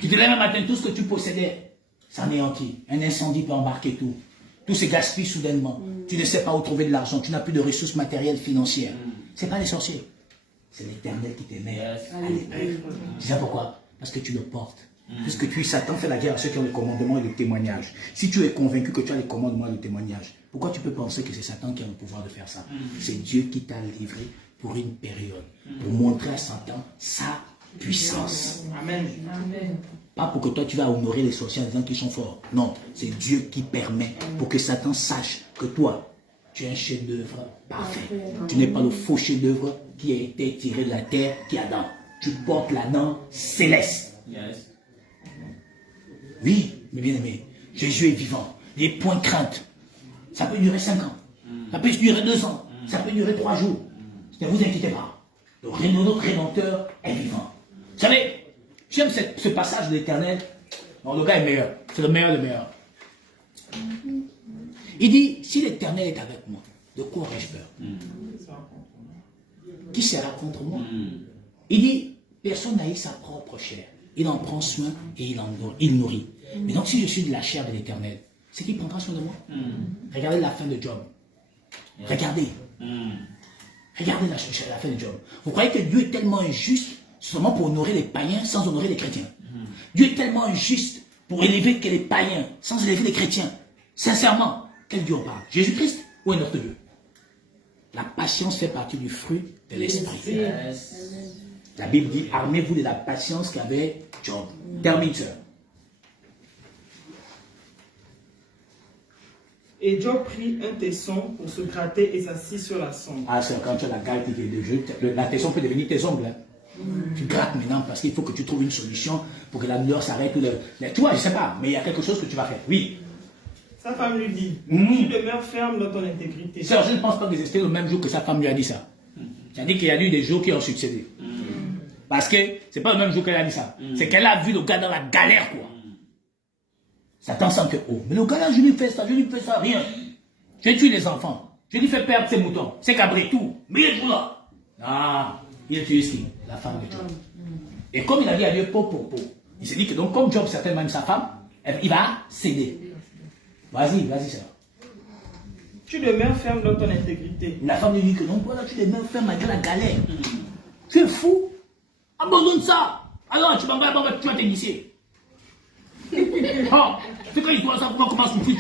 Tu te lèves un matin, tout ce que tu possédais s'anéantit. Un incendie peut embarquer tout. Tout se gaspille soudainement. Tu ne sais pas où trouver de l'argent. Tu n'as plus de ressources matérielles, financières. Ce n'est pas les sorciers. C'est l'Éternel qui t'aimait à l'épreuve. Tu sais pourquoi? Parce que tu le portes. Puisque Satan fait la guerre à ceux qui ont les commandements et le témoignage. Si tu es convaincu que tu as les commandements et le témoignage, pourquoi tu peux penser que c'est Satan qui a le pouvoir de faire ça? C'est Dieu qui t'a livré pour une période. Pour montrer à Satan sa puissance. Amen. Pas pour que toi tu vas honorer les sorciers en disant qu'ils sont forts. Non, c'est Dieu qui permet pour que Satan sache que toi, tu es un chef-d'œuvre parfait. Tu n'es pas le faux chef-d'œuvre qui a été tiré de la terre, qui est Adam. Tu portes l'Adam céleste. Yes. Oui, mes bien-aimés, Jésus est vivant. Les points de crainte, ça peut durer 5 ans. Ça peut durer 2 ans. Ça peut durer 3 jours. Ne vous inquiétez pas. Notre Rédempteur est vivant. Vous savez, j'aime ce passage de l'Éternel. Non, le gars est meilleur. C'est le meilleur des meilleurs. Il dit, si l'Éternel est avec moi, de quoi aurais-je peur? Qui sera contre moi? Il dit, personne n'a eu sa propre chair. Il en prend soin et il nourrit. Mais donc si je suis de la chair de l'Éternel, c'est qu'il prendra soin de moi. Regardez la fin de Job. Regardez. Regardez la fin de Job. Vous croyez que Dieu est tellement injuste seulement pour honorer les païens sans honorer les chrétiens? Dieu est tellement injuste pour élever que les païens sans élever les chrétiens. Sincèrement, quel Dieu on parle? Jésus-Christ ou un autre Dieu? La patience fait partie du fruit de l'esprit. La Bible dit, armez-vous de la patience qu'avait Job. Termine, sœur. Et Job prit un tesson pour se gratter et s'assit sur la sonde. Ah, sœur, quand tu as la gale de jeu, la tesson peut devenir tes ongles. Hein. Tu grattes maintenant parce qu'il faut que tu trouves une solution pour que la douleur s'arrête. Tu vois, je ne sais pas, mais il y a quelque chose que tu vas faire. Oui. Sa femme lui dit, tu demeures ferme dans ton intégrité. Sœur, je ne pense pas que c'était le même jour que sa femme lui a dit ça. C'est-à-dire qu'il y a eu des jours qui ont succédé. Parce que ce n'est pas le même jour qu'elle a dit ça. C'est qu'elle a vu le gars dans la galère, quoi. Satan sent que, oh, mais le gars là, je lui fais ça, rien. Je tue les enfants. Je lui fais perdre ses moutons, ses cabrits, tout. Mais il est tout là. Ah, il a tué qui? La femme de Job. Et comme il a dit à Dieu, peau pour peau, il s'est dit que donc, comme Job, certainement même sa femme, il va céder. Vas-y, ça. Tu demeures ferme dans ton intégrité. La femme lui dit que non, voilà, tu demeures ferme malgré la galère. Tu es fou. Abandonne ça. Alors, tu vas t'initier. Oh, c'est quand il doit savoir comment souffrir.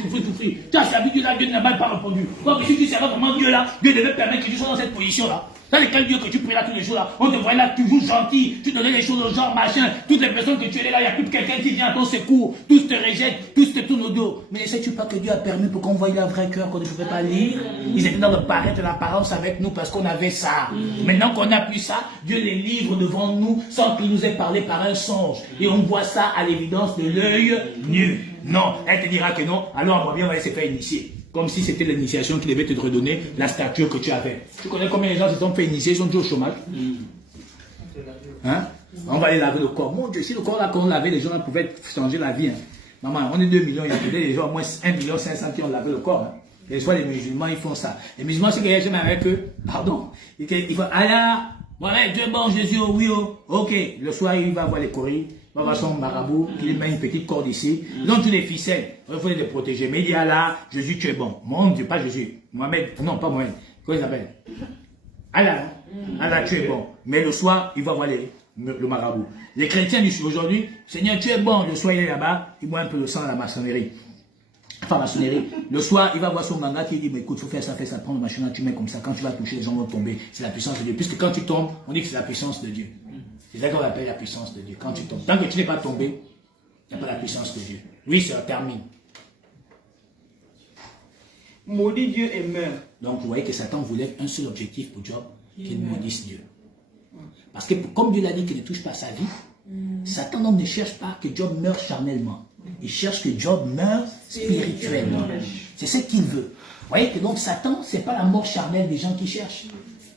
Tu as servi Dieu là, Dieu n'a même pas répondu. Donc, si tu servais vraiment Dieu là, Dieu devait permettre que tu sois dans cette position là. Dans lequel Dieu que tu pries là tous les jours là, on te voyait là toujours gentil, tu donnais les choses aux gens, machin, toutes les personnes que tu aidais là, il n'y a plus quelqu'un qui vient à ton secours, tous te rejettent, tous te tournent au dos. Mais ne sais-tu pas que Dieu a permis pour qu'on voie leur vrai cœur qu'on ne pouvait pas lire? Ils étaient dans le paraître de l'apparence avec nous parce qu'on avait ça. Maintenant qu'on a plus ça, Dieu les livre devant nous sans qu'il nous ait parlé par un songe. Et on voit ça à l'évidence de l'œil nu. Non, elle te dira que non, alors on va bien aller se faire initier. Comme si c'était l'initiation qui devait te redonner la stature que tu avais. Tu connais combien de gens se sont fait initier, ils sont toujours au chômage? Hein? On va aller laver le corps. Mon Dieu, si le corps là qu'on lavait, les gens là pouvaient changer la vie. Hein. Maman, on est 2 millions, il y a peut-être des gens, au moins 1,5 million qui ont lavé le corps. Hein. Et soit les musulmans, ils font ça. Les musulmans, c'est qu'ils jamais avec eux. Pardon. Ils font, Allah, voilà, Dieu bon, Jésus, oh, oui, oh. Ok. Le soir, il va voir les courriers. Il va voir son marabout, qui lui met une petite corde ici. Ils ont tous les ficelles. Il faut les protéger. Mais il dit, Allah, Jésus, tu es bon. Mon Dieu, pas Jésus. Mohamed, non, pas Mohamed. Comment il s'appelle? Allah, Allah, tu es bon. Mais le soir, il va voir le marabout. Les chrétiens disent aujourd'hui, Seigneur, tu es bon. Le soir, il est là-bas, il boit un peu le sang de la maçonnerie. Enfin, maçonnerie. Le soir, il va voir son ganga qui dit, mais écoute, il faut faire ça, prends le machin, tu mets comme ça. Quand tu vas toucher, les gens vont tomber. C'est la puissance de Dieu. Puisque quand tu tombes, on dit que c'est la puissance de Dieu. C'est ça qu'on appelle la puissance de Dieu. Quand tu tombes. Tant que tu n'es pas tombé, il n'y a pas la puissance de Dieu. Oui, ça termine. Maudit Dieu et meurt. Donc, vous voyez que Satan voulait un seul objectif pour Job, qu'il maudisse Dieu. Parce que, comme Dieu l'a dit qu'il ne touche pas sa vie, Satan donc ne cherche pas que Job meure charnellement. Il cherche que Job meure spirituellement. C'est ce qu'il veut. Vous voyez que donc Satan, ce n'est pas la mort charnelle des gens qui cherchent.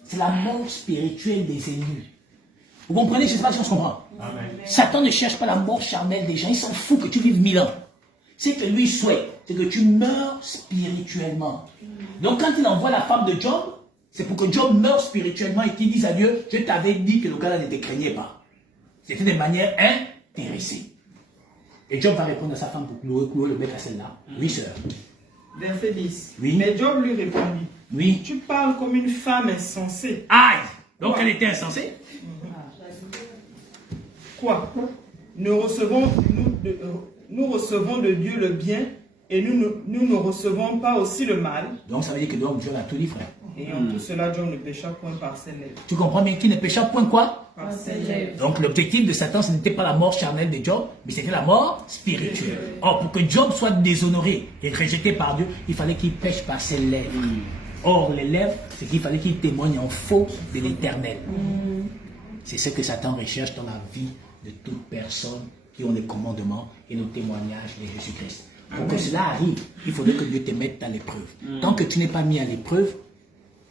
C'est la mort spirituelle des élus. Vous comprenez? Je ne sais pas si on se comprend. Amen. Satan ne cherche pas la mort charnelle des gens. Il s'en fout que tu vives 1000 ans. Ce que lui souhaite, c'est que tu meurs spirituellement. Donc quand il envoie la femme de Job, c'est pour que Job meure spirituellement et qu'il dise à Dieu, je t'avais dit que le gars-là ne te craignait pas. C'était de manière intéressée. Et Job va répondre à sa femme pour clouer le bec à celle-là. Oui, sœur. Verset 10. Oui. Mais Job lui répondit, oui. Tu parles comme une femme insensée. Aïe! Donc elle était insensée? Quoi? Nous recevons de Dieu le bien et nous ne recevons pas aussi le mal. Donc ça veut dire que donc Dieu l'a tout dit, frère. Et en tout cela, Job ne pécha point par ses lèvres. Tu comprends bien qu'il ne pécha point quoi? Par ses lèvres. Donc l'objectif de Satan, ce n'était pas la mort charnelle de Job, mais c'était la mort spirituelle. Or, pour que Job soit déshonoré et rejeté par Dieu, il fallait qu'il pêche par ses lèvres. Or, les lèvres, c'est qu'il fallait qu'il témoigne en faux de l'éternel. C'est ce que Satan recherche dans la vie de toute personne qui ont les commandements et le témoignage de Jésus-Christ. Pour que cela arrive, il faudrait que Dieu te mette à l'épreuve. Tant que tu n'es pas mis à l'épreuve,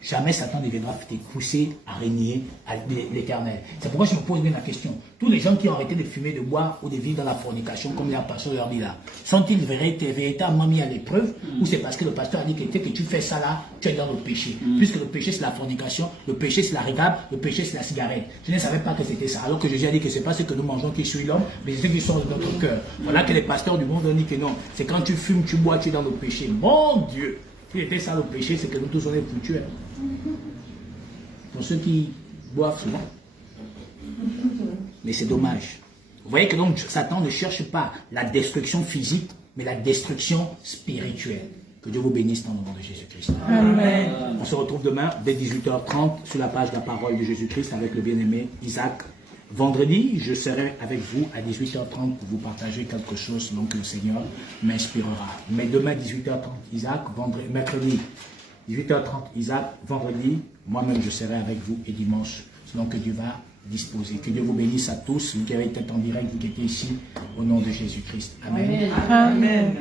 jamais Satan ne viendra te pousser à régner à l'éternel. C'est pourquoi je me pose bien la question. Tous les gens qui ont arrêté de fumer, de boire ou de vivre dans la fornication, comme le pasteur leur dit là, sont-ils véritablement mis à l'épreuve ou c'est parce que le pasteur a dit que tu fais ça là, tu es dans le péché? Puisque le péché c'est la fornication, le péché c'est la régale, le péché c'est la cigarette. Je ne savais pas que c'était ça. Alors que Jésus a dit que c'est pas ce que nous mangeons qui suit l'homme, mais c'est ce qui sort de notre cœur. Voilà que les pasteurs du monde ont dit que non. C'est quand tu fumes, tu bois, tu es dans le péché. Mon Dieu! Si était ça le péché, c'est que nous tous on est foutus. Pour ceux qui boivent souvent. Mais c'est dommage. Vous voyez que donc Satan ne cherche pas la destruction physique, mais la destruction spirituelle. Que Dieu vous bénisse dans le nom de Jésus-Christ. Amen. On se retrouve demain dès 18h30 sur la page de la parole de Jésus-Christ avec le bien-aimé Isaac. Vendredi, je serai avec vous à 18h30 pour vous partager quelque chose selon que le Seigneur m'inspirera. Mais demain, 18h30, Isaac, mercredi, 18h30, Isaac, vendredi, moi-même je serai avec vous et dimanche, selon que Dieu va disposer. Que Dieu vous bénisse à tous, vous qui avez été en direct, vous qui étiez ici, au nom de Jésus-Christ. Amen. Amen.